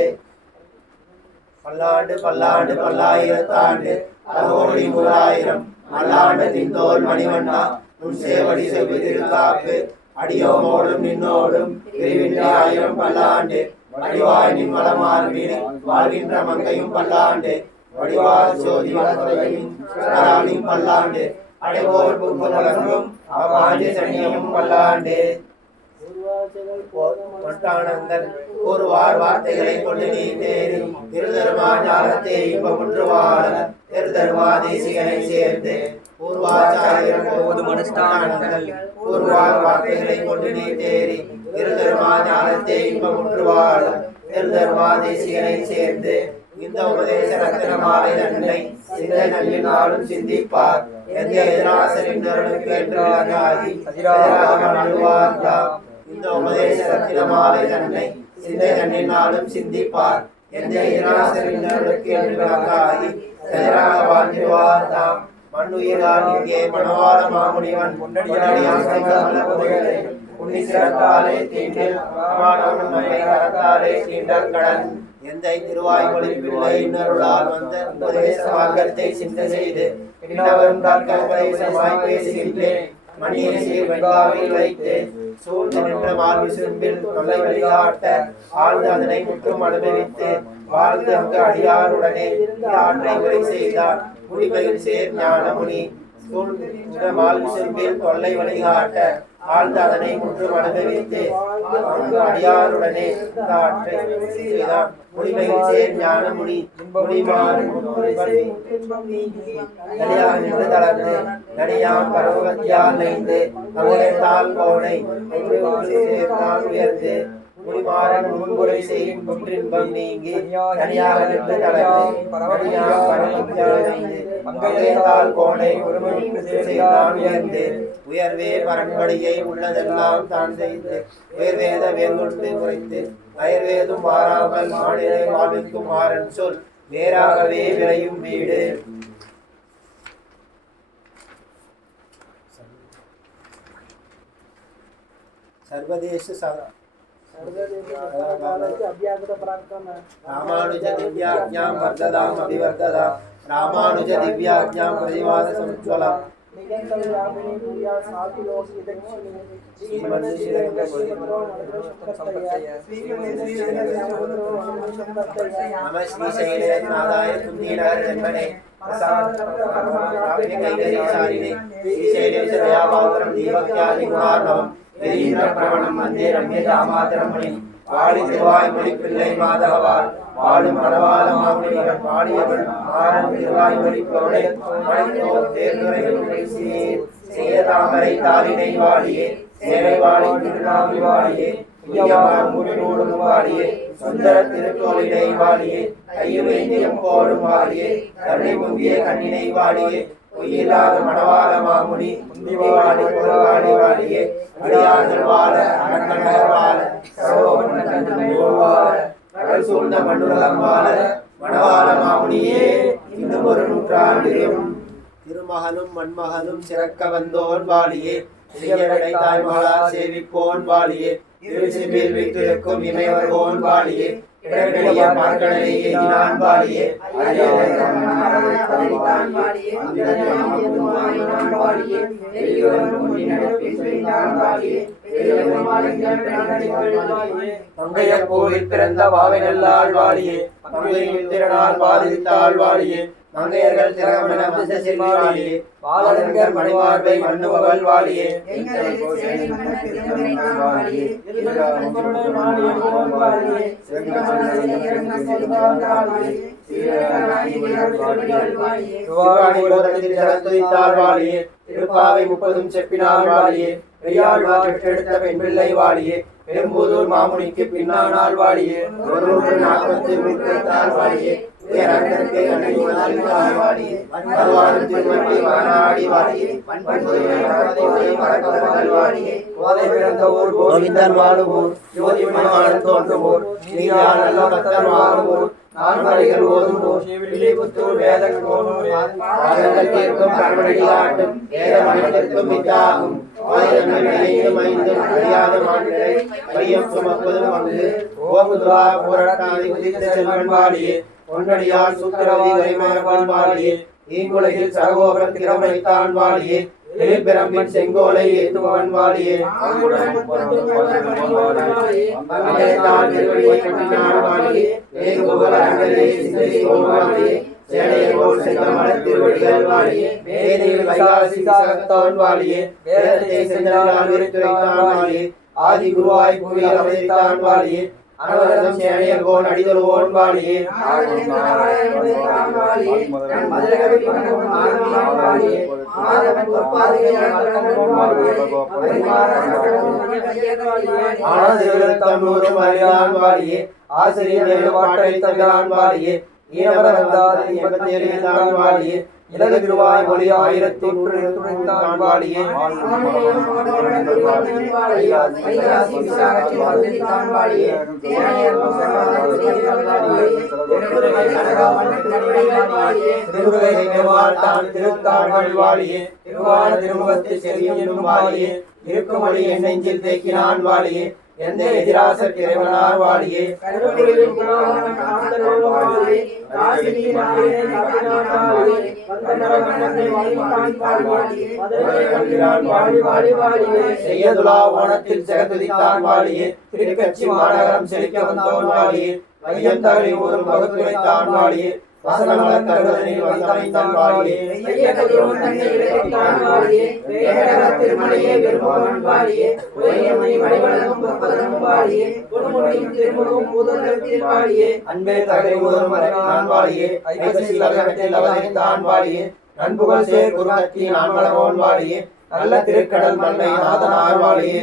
பல்லாண்டு பல்லாண்டு பல்லாயிரத்தாண்டு பலகோடி நூறாயிரம் மல்லாண்ட திந்தோல் மணிவண்ணா உன் சேவடி செவ்வி திருக்காப்பு அடியோமோடும் நின்னோடும் பிரிவின்றி ஆயிரம் பல்லாண்டு வடிவாய் நின் வளமார்பில் வாழ்கின்ற மங்கையும் பல்லாண்டு வடிவார் சோதி வளத்தையும் சுடராலையும் பல்லாண்டு அடிவோர் குங்குமலங்கும் அப்பாஞ்ச சன்னியமும் பல்லாண்டு ஒட்டானங்கள் கூறுவார் வார்த்தைகளை கொண்டு நீ தேறி திருதருமா ஞானத்தை இன்பமுற்று வாழ திருதருமா தேசிகனை சேர்ந்து பூர்வாச்சாரியர் மனுஷ்டானங்கள் கூறுவார் வார்த்தைகளை கொண்டு நீ தேறி திருதருமா ஞானத்தை இன்பமுற்று வாழ திருதருமா தேசிகனை சேர்ந்து இந்த உபதேச ரத்தின மாலை நன்மை சிந்தை நல்லின் நாளும் சிந்திப்பார் எந்த எதிராசரின் அருளுக்கு என்று விளங்காகி இந்த உபதேச ரத்தின மாலை நன்மை சிந்தை நன்னின் நாளும் சிந்திப்பார் எந்த எதிராசரின் அருளுக்கு என்று விளங்காகி எதிராக வாழ்ந்திருவார் தாம் மண்ணுயிரால் இங்கே மணவாள மாமுனிவன் உன்னி சிறத்தாலே தீண்டில் கரத்தாலே தீண்டல் கடன் எந்த திருவாய்மொழி பிள்ளை இன்னருளால் வந்த உபதேச மார்க்கத்தை சிந்தை செய்து பின்னவரும் உபதேசமாய் பேசுகின்றேன் மணியை சீர்காவில் வைத்து சூழ்ந்து நின்ற மார்பு சும்பில் தொல்லை வழிகாட்ட ஆழ்ந்து அதனை முற்றும் அனுபவித்து வாழ்ந்து அங்கு அடியாருடனே ஆற்றை உரை செய்தார் முடிமையில் சேர் ஞான முனி சூழ்ந்த மார்பு சும்பில் தொல்லை வழிகாட்ட ஆழ்ந்து அதனை முற்றும் அனுபவித்து அங்கு அடியாருடனே ஆற்றை செய்தார் முடிமையில் சேர் ஞான முனி முடிமாறு தளர்ந்து நடியாம் பரவத்தியால் நைந்து அவரைத்தால் போனை சேர்த்தான் உயர்ந்து முடிமாறன் முன்முறை செய்யும் குன்றின்பம் நீங்கி தனியாக நின்று தளர்ந்து பரவத்தியால் பரவத்தியால் நைந்து மங்கையத்தால் கோனை ஒருவனுக்கு செய்தான் உயர்ந்து உயர்வே பரன்படியை உள்ளதெல்லாம் தான் செய்து உயர்வேத வேர்கொண்டு உரைத்து அயர்வேதும் மாறாமல் மாநிலை வாழ்விக்கும் மாறன் சொல் வேறாகவே விளையும் வீடு சர்வதேச ராமானுஜ திவ்யாஜ்ஞாம் வர்ததாம் அபிவர்ததாம் ராமானுஜ திவ்யாஜ்ஞாம் பிரதிவாத சமுஜ்வலம் நம ஸ்ரீ சைலேநாதாய புந்தீநகர் ஜன்மனே श्रीशैलेश दयाभावरं दीपक्यादि गुणार्णवं वीरेन्द्र प्रवणं वन्दे रम्यजामातरं मुनिं வாழி திருவாய்மொழி பிள்ளை மாதவாள் வாழும் மணவாள மாமுனிவர் பாடியவள் மாறன் திருவாய்மொழி பொருளை தேர்ந்துரையும் செய்ய தாமரை தாளினை வாழியே சேரை வாழி திருநாமி வாழியே முன்னோடும் வாழியே சுந்தர திருக்கோளினை வாழியே கையுவேந்தியம் கோடும் வாழியே கருணை முந்திய கண்ணினை வாழியே பொய்யில்லாத மணவாள மாமுனி முந்திவாடி பொருவாடி வாழியே அடியார்கள் வாழ அரங்கநகர் வாழ வாழ கடல் சூழ்ந்த மண்ணுலகம் வாழ மணவாள மாமுனியே இன்னும் ஒரு நூற்றாண்டிலும் திருமகனும் மண்மகனும் சிறக்க வந்தோன் வாழியே செய்யவடை தாய்மகளார் சேவிப்போன் வாழியே திருச்செம்பில் வைத்திருக்கும் இமையவர்கோன் வாழியே இடர்களிய பார்க்கடலை ஏகினான் வாழியே மங்கைய கோவில் பிறந்த வாவை நல்லாள் வாழியே மங்கையில் திறனால் பாதித்தாள் வாழியே மங்கையர்கள் திறகமென வந்த செல்வாழியே பாலகர் மணிமார்பை மண்ணுபவள் வாழியே வாழியே திருப்பாவை 30 செப்பினாள் வாழியே பெரியாள் எடுத்த பெண் பிள்ளை வாழியே பெரும்புதூர் மாமுனிக்கு பின்னானால் வாழியே 140 வாழியே கோவிந்தன் வாழுவோர் ஜோதிமயமான தோன்றுவோர் நான்மறைகள் ஓதுவோர் வில்லிபுத்தூர் வேதங்கள் கேட்கும் கண்மணியாட்டும் வேதமணிக்கும் வித்தாகும் அறியாத மாநிலை மையம் சுமப்பதும் வந்து ஓமுதுவா போராட்டாதி உதித்த செல்வன் வாழியே பொன்னடியார் சூத்திரவதி வரிமகன் வாழியே ஈங்குலகில் சகோபர திறமைத்தான் வாழியே எழில்பிரம்பின் செங்கோலை ஏற்றுபவன் வாழியே ஆதி குருவாய் புவியில் அவதரித்தான் வாழியே அனவரதம் சேனையர்கோன் அடிதொருவோன் வாழியே ஆனந்தூரும் அறியான் வாழியே ஆசிரியர் பாட்டை தந்தான் வாழியே ஈனவரந்தான் வாழியே இலகு திருவாய் மொழி 1001 வாழியே திருத்தாழ்கள் வாழியே திருவான திருமுகத்தை செவியும் வாழியே இருக்குமொழி என் நெஞ்சில் தேக்கினான் வாழியே எந்த எதிராசர் இறைவனார் வாழியே செய்யதுலா ஓணத்தில் செகத்துதித்தான் வாழியே திருக்கட்சி மாநகரம் செழிக்க வந்தோன் வாழியே மையம் தகழி ஊரும் வகுத்துரைத்தான் வாழியே வசனமலர் கருவதனில் வந்தமைந்தான் வாழியே அன்பே தகை ஊரும் மறைந்தான் வாழியே ஐப்பசியில் அவதரித்தான் வாழியே நண்புகள் சேர் குருகத்தி நான் வளவோன் வாழியே நல்ல திருக்கடல் மண்ணை நாதனார் வாழியே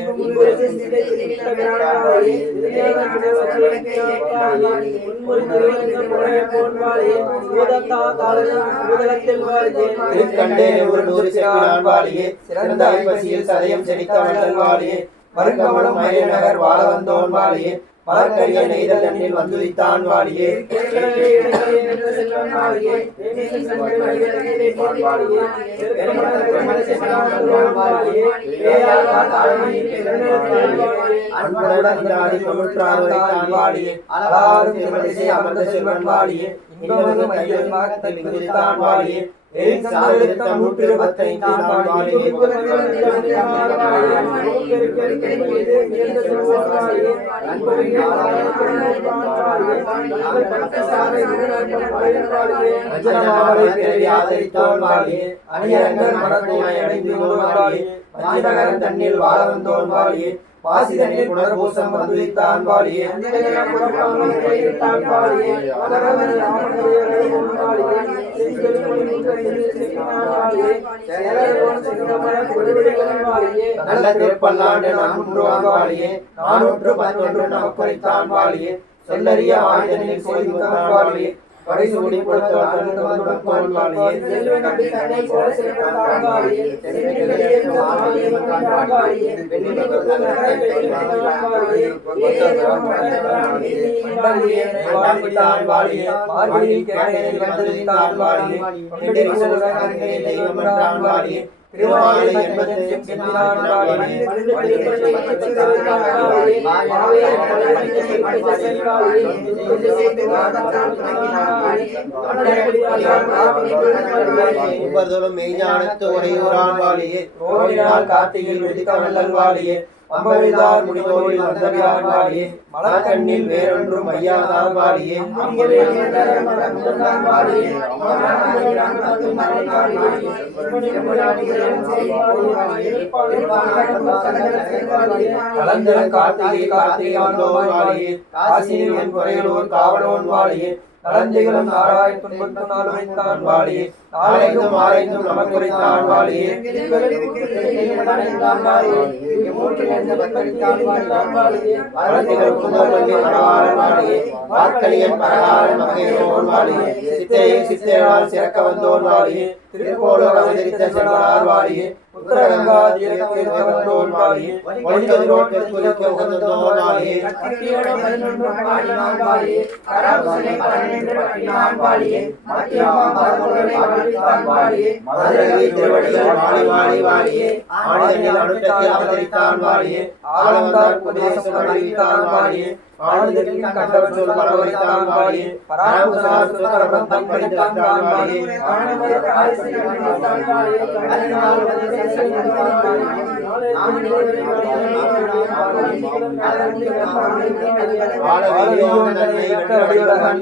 திருக்கண்டே ஒரு 100 செப்பினான் வாழியே சிறந்த ஐப்பசியில் சதயம் செழித்த வள்ளல் வாழியே மருங்கமலம் மயிலை நகர் வாழ வந்தோன் வாழியே மலர்கரிய நெய்தல் எண்ணில் வந்துதித்தான் வாழியே அன்புடன் வாழியே அழகாரும் திருமணிசை அமர்ந்த செல்வன் வாழியே இன்னொரு மையத்தான் வாழியே தன்னில் வாழ வந்தோன் வாழியே வாசிதனில் புனர்பூசம் வந்துவித்தான் வாழியே நல்ல திருப்பல்லாண்டு நான் வாழியே 411 நமக்குரைத்தான் வாழியே சொல்லறிய ஆயுதனில் செய்தான் வாழியே படைசூடி கொடுத்தான் வாழியே வாழியே திருவாலை ஒவ்வொருவரும் மெய்ஞானத்து உரையூரான் வாழியே கார்த்திகையில் உதித்த வள்ளல் வாழியே அம்பவிதார் முடிதோரில் வந்தவியான் வாழியே மலக்கண்ணில் வேறொன்றும் ஐயாதான் வாழியே கலந்தரன் கார்த்திகை கார்த்திகை வந்தோர் வாழியே காசியில் என் குறைகளோர் காவலோன் வாழியே நலஞ்சிகளும் நாராயண் துன்பத்து நாள் வைத்தான் வாழியே நாளைந்தும் ஆரைந்தும் நமக்குரைத்தான் வாழியே வார்க்கலியன் பரகாரன் மகையோன் வாழியே சித்தையை சித்தையால் சிறக்க வந்தோன் வாழியே திருக்கோளூர் அவதரித்த செல்வனார் வாழியே உத்தரகங்கா தீர்க்க வந்தோன் வாழியே ஒளிக்கதிரோட்டு குதிக்க உகந்தோன் வாழியே மதுரை திருவடிகள் வாழி வாழி வாழியே ஆணிதனில் அனுட்டத்தில் அவதரித்தான் வாழியே ஆலந்தார் உபதேசம் அறிவித்தான் வாழியே ஆனந்தத்தில் கண்டவர் சொல் பரவரித்தான் வாழியே பராமுசார் சுதரபந்தம் படித்தான் வாழியே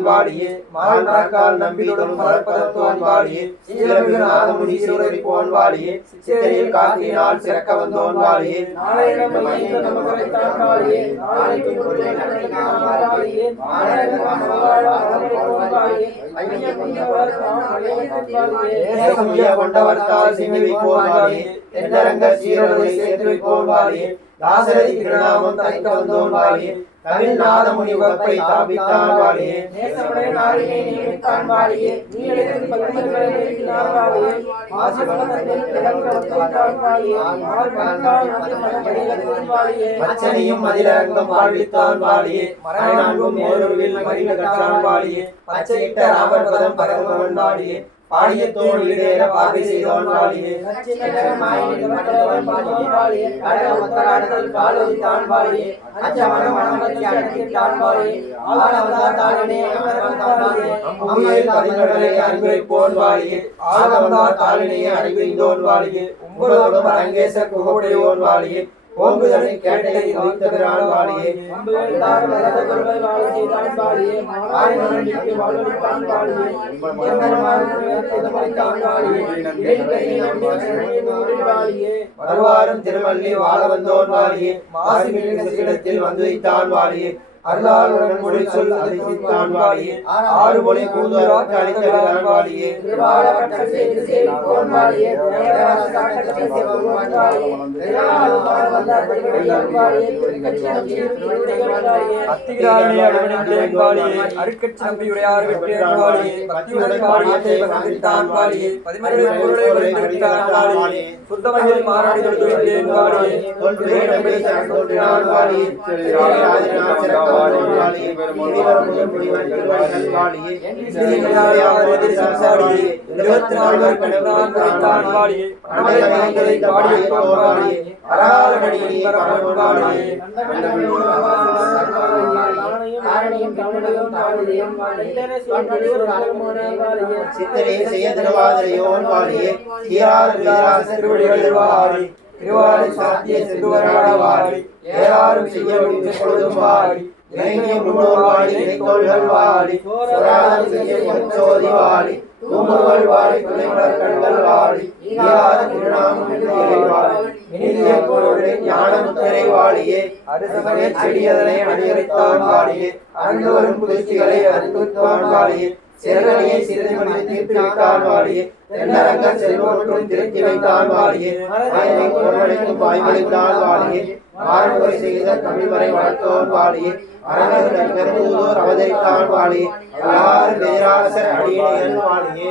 வாழியே மால் நம்பியுடன் மலர்பதத்தோன் வாழியே சீரமிகு நாதமுனி சீரொலிப்போன் வாழியே சித்திரையில் காத்தினால் சிறக்க வந்தோன் வாழியே கொண்டவர்த்தால் சிந்தி வைப்போன் வாழியே தென்னரங்க சீரொலை சேர்த்து வைப்போன் வாழியே தாசரதி திருநாமம் தனிக்க வந்தோன் வாழியே தமிழ்நாதமுனி உகப்பை தாபித்தான் வாழியே மச்சனையும் மதிலரங்கம் வாழ்வித்தான் வாழியே மரணான்கும் ஓருருவில் மறிவு கற்றான் வாழியே பச்சையிட்ட ராமர் பதம் பரவுபவன் வாழியே பாடிய தோல் ஈடேற பாதை செய்தோன் வாழியே அறிவுரைப்போன் வாழியே ஆகவந்தார் தாளினையே அறிவிந்தோன் வாழியே உங்களோடும் அரங்கேசர் புகவுடையோன் வாழியே ஓங்குதலை கேட்டதை வைத்தவரான் வாழியே வருவாரும் திருமல்லி வாழ வந்தோன் வாழியே மாசி இடத்தில் வந்து வைத்தான் வாழியே அருளாளுடன் மொழி சொல் அதிர்த்தான் வாழியே 6 மொழி பூந்தோராக்கு அளித்தவரான் வாழியே அத்திகிராணி அடிவனின் வாழியே அருட்கட்சி நம்பியுடையார் வெற்றியார் வாழியே பக்தியுடன் வாழியத்தை வந்தித்தான் வாழியே 11 பொருளை வழித்தான் வாழியே சுத்தமகிழ் மாறாடிகள் துணித்தேன் வாழியே தொல்பிலே நம்பி தோன்றினான் வாழியே வாழியே முதல் முடிவன் திருவண்ணல் வாழியே வாழியே 24 கணவன் குறித்தான் வாழியே பணமகளை பாடிய வாழியே அராளடியை பரவன் வாழியே சித்திரை செய்ய திருவாதிரையோன் வாழியே திருவடிகள் வாழி திருவாரி சாத்திய சிறுவராட வாழி ஏறாரும் செய்ய பொழுதும் வாழி இலங்கிய முன்னோர் வாழி இணைத்தோள்கள் வாழி சுராதம் செய்ய சோதி வாழி தூமுருவல் வாழி துணைமலர் கண்கள் வாழி ஈயாத திருநாமம் வாழி இனிய பொருளை ஞான முத்திரை வாழியே அரிசமய செடியதனை அணியறித்தான் வாழியே அன்று வரும் புதுச்சிகளை அறிந்துத்தான் வாழியே செல்வனையை சிறுமணி தீர்ப்பித்தான் வாழியே தென்னரங்க செல்வொன்றும் திருத்தி வைத்தான் வாழியே வாய்மை பொருளைக்கும் வாய்மொழித்தான் வாழியே ஆரம்பரை செய்த தமிழ் வரை வளர்த்தோன் வாழியே அரங்கர் பெருந்தூர் அவதரித்தான் வாழியே அலாறு பேராசர் அடியேன் வாழியே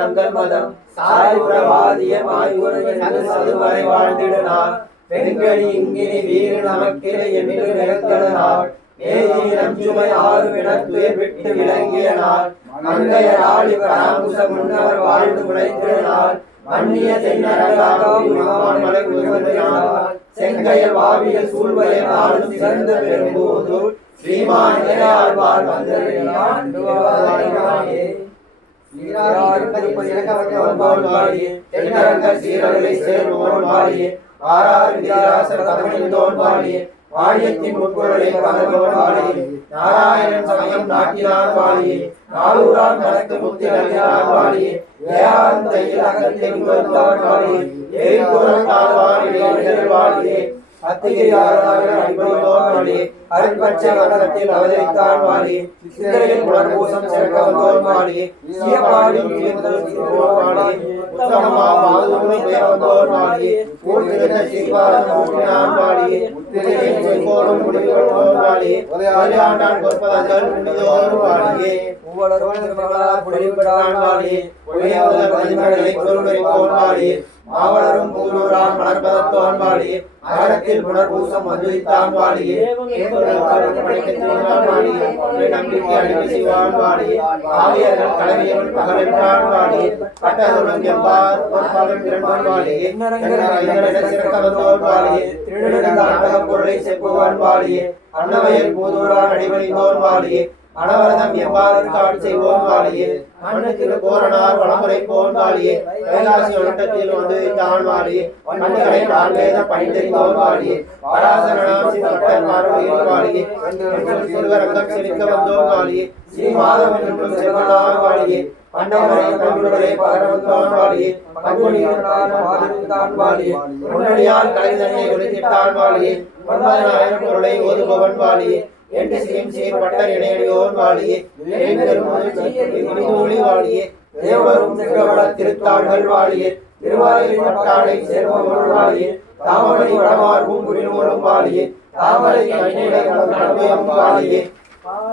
தங்கள் மதம் சாய் பிரபாதிய மாய்வரை வாழ்ந்திடனார் பெருங்கடி இங்கினி வீறு நமக்கிற என்று நிறத்தனார் ஏதீனம் சுமை ஆறுவிட துயர் விட்டு விளங்கிய நாள் மங்கைய நாடி பராங்குச முன்னவர் வாழ்ந்து உழைத்தினார் மன்னிய தென்னரங்காக மலை உயர்ந்தார் செங்கையல் வாவியல் சூழ்வய நாளும் சிறந்து பெறும்போது ஸ்ரீமான் வாழ் வந்தறியான் சீரர்களை சேர்வோன் வாழியே ஆறாறு வித்யாசர் தமிழ்ந்தோன் வாழியே வாழியத்தின் முற்பொருளை பகர்வோன் வாழியே நாராயணன் சமயம் நாட்டினான் வாழியே நாளூரான் கணக்கு முக்தி நல்கினான் வாழியே ஏஆந்தையில் அகத்தில் கொடுத்தான் வாழியே எரிபுறம் வாழியே அத்திகிரி ஆராதனை அடிபணித்தோன் வாழியே அருட்பட்ச வனத்தில் அவதரித்தான் வாழியே சித்திரையில் புலர்பூசம் சிறக்க வந்தோன் வாழியே சீயப்பாடி வாழியே உத்தமமா மாதுமை பெயர் வந்தோன் வாழியே ஊர்திருந்த சீர்வாதம் ஊற்றினான் வாழியே முத்திரையின் செங்கோடும் முடிவுகளோன் வாழியே ஆண்டான் பொற்பதங்கள் முடிதோன் வாழியே மூவலரோன் திருமகளார் புடிவிடான் வாழியே ஒளியாவத பதிமகளை கொள்வரிப்போன் வாழியே மாவளரும் பூரூரான் மலர்பதத்தோன் வாழியே அகரத்தில் புனர்பூசம் வந்துவித்தான் வாழியே நம்பிக்கை அடிமை செய்வான் வாழியே ஆவியர்கள் தலைவியர்கள் பகவென்றான் வாழியே பட்டதுடன் எம்பார் பொற்பாலும் பிறந்தான் வாழியே சிறக்க வந்தோன் வாழியே திருநெடுந்த அண்டக பொருளை செப்புவான் வாழியே அன்னவயல் பூதூரான் அடிபணிந்தோன் வாழியே அனவரதம் எவ்வாறு காட்சி செய்வோன் வாழியே மண்ணுக்கு போரனார் வளமுறைப்போன் வாழியே கைலாசி ஒழுக்கத்தில் வந்து தான் வாழியே மண்ணுகளை நான்வேத பணிந்தறிந்தோன் வாழியே பராசரணாம் சிவப்பட்டர் மாறுவையோன் வாழியே சிறுவரங்கம் செலுக்க வந்தோன் வாழியே ஸ்ரீ மாதவன் என்றும் செல்வனான் வாழியே பண்டவரை தமிழரை பகரவந்தான் வாழியே பங்குனிதான் வாழியே முன்னடியால் கலைதன்னை ஒழுக்கிட்டான் வாழியே 9,000 பொருளை ஓதுபவன் வாழியே என்று சீர் பட்டர் இணையடியோன் வாழியே வாழியே தேவரும் செங்கவள திருத்தாள்கள் வாழியே திருவாரூர் பட்டாளை சேர்வன் வாழியே தாமரை வடமார்பும் குடிநூலும் வாழியே தாமரை கண்ணிடம் வாழியே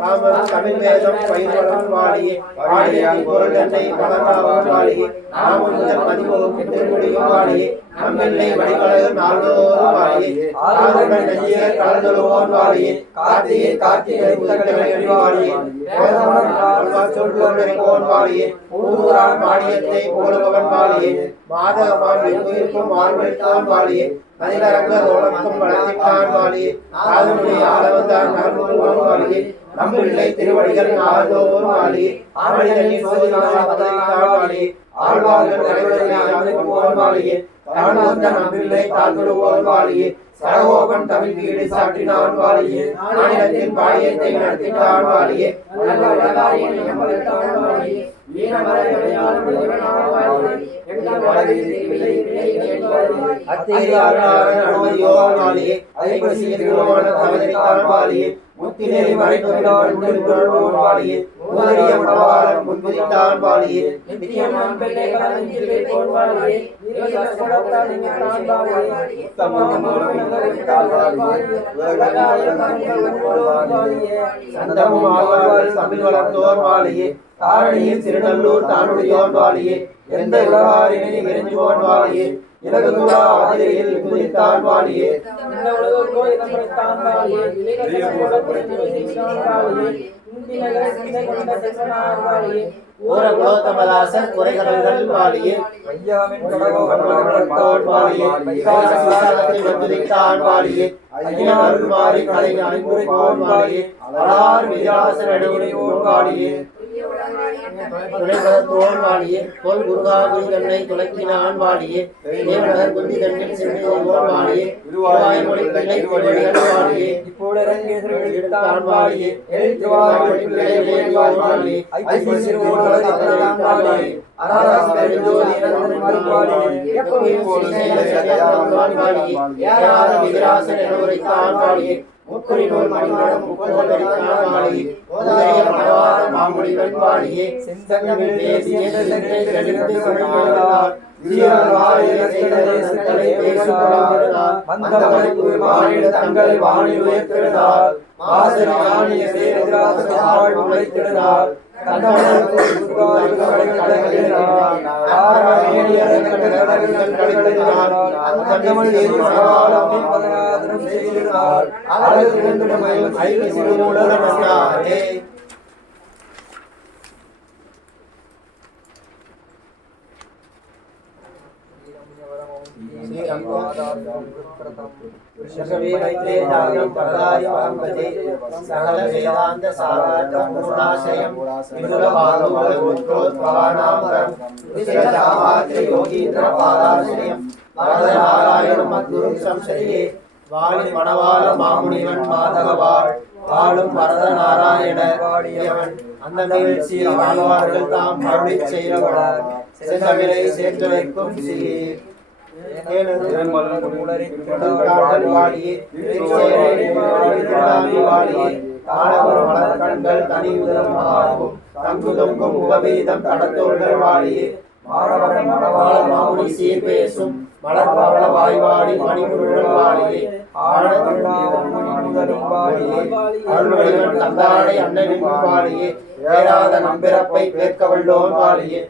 தாமரம் தமிழ் வேதம் பயிர்வளம் வாழியே வாழியே பொருள் தன்னை பகர்வாவும் வாழியே நாமும் முதல் மதிப்போம் திருமுடியும் வாழியே நம்மெல்லை வழிபழகும் நாள்தோறும் வாழியே ஆறுடன் நெஞ்சியர் கலந்துழுவோன் வாழியே கார்த்திகை கார்த்திகை உலகளை வாழியே சொல்வோன் வாழியே ஊரூரான் மானியத்தை போடுபவன் வாழியே மாதகமான் வெகுவிற்கும் வாழ்வெடுத்தான் வாழியே மதிலரங்க தோழக்கும் வளர்த்திட்டான் வாழியே ஆதனுடைய ஆளவந்தான் நல்குவோன் வாழியே நம்பிள்ளை திருவடிகள் நாள்தோறும் வாழியே ஆமணிகளின் சோதினான் வாழியே ஆழ்வார்கள் தலைவர்கள் வாழியே தான் வந்த நம்பிள்ளை தாழ்ந்துடுவோன் வாழியே சரகோபன் தமிழ் வீடு சாற்றினான் வாழியே மாநிலத்தின் பாடியத்தை நடத்தினான் வாழியே முத்தினேரி மறைத்தோன் வாழியே முதலிய மணவாளன் முன்குதித்தான் வாழியே நித்தியமான் பெண்ணை கலஞ்சிலை போன் வாழியே வீரசடத்தால் நிமித்தான் வாழியே சந்தமும் ஆழ்வார் தமிழ் வளர்த்தோர் வாழியே தாரணியில் திருநல்லூர் தானுடையோன் வாழியே எந்த உலகாரினை எரிஞ்சுவோன் வாழியே இலகு தூரா ஆதிரையில் குதித்தான் வாழியே இந்த உலகோ இதன் வாழியே ஊரகோத்தமதாசன் குறைகடல்கள் வாழியே ஐயாவின் கடகோகன் வாழியே வந்துதித்தான் வாழியே ஐயனார் மாறி கலை அணிமுறைப்போன் வாழியே அலார் வியாசன் அடிமுறையோன் வாழியே துணைபதத்தோன் வாழியே கொல் குருகாபுரி தன்னை துலக்கினான் வாழியே தேவநகர் குந்தி தன்னில் சென்றுவோன் வாழியே திருவாய்மொழி பிள்ளை திருவடிகள் வாழியே எடுத்தான் வாழியே எழுத்துவாய் வாழியே ஐசி சிறுவன் வாழியே அராஸ் பெருஞ்சோதி வாழியே விதிராசன் என உரைத்தான் வாழியே முக்குறினோர் மணிமாடம் முப்பதோர் வரித்தான் வாழியே ஓதரிய மனவார மாமுடிவன் வாழியே செந்தமிழ் பேசிய சென்னை கடிந்து சொன்னார் தங்களை வாணி உயர்த்திடுதார் வாசல் ஞானிய சேரதிராசனால் உழைத்திடுதார் சகல வேதாந்த சாரார்த்தம் குருணாசயம் யோகீந்திர பாதாசிரியம் வரதநாராயணம் மத்குரும் சம்சரியே வாழி மணவாள மாமுனிவன் மாதகவாள் வாழும் வரதநாராயண வாழியவன் அந்த நிகழ்ச்சி வாழ்வார்கள் தாம் அருளி செய்யப்படார் செந்தமிழை சேர்த்து வைக்கும் சீர் வாழியே கண்கள் தனியுதமாகும் தங்குதொங்கும் உபவீதம் தடத்தோள்கள் வாழியே மாமுனி சீர் பேசும் மலர்பவள வாய்வாடி மணிமுருகன் வாழியே அருள்வடிவன் தந்தாடை அண்ணனின் வாழியே ஏறாத நம்பிறப்பை பேர்க்கவல்லோன் வாழியே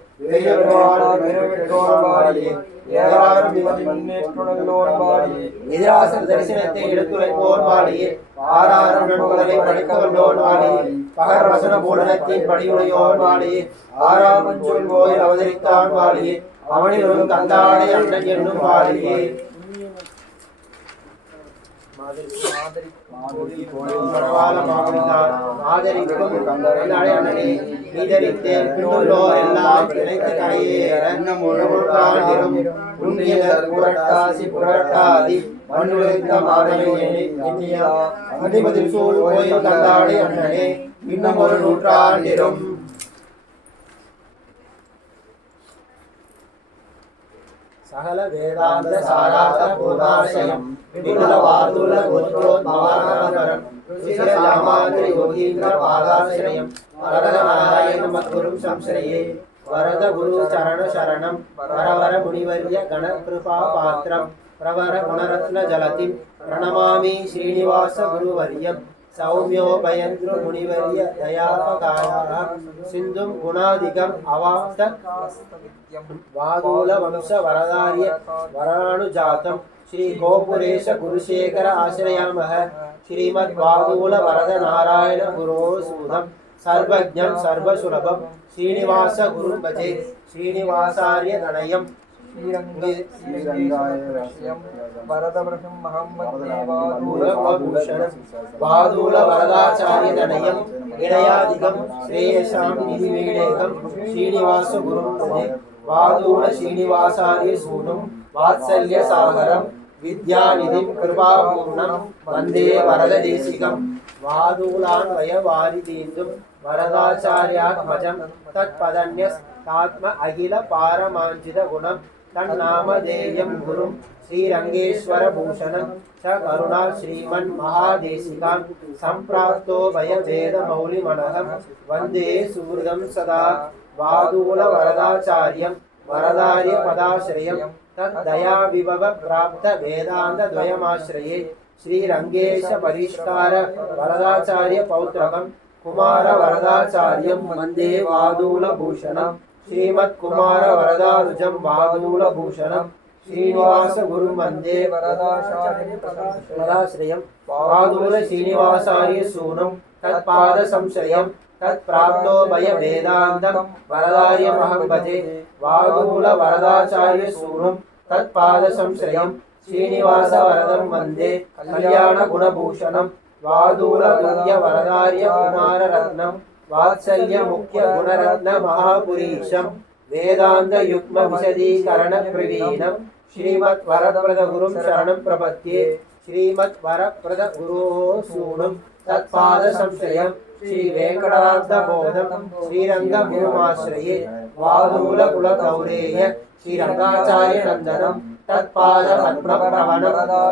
எதிராசன் தரிசனத்தை எடுத்துரைப்போன் வாழியே ஆறாரம் நண்பர்களை படிக்கவல்லோன் வாழியே பகர் வசன பூடனத்தின் படியுடையோன் வாழியே ஆறாம் அஞ்சொல் கோயில் அவதரித்தான் வாழியே அவனிலும் தந்தாடை அண்ணன் என்னும் வாழியே இன்னும் ஒரு நூற்றாண்டிலும் சகல வேதாந்த சாராத பூர்ணாசயம் விபுல வாதுல குருத்ரோத்மவானவரம் ஸ்ரீராமாத்ரி யோகீந்திர பாதாசிரயம் வரத நாராயண மத்குரும் சம்சரியே வரத குரு சரண சரணம் வரவர முனிவர்ய கண கிருபா பாத்திரம் பிரவர குணரத்ன ஜலதிம் பிரணமாமி ஸ்ரீனிவாச குருவர்யம் சௌமியோபயந்திர முனிவர்ய தயாபகாய சிந்தும் குணாதிகம் அவாப்த வாதூல வம்ச வரதாரிய வராணுஜாதம் ஸ்ரீ கோபுரேஷ குருசேகர ஆசிரயாமஹ ஸ்ரீமத் வாதூல வரத நாராயண குரோ சூதம் சர்வஜ்ஞம் சர்வசுலபம் ஸ்ரீனிவாச குரு பஜே ஸ்ரீனிவாசாரிய கணயம் வாதூல வரதாச்சாரிய தனயம் இணையாதிகம் ஸ்ரேயசாம் நிதிவேடேகம் ஸ்ரீனிவாச குரு வாதூல ஸ்ரீனிவாசாரிய சூனும் வாத்சல்ய சாகரம் வித்யாநிதிம் கிருபாபூர்ணம் வந்தே வரத தேசிகம் வாதூலான் வயவாரிதீந்தும் வரதாச்சாரியாத்மஜம் தத்பதன்யஸ் தாத்ம அகில பாரமாஞ்சித குணம் தன்னாமதேயம் குரும் ஸ்ரீரங்கேஸ்வர பூஷணம் ச கருணா ஸ்ரீமன் மகாதேசிகான் சம்பிராப்தோ பய வேத மௌலி மனகம் வந்தே சூர்தம் சதா வாதூல வரதாச்சாரியம் வரதாரிய பதாசிரயம் தத் தயா விபவ பிராப்த வேதாந்த துவயமாஸ்ரயே ஸ்ரீரங்கேஷ பரிஷ்கார வரதாச்சாரிய பௌத்ரகம் குமார வரதாச்சாரியம் வந்தே வாதூல பூஷணம் ஸ்ரீமத் குமார வரதானுஜம் வாதூல பூஷணம் ஸ்ரீனிவாச குரு வந்தே வரதாஸ்ரயம் வாதூல ஸ்ரீனிவாசாரிய சூனம் தத் பாத சம்சயம் தத் பிராப்தோ பய வேதாந்தம் வரதாரிய மஹம்பதே வாதூல வரதாச்சாரிய சூனம் தத் பாத சம்சயம் ஸ்ரீனிவாச வரதம் வந்தே கல்யாண குணபூஷணம் வாதூல துல்ய வரதாரிய குமார ரத்னம் वात्सल्य मुख्य गुणरत्न महापुरीशं वेदांत युग्म विशदीकरण प्रवीणं श्रीमत् वरप्रद गुरुं शरणं प्रपद्ये श्रीमत् वरप्रद गुरोः सूनुं तत्पाद संशयं श्री वेंकटाद्र बोधं श्रीरंग गुरुमाश्रये वादूल कुल गौरेय श्रीरंगाचार्य नंदनं तत्पाद पद्म प्रवणं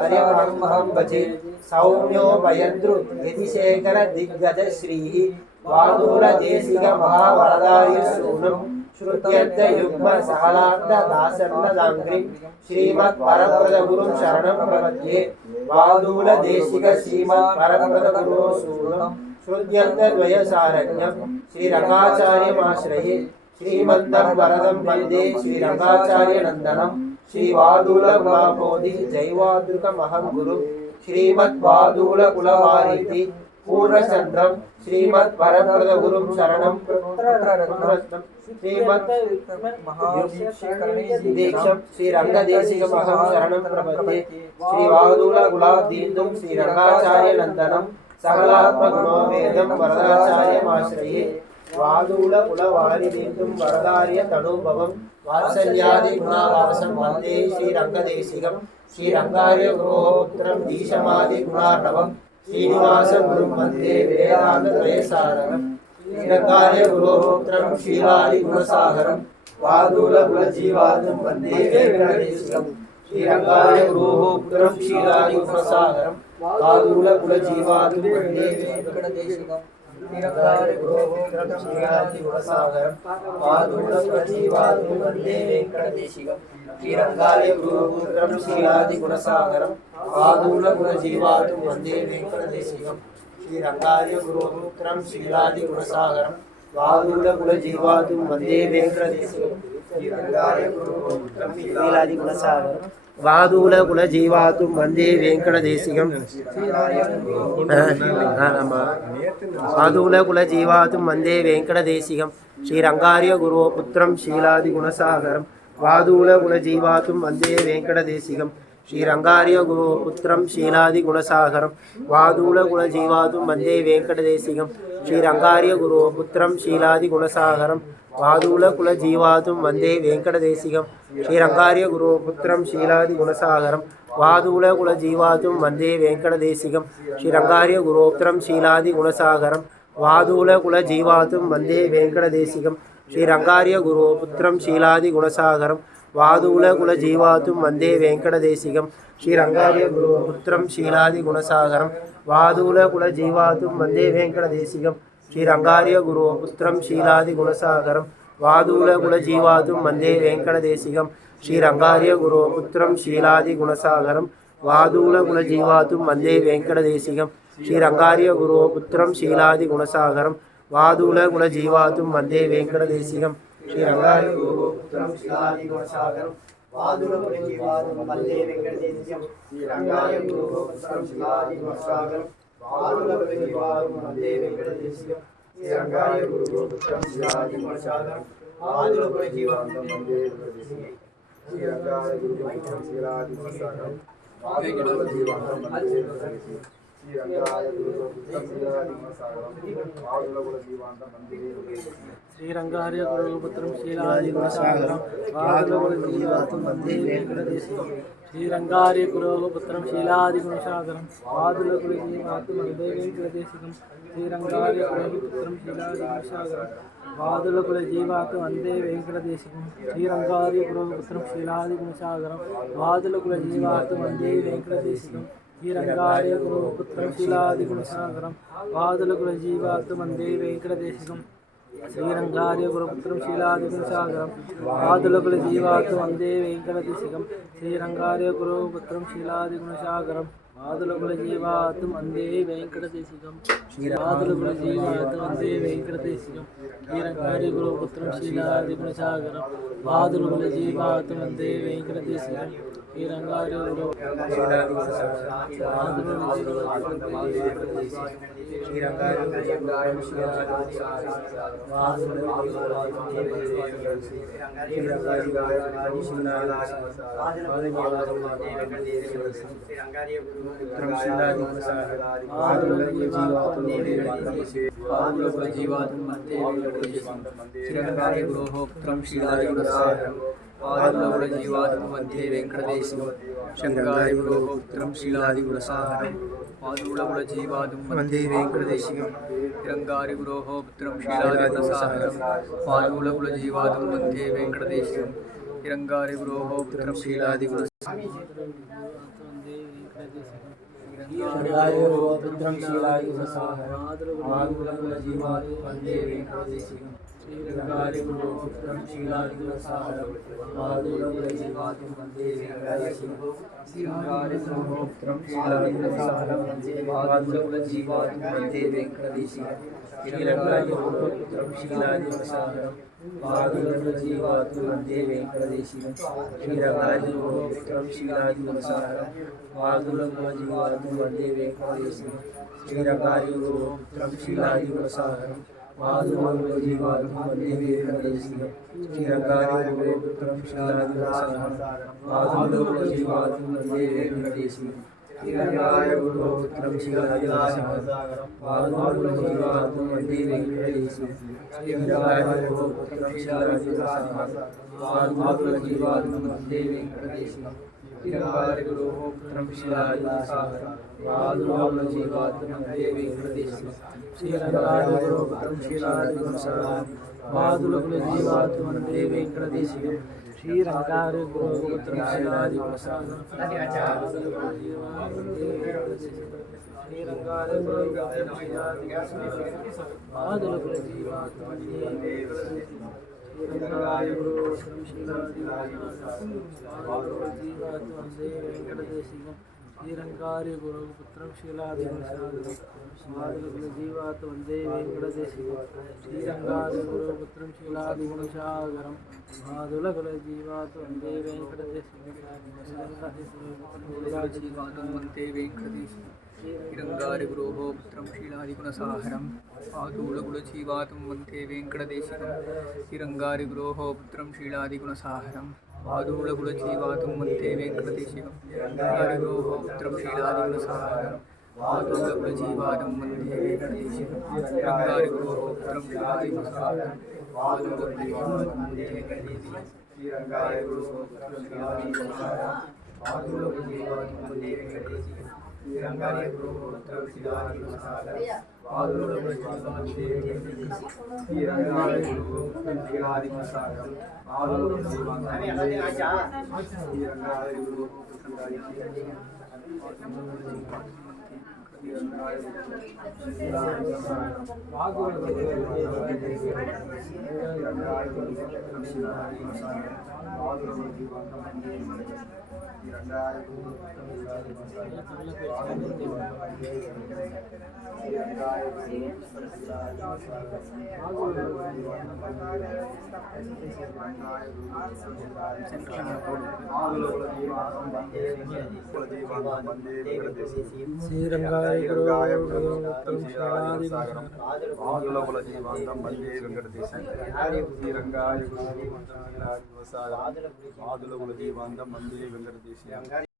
हरिमहं भजे सौम्यो भयन्द्रु यतिशेखर दिग्गज श्रीः वादूल देशिक महावरदार्य सूनुं श्रुत्यर्थ युग्म सहलार्थ दासन्न दांग्री श्रीमत् वरप्रद गुरुं शरणं प्रपद्ये वादूल देशिक श्रीमत् वरप्रद गुरोः सूनुं श्रुत्यर्थ द्वयसारण्यं श्रीरंगाचार्यमाश्रये श्रीमन्तं वरदं वन्दे श्रीरंगाचार्य नंदनं श्रीवादूल कुलाबोधि जैवादृकमहं गुरुं श्रीमत् वादूल कुलवारिधि पूर्णचन्द्रं श्रीमत् वरप्रद गुरुं शरणं श्रीमत् दीक्षं श्रीरंगदेशिकमहं शरणं प्रपद्ये श्रीवादूल कुलाब्दीन्दुं श्रीरंगाचार्य नंदनं सकलात्मगुणो वेदं वरदाचार्यमाश्रये वादूल कुलवारिदीन्दुं वरदार्य तनुभवं वात्सल्यादि गुणावासं वन्दे श्रीरंगदेशिकं श्रीरंगार्य गुरोः पुत्रं दीशमादि गुणार्णवं श्रीनिवास गुरुं वन्दे वेदांत त्रयसारं श्रीरंगार्य गुरोः पुत्रं शीलादि गुणसागरं वादूल कुलजीवादं वन्दे वेंकटदेशिकं श्रीरंगार्य गुरोः पुत्रं शीलादि गुणसागरं वादूल कुलजीवादं वन्दे वेंकटदेशिकं श्रीरंगार्य गुरोः पुत्रं शीलादि गुणसागरं वादूल कुलजीवादं वन्दे वेंकटदेशिकं श्रीरंगार्य गुरोः पुत्रं शीलादि गुणसागरं वादूल कुलजीवादं वन्दे वेंकटदेशिकं श्रीरंगार्य गुरोः पुत्रं शीलादि गुणसागरं वादूल कुलजीवादं वन्दे वेंकटदेशिकं श्रीरंगार्य गुरोः पुत्रं शीलादि गुणसागरं वादूल कुलजीवातुं वन्दे वेंकटदेशिकं वादूल कुलजीवातुं वन्दे वेंकटदेशिकं श्रीरंगार्य गुरोः पुत्रं शीलादि गुणसागरं वादूल कुलजीवातुं वन्दे वेंकटदेशिकं श्रीरंगार्य गुरोः पुत्रं शीलादि गुणसागरं वादूल कुलजीवातुं वन्दे वेंकटदेशिकं श्रीरंगार्य गुरोः पुत्रं शीलादि गुणसागरं वादूल कुलजीवातुं वन्दे वेंकटदेशिकं श्रीरंगार्य गुरोः पुत्रं शीलादि गुणसागरं वादूल कुलजीवातुं वन्दे वेंकटदेशिकं श्रीरंगार्य गुरोः पुत्रं शीलादि गुणसागरं वादूल कुलजीवातुं वन्दे वेंकटदेशिकं श्रीरंगार्य गुरोः पुत्रं शीलादि गुणसागरं वादूल कुलजीवातुं वन्दे वेंकटदेशिकं श्रीरंगार्य गुरोः पुत्रं शीलादि गुणसागरं वादूल कुलजीवातुं वन्दे वेंकटदेशिकं श्रीरंगार्य गुरोः पुत्रं शीलादि गुणसागरं वादूल कुलजीवातुं वन्दे वेंकटदेशिकं श्रीरंगार्य गुरोः पुत्रं शीलादि गुणसागरं वादूल कुलजीवातुं वन्दे वेंकटदेशिकं श्रीरंगार्य गुरोः पुत्रं शीलादि गुणसागरं वादूल कुलजीवातुं वन्दे वेंकटदेशिकं श्रीरंगार्य गुरोः पुत्रं शीलादि गुणसागरं वादूल कुलजीवातुं वन्दे वेंकटदेशिकं श्रीरंगार्य गुरोः पुत्रं शीलादि गुणसागरं वादूल कुलजीवातुं वन्दे वेंकटदेशिकं श्रीरंगार्य गुरोः पुत्रं शीलादि गुणसागरं वादूल कुलजीवातुं वन्दे वेंकटदेशिकं श्रीरंगार्य गुरोः पुत्रं शीलादि गुणसागरं वादूल कुलजीवातुं वन्दे वेंकटदेशिकं श्रीरंगार्य गुरोः पुत्रं शीलादि गुणसागरं वादूल कुलजीवातुं वन्दे वेंकटदेशिकं श्रीरंगार्य गुरोः पुत्रं शीलादि गुणसागरं वादूल कुलजीवातुं वन्दे वेंकटदेशिकं श्रीरंगार्य गुरोः पुत्रं शीलादि गुणसागरं वादूल कुलजीवातुं वन्दे वेंकटदेशिकं श्रीरंगार्य गुरोः पुत्रं शीलादि गुणसागरं वादुल कुलजीवातुं वन्दे वेंकटदेशिकं श्रीरंगार्य गुरोः पुत्रं शीलादि गुणसागरं वादुल कुलजीवातुं वन्दे वेंकटदेशिकं श्रीरंगार्य गुरोः पुत्रं शीलादि गुणसागरं वादुल कुलजीवातुं वन्दे वेंकटदेशिकं श्रीरंगार्य गुरुपुत्रं शीलादि गुणसागरं वादुल कुलजीवातुं वन्दे वेंकटदेशिकं श्रीरंगार्य गुरुपुत्रं शीलादि गुणसागरं वादुल कुलजीवातुं वन्दे वेंकटदेशिकं वादुल कुलजीवातुं वन्दे वेंकटदेशिकं श्रीरंगार्य गुरुपुत्रं शीलादि गुणसागरं वादुल कुलजीवातुं वन्दे वेंकटदेशिकं श्रीरंगार्य गुरु शीलादि गुणसागरं पुत्रं शीलादिगुणसागरं आदुलकुलजीवातुं आदुलकुलजीवातुं मन्ते श्रीरङ्गाय गुरोः पुत्रं शीलादिगुणसागरम् आदुलकुलजीवातुं मध्ये वेङ्कटेशं शङ्काय गुरोः पुत्रं शीलादिगुणसागरम् आदुलकुलजीवातुं मध्ये वेङ्कटेशं श्रीरङ्गाय गुरोः पुत्रं शीलादिगुणसागरम् आदुलकुलजीवातुं मध्ये वेङ्कटेशं श्रीरङ्गाय गुरोः पुत्रं शीलादिगुणसागरं पुत्रं शीलादिगुणसागरम् आदुलकुलजीवातुं मध्ये वेङ्कटेशं श्रीरङ्गाय गुरोः पुत्रं शीलादिगुणसागरम् आदुलकुलजीवातुं मध्ये वेङ्कटेशं श्रीरङ्गाय गुरोः पुत्रं शीलादिगुणसागरम् आदुलकुलजीवातुं मध्ये वेङ्कटेशं श्रीरङ्गाय गुरोः पुत्रं शीलादिगुणसागरम् आदुलकुलजीवातुं मध्ये वेङ्कटेशं श्रीरङ्गाय गुरोः पुत्रं शीलादिगुणसागरम् आदुलकुलजीवातुं मध्ये वेङ्कटेशं श्रीरङ्गाय गुरोः पुत्रं शीलादिगुणसागरम् आदुलकुलजीवातुं मध्ये वेङ्कटेशं श्रीरङ्गाय गुरोः पुत्रं शीलादिगुणसागरम् आदुलकुलजीवातुं मध्ये वेङ्कटेशं श्रीरङ्गाय गुरोः पुत्रं शीलादिगुणसागरम् आदुलकुलजीवातुं मध्ये वेङ्कटेशं श्रीरङ्गाय गुरोः पुत्रं शीलादिगुणसागरम् आदुलकुलजीवातुं मध्ये वेङ्कटेशं श्रीरङ्गाय गुरोः पुत्रं शीलादिगुणसागरम् आदुलकुलजीवातुं मध्ये वेङ्कटेशं श्रीरङ्गाय गुरोः पुत्रं शीलादिगुणसागरम् आदुलकुलजीवातुं मध्ये वेङ्कटेशं श्रीरङ्गाय गुरोः पुत्रं शीलादिगुणसागरम् श्रीरङ्गाय गुरोः पुत्रं शीलादिगुणसागरम् आदुलकुलजीवातुं मध्ये वेङ्कटेशं श्रीरङ्गाय गुरोः पुत्रं शीलादिगुणसागरम् आदुलकुलजीवातुं मध्ये वेङ्कटेशं श्रीरङ्गाय गुरोः पुत्रं शीलादिगुणसागरम् आदुलकुलजीवातुं मध्ये वेङ्कटेशं श्रीरङ्गाय गुरोः पुत्रं शीलादिगुणसागरम् आदुलकुलजीवातुं मध्ये वेङ्कटेशं श्रीरङ्गाय मध्ये वेङ्कटेशं श्रीरङ्गाय गुरोः पुत्रं शीलादिगुणसागरम् आदुलकुलजीवातुं मध्ये वेङ्कटेशं श्रीरङ्गाय गुरोः पुत्रं शीलादिगुणसागरम् आदुलकुलजीवातुं मध्ये वेङ्कटेशं श्रीरङ्गाय गुरोः पुत्रं शीलादिगुणसागरम् आदुलकुलजीवातुं मध्ये वेङ्कटेशं श्रीरङ्गाय गुरोः पुत्रं शीलादिगुणसागरम् आदुलकुलजीवातुं मध्ये वेङ्कटेशं श्रीरङ्गाय गुरोः पुत्रं शीलादिगुणसागरम् आदुलकुलजीवातुं मध्ये वेङ्कटेशं श्रीरङ्गाय गुरोः पुत्रं शीलादिगुणसागरम् आदुलकुलजीवातुं मध्ये वेङ्कटेशं श्रीरङ्गाय गुरोः पुत्रं शीलादिगुणसागरम् आदुलकुलजीवातुं मध्ये श्रीरङ्गाय गुरोः श्रीरङ्गाय गुरोः पुत्रं शीलादिगुणसागरम् आदुलकुलजीवातुं मध्ये वेङ्कटेशं श्रीरङ्गाय गुरोः पुत्रं शीलादिगुणसागरम् आदुलकुलजीवातुं मध्ये वेङ्कटेशं